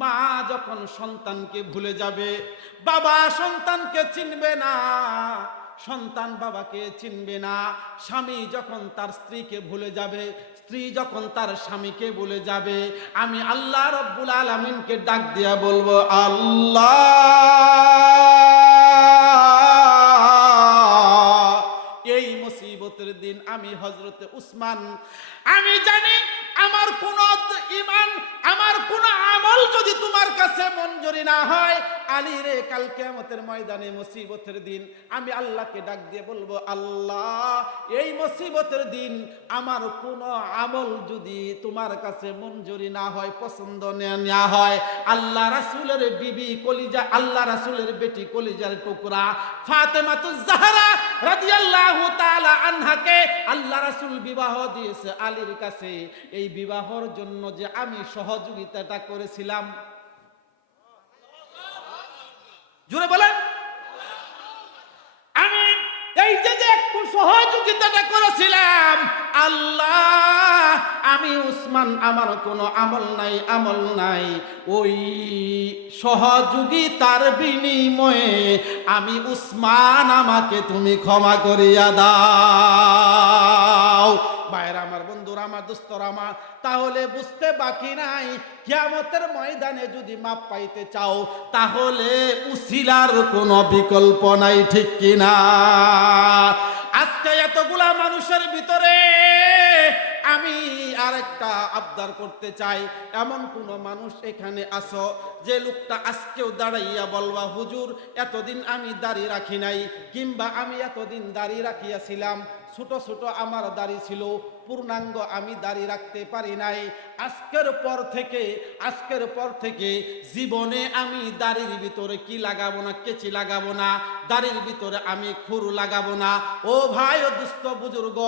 মা যখন সন্তানকে ভুলে যাবে, বাবা সন্তানকে চিনবে না, সন্তান বাবাকে চিনবে না, স্বামী যখন তার স্ত্রীকে ভুলে যাবে, স্ত্রী যখন তার স্বামীকে ভুলে যাবে, আমি আল্লাহ রব্বুল আলামিনকে ডাক দিয়া বলবো, আল্লাহ, এই মুসিবতের দিন আমি হযরতে উসমান, আমি জানি আমার কোন ঈমান, আমার কোন আমল যদি তোমার কাছে মঞ্জুরি না হয়, আলী রে, কাল কিয়ামতের ময়দানে মুসিবতের দিন আমি আল্লাহকে ডাক দিয়ে বলবো, আল্লাহ, এই মুসিবতের দিন আমার কোন আমল যদি তোমার কাছে মঞ্জুরি না হয়, পছন্দ না হয়, আল্লাহ রাসূলের বিবি কলিজা, আল্লাহ রাসূলের বেটি কলিজার টুকরা ফাতেমাতুজ জাহরা রাদিয়াল্লাহু তাআলা আনহাকে আল্লাহ রাসূল বিবাহ দিয়েছে আলীর কাছে। এই বিবাহর জন্য যে আমি সহযোগিতাটা করেছিলাম, জোরে বলেন, আমি এই যে একটু সহযোগিতাটা করেছিলাম, আল্লাহ, আমি উসমান, আমার কোনো আমল নাই, ওই সহযোগিতার বিনিময়ে আমি উসমান, আমাকে তুমি ক্ষমা করিয়া দাও। ভাইরা আমার, বন্ধুরা আমার, দোস্তরা আমার, তাহলে বুঝতে বাকি নাই, কিয়ামতের ময়দানে যদি মাপ পাইতে চাও, তাহলে উসিলার কোনো বিকল্প নাই, ঠিক কিনা? আজকে এতগুলা মানুষের ভিতরে আমি আরেকটা আবদার করতে চাই, এমন কোন মানুষ এখানে আসো যে লোকটা আজকেও দাঁড়াইয়া বলবা, হুজুর, এতদিন আমি দাড়ি রাখি নাই, কিংবা আমি এতদিন দাড়ি রাখিয়াছিলাম, ছোট ছোট আমার দাড়ি ছিল, পূর্ণাঙ্গ আমি দাড়ি রাখতে পারি নাই, আজকের পর থেকে জীবনে আমি দাড়ির ভিতরে কি লাগাবো না, কেচি লাগাবো না, দাড়ির ভিতরে আমি খুর লাগাবো না। ও ভাই, ও দুস্থ বুজুর্গ,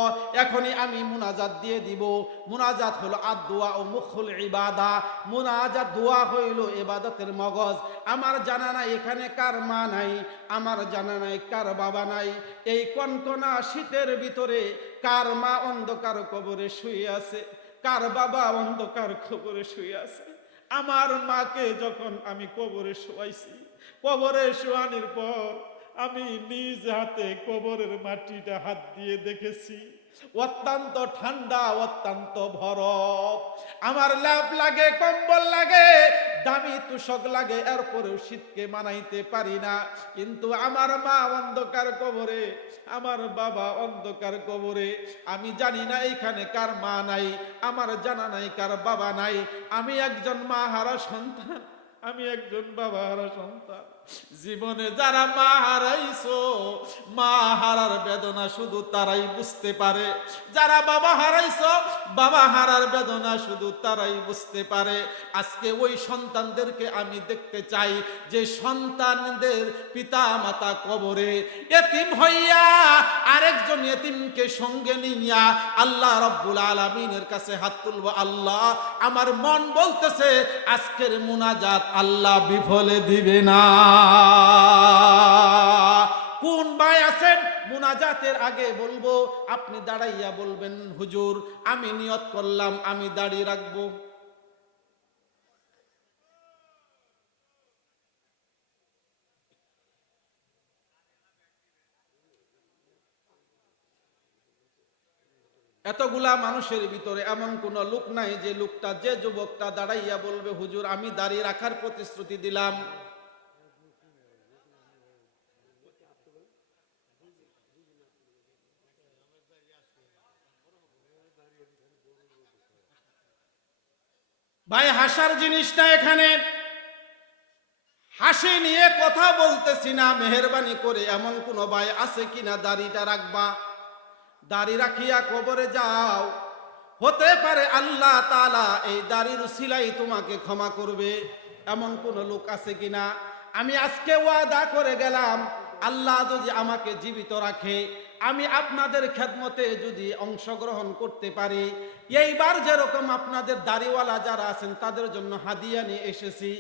এখনই আমি মুনাজাত দিয়ে দিব। মুনাজাত হলো আদ-দুআ ও মুখুল ইবাদা। মুনাজাত, দোয়া হইল ইবাদতের মগজ। আমার জানা নাই এখানে কার মা নাই, আমার জানা নাই কার বাবা নাই। এই কনকনা শীতের ভিতরে কার মা অন্ধকার কবরে শুয়ে আছে, কার বাবা অন্ধকার কবরে শুয়ে আছে। আমার মাকে যখন আমি কবরে শোয়াইছি, কবরে শোয়ানোর পর আমি নিজ হাতে কবরের মাটিটা হাত দিয়ে দেখেছি, অত্যন্ত ঠান্ডা, অত্যন্ত বরফ। আমার ল্যাপ লাগে, কম্বল লাগে, দামি তুষক লাগে, এরপরেও শীতকে মানাইতে পারি না। কিন্তু আমার মা অন্ধকার কবরে, আমার বাবা অন্ধকার কবরে। আমি জানি না এখানে কার মা নাই, আমার জানা নাই কার বাবা নাই। আমি একজন মা হারা সন্তান, আমি একজন বাবা হারা সন্তান। জীবনে যারা মা হারাইছো, মা হারার বেদনা শুধু তারাই বুঝতে পারে। যারা বাবা হারাইছো, বাবা হারার বেদনা শুধু তারাই বুঝতে পারে। আজকে ওই সন্তানদেরকে আমি দেখতে চাই যে সন্তানদের পিতা মাতা কবরে এতিম হইয়া আরেকজন এতিমকে সঙ্গে নিয়া আল্লাহ রাব্বুল আলামিনের কাছে হাত তুলবো। আল্লাহ, আমার মন বলতেছে আজকের মুনাজাত আল্লাহ বিফলে দিবে না। কোন ভাই আছেন মুনাজাতের আগে বলবো, আপনি দাঁড়াইয়া বলবেন, হুজুর, আমি নিয়ত করলাম আমি দাড়ি রাখবো। এতগুলা মানুষের ভিতরে এমন কোন লোক নাই যে লোকটা, যে যুবকটা দাঁড়াইয়া বলবে, হুজুর, আমি দাড়ি রাখার প্রতিশ্রুতি দিলাম। ভাই হাসার জিনিসটা এখানে, হাসি নিয়ে কথা বলতেছি না। মেহেরবানি করে এমন কোন ভাই আছে কিনা দাড়িটা রাখবা, দাড়ি রাখিয়া কবরে যাও, হতে পারে আল্লাহ তাআলা এই দাড়ির উসিলাই তোমাকে ক্ষমা করবে, এমন কোন লোক আছে কিনা? আমি আজকে ওয়াদা করে গেলাম, আল্লাহ যদি আমাকে জীবিত রাখে, আমি আপনাদের খেদমতে যদি অংশগ্রহণ করতে পারি, এইবার যেরকম আপনাদের দাড়িওয়ালা যারা আছেন তাদের জন্য হাদিয়া নিয়ে এসেছি,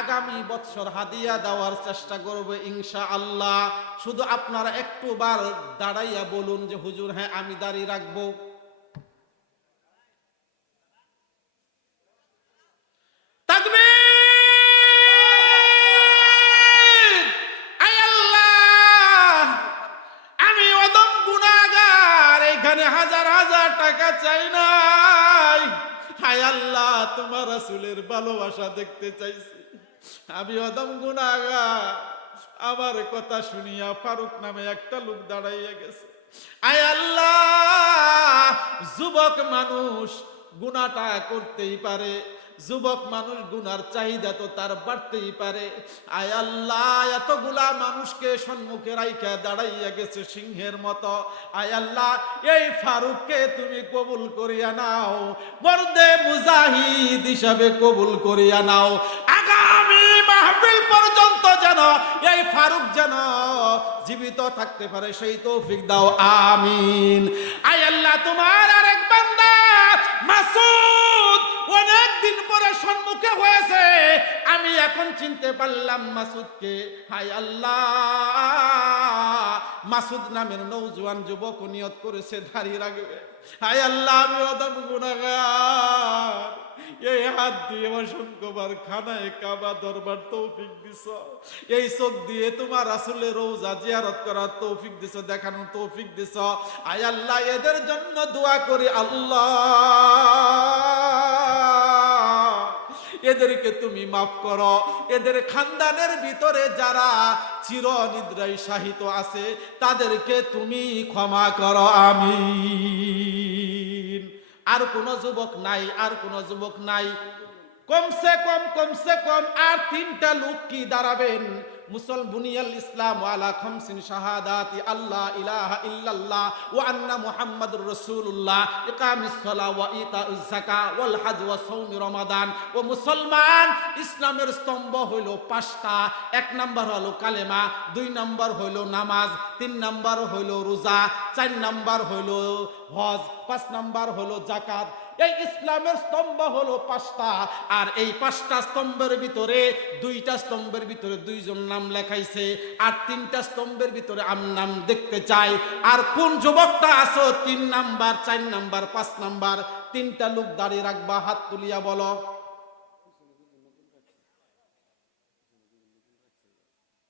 আগামী বছর হাদিয়া দেওয়ার চেষ্টা করব ইনশাআল্লাহ। শুধু আপনারা একটু বার দাঁড়াইয়া বলুন যে হুজুর হ্যাঁ আমি দাড়ি রাখবো। তাকবীর! আয় আল্লাহ, আমি অদম গুনাহগার, এখানে হাজার হাজার টাকা চাই নাই। হায় আল্লাহ, তোমার রাসূলের ভালোবাসা দেখতে চাইছি। আমি অদম গুনাহগার। আমার কথা শুনিয়া ফারুক নামে একটা লোক দাঁড়াইয়া গেছে। আয় আল্লাহ, যুবক মানুষ গুনাহটা করতেই পারে, যুবক মানুষ গুনার চাহিদা তো তার বাড়তেই পারে। আয় আল্লাহ, এতগুলা মানুষকে সম্মুখে রাইখা দাঁড়াইয়া গেছে সিংহের মতো। আয় আল্লাহ, এই ফারুককে তুমি কবুল করিয়া নাও, মর্দে মুজাহিদ হিসাবে কবুল করিয়া নাও। আগামী মাহফিল পর্যন্ত যেন এই ফারুক যেন জীবিত থাকতে পারে সেই তৌফিক দাও, আমিন। আয় আল্লাহ, তোমার আরেক বান্দা মাসুদ অনেকদিন পরে সম্মুখে হয়েছে, আমি এখন চিনতে পারলাম মাসুদকে। হায় আল্লাহ, মাসুদ নামের নওজোয়ান যুবক নিয়ত করেছে দাড়ি রাখবে। হায় আল্লাহ, আমি অদম গুনাহগার, এই হাত দিয়ে অসংখ্যবার খানায় কাবা দরবার তৌফিক দিছ, এই চোখ দিয়ে তোমার রাসূলের রওজা জিয়ারত করার তৌফিক দিছ, দেখানোর তৌফিক দিছ। আয় আল্লাহ, এদের জন্য দোয়া করি আল্লাহ, এদেরকে তুমি মাফ করো। এদের খানদানের ভিতরে যারা চিরনিদ্রায় শাহিত আছে তাদেরকে তুমি ক্ষমা করো, আমিন। আর কোন যুবক নাই, আর কোন যুবক নাই। কমসে কম আর তিনটা লোক কি দাঁড়াবেন? মুসলমানিয়াল ইসলাম আলা খামসিন শাহাদাতি আল্লাহ ইলাহা ইল্লাল্লাহ ওয়া আন্না মুহাম্মাদুর রাসূলুল্লাহ, ইকামিস সালাহ ওয়া ইতাউজ যাকাত ওয়াল হজ ওয়া সাওম রমাদান। ও মুসলমান, ইসলামের স্তম্ভ হইল পাঁচটা। এক নাম্বার হলো কালেমা, দুই নাম্বার হইল নামাজ, তিন নাম্বার হইল রোজা, চার নাম্বার হইল হজ, পাঁচ নাম্বার হলো যাকাত। এই ইসলামের স্তম্ভ হলো পাঁচটা। আর এই পাঁচটা স্তম্ভের ভিতরে দুইটা স্তম্ভের ভিতরে দুইজন নাম লেখাইছে, আর তিনটা স্তম্ভের ভিতরে আমি নাম দেখতে চাই। আর কোন যুবকটা আছো 3 নাম্বার, 4 নাম্বার, 5 নাম্বার? তিনটা লোক দাঁড়িয়ে রাখবা, হাত তুলিয়া বলো।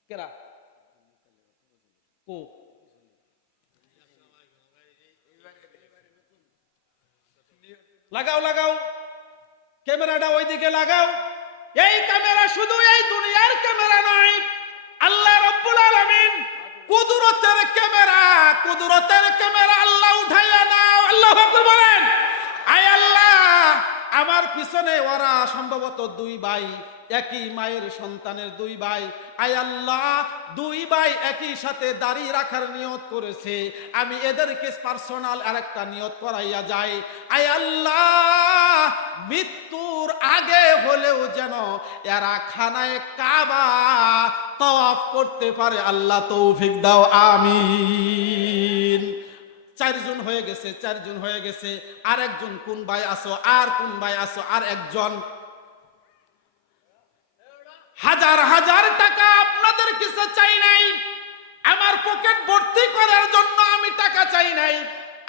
কেরা কো লাগাও লাগাও, ক্যামেরাটা ওইদিকে লাগাও। এই ক্যামেরা শুধু এই দুনিয়ার ক্যামেরা নয়, আল্লাহ রাব্বুল আলামিন কুদরতের ক্যামেরা, কুদরতের ক্যামেরা আল্লাহ উঠাইয়া নাও। আল্লাহু আকবার বলেন। আয় আল্লাহ, আমার পিছনে ওরা সম্ভবত 2 ভাই, একই মায়ের সন্তানের 2 ভাই। আয় আল্লাহ, 2 ভাই একই সাথে দাড়ি রাখার নিয়ত করেছে, আমি এদেরকে পার্সোনাল আরেকটা নিয়ত করাইয়া যাই। আয় আল্লাহ, মৃত্যুর আগে হলেও যেন এরা খানায় কাবা তাওয়াফ করতে পারে, আল্লাহ তৌফিক দাও, আমিন। 4 জন হয়ে গেছে, 4 জন হয়ে গেছে। আর একজন কোন ভাই আছো? আর কোন ভাই আছো? আর একজন। হাজার হাজার টাকা আপনাদের কাছে চাই নাই, আমার পকেট ভর্তি করার জন্য আমি টাকা চাই নাই,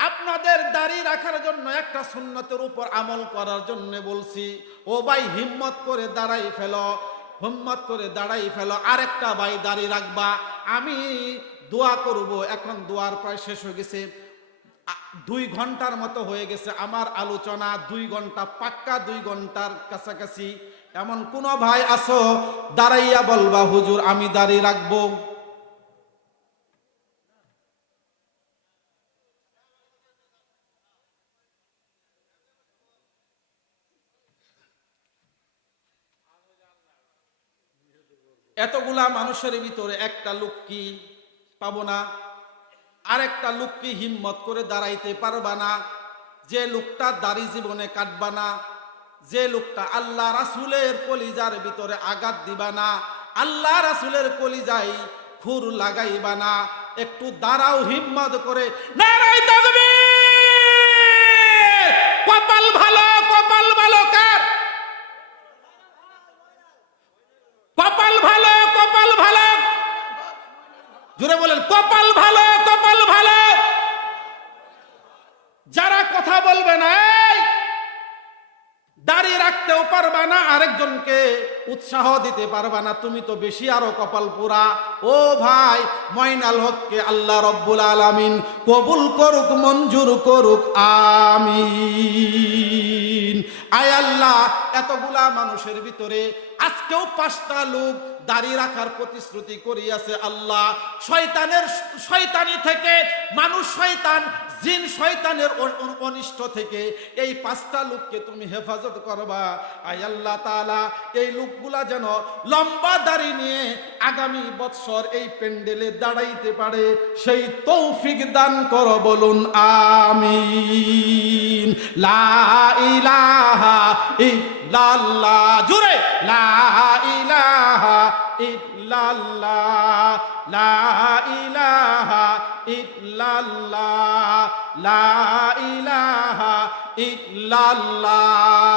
আপনাদের দাড়ি রাখার জন্য একটা সুন্নতের উপর আমল করার জন্য বলছি। ও ভাই, হিম্মত করে দাঁড়াই ফেলো, হিম্মত করে দাঁড়াই ফেলো। আরেকটা ভাই দাড়ি রাখবা, আমি দোয়া করব। এখন দোয়ার প্রায় শেষ হয়ে গেছে, 2 ঘন্টার মতো হয়ে গেছে আমার আলোচনা, 2 ঘন্টা পাক্কা, 2 ঘন্টার কাছাকাছি। এমন কোন ভাই আছো দাঁড়াইয়া বলবা হুজুর আমি দাড়ি রাখবো? এতগুলা মানুষের ভিতরে একটা লোক কি পাবো না? আরেকটা লোক কি হিম্মত করে দাঁড়াইতে পারবা না? যে লোকটা দাড়ি জীবনে কাটবা না, যে লোকটা আল্লাহ রাসূলের কলিজার ভিতরে আঘাত দিবা না, আল্লাহ রাসূলের কলিজায় খুর লাগাইবা না, একটু দাঁড়াও হিম্মত করে। নারায়ে তাকবীর! কপাল ভালো, কপাল ভালো কার? কপাল ভালো, কপাল ভালো, জোরে বলেন কপাল ভালো, কপাল ভালো। যারা কথা বলবে না, এই দাঁড়িয়ে রাখতেও পারবা না, আরেকজনকে উৎসাহ দিতে পারবা না, তুমি তো বেশি আরো কপাল পোড়া। ও ভাই, ময়নাল হককে আল্লাহ রব্বুল আলামিন কবুল করুক, মঞ্জুর করুক, আমিন। আয় আল্লাহ, এতগুলা মানুষের ভিতরে আজকেও 5টা লোক দাঁড়িয়ে রাখার প্রতিশ্রুতি করিয়াছে। আল্লাহ, শয়তানি থেকে, মানুষ শয়তান, জিন শয়তানের অনিষ্ট থেকে এই 5টা লোককে তুমি হেফাজত করবা। আয় আল্লাহ তাআলা, এই লোকগুলা যেন লম্বা দাড়ি নিয়ে আগামী বছর এই প্যান্ডেলে দাঁড়াইতে পারে, সেই তৌফিক দান করো, বলুন আমিন। লা ইলাহা ইল্লাল্লাহ, জোরে লা ইলাহা ইল্লাল্লাহ, লা ইলাহা ইল্লাল্লাহ, লা ইলাহা ইল্লাল্লাহ।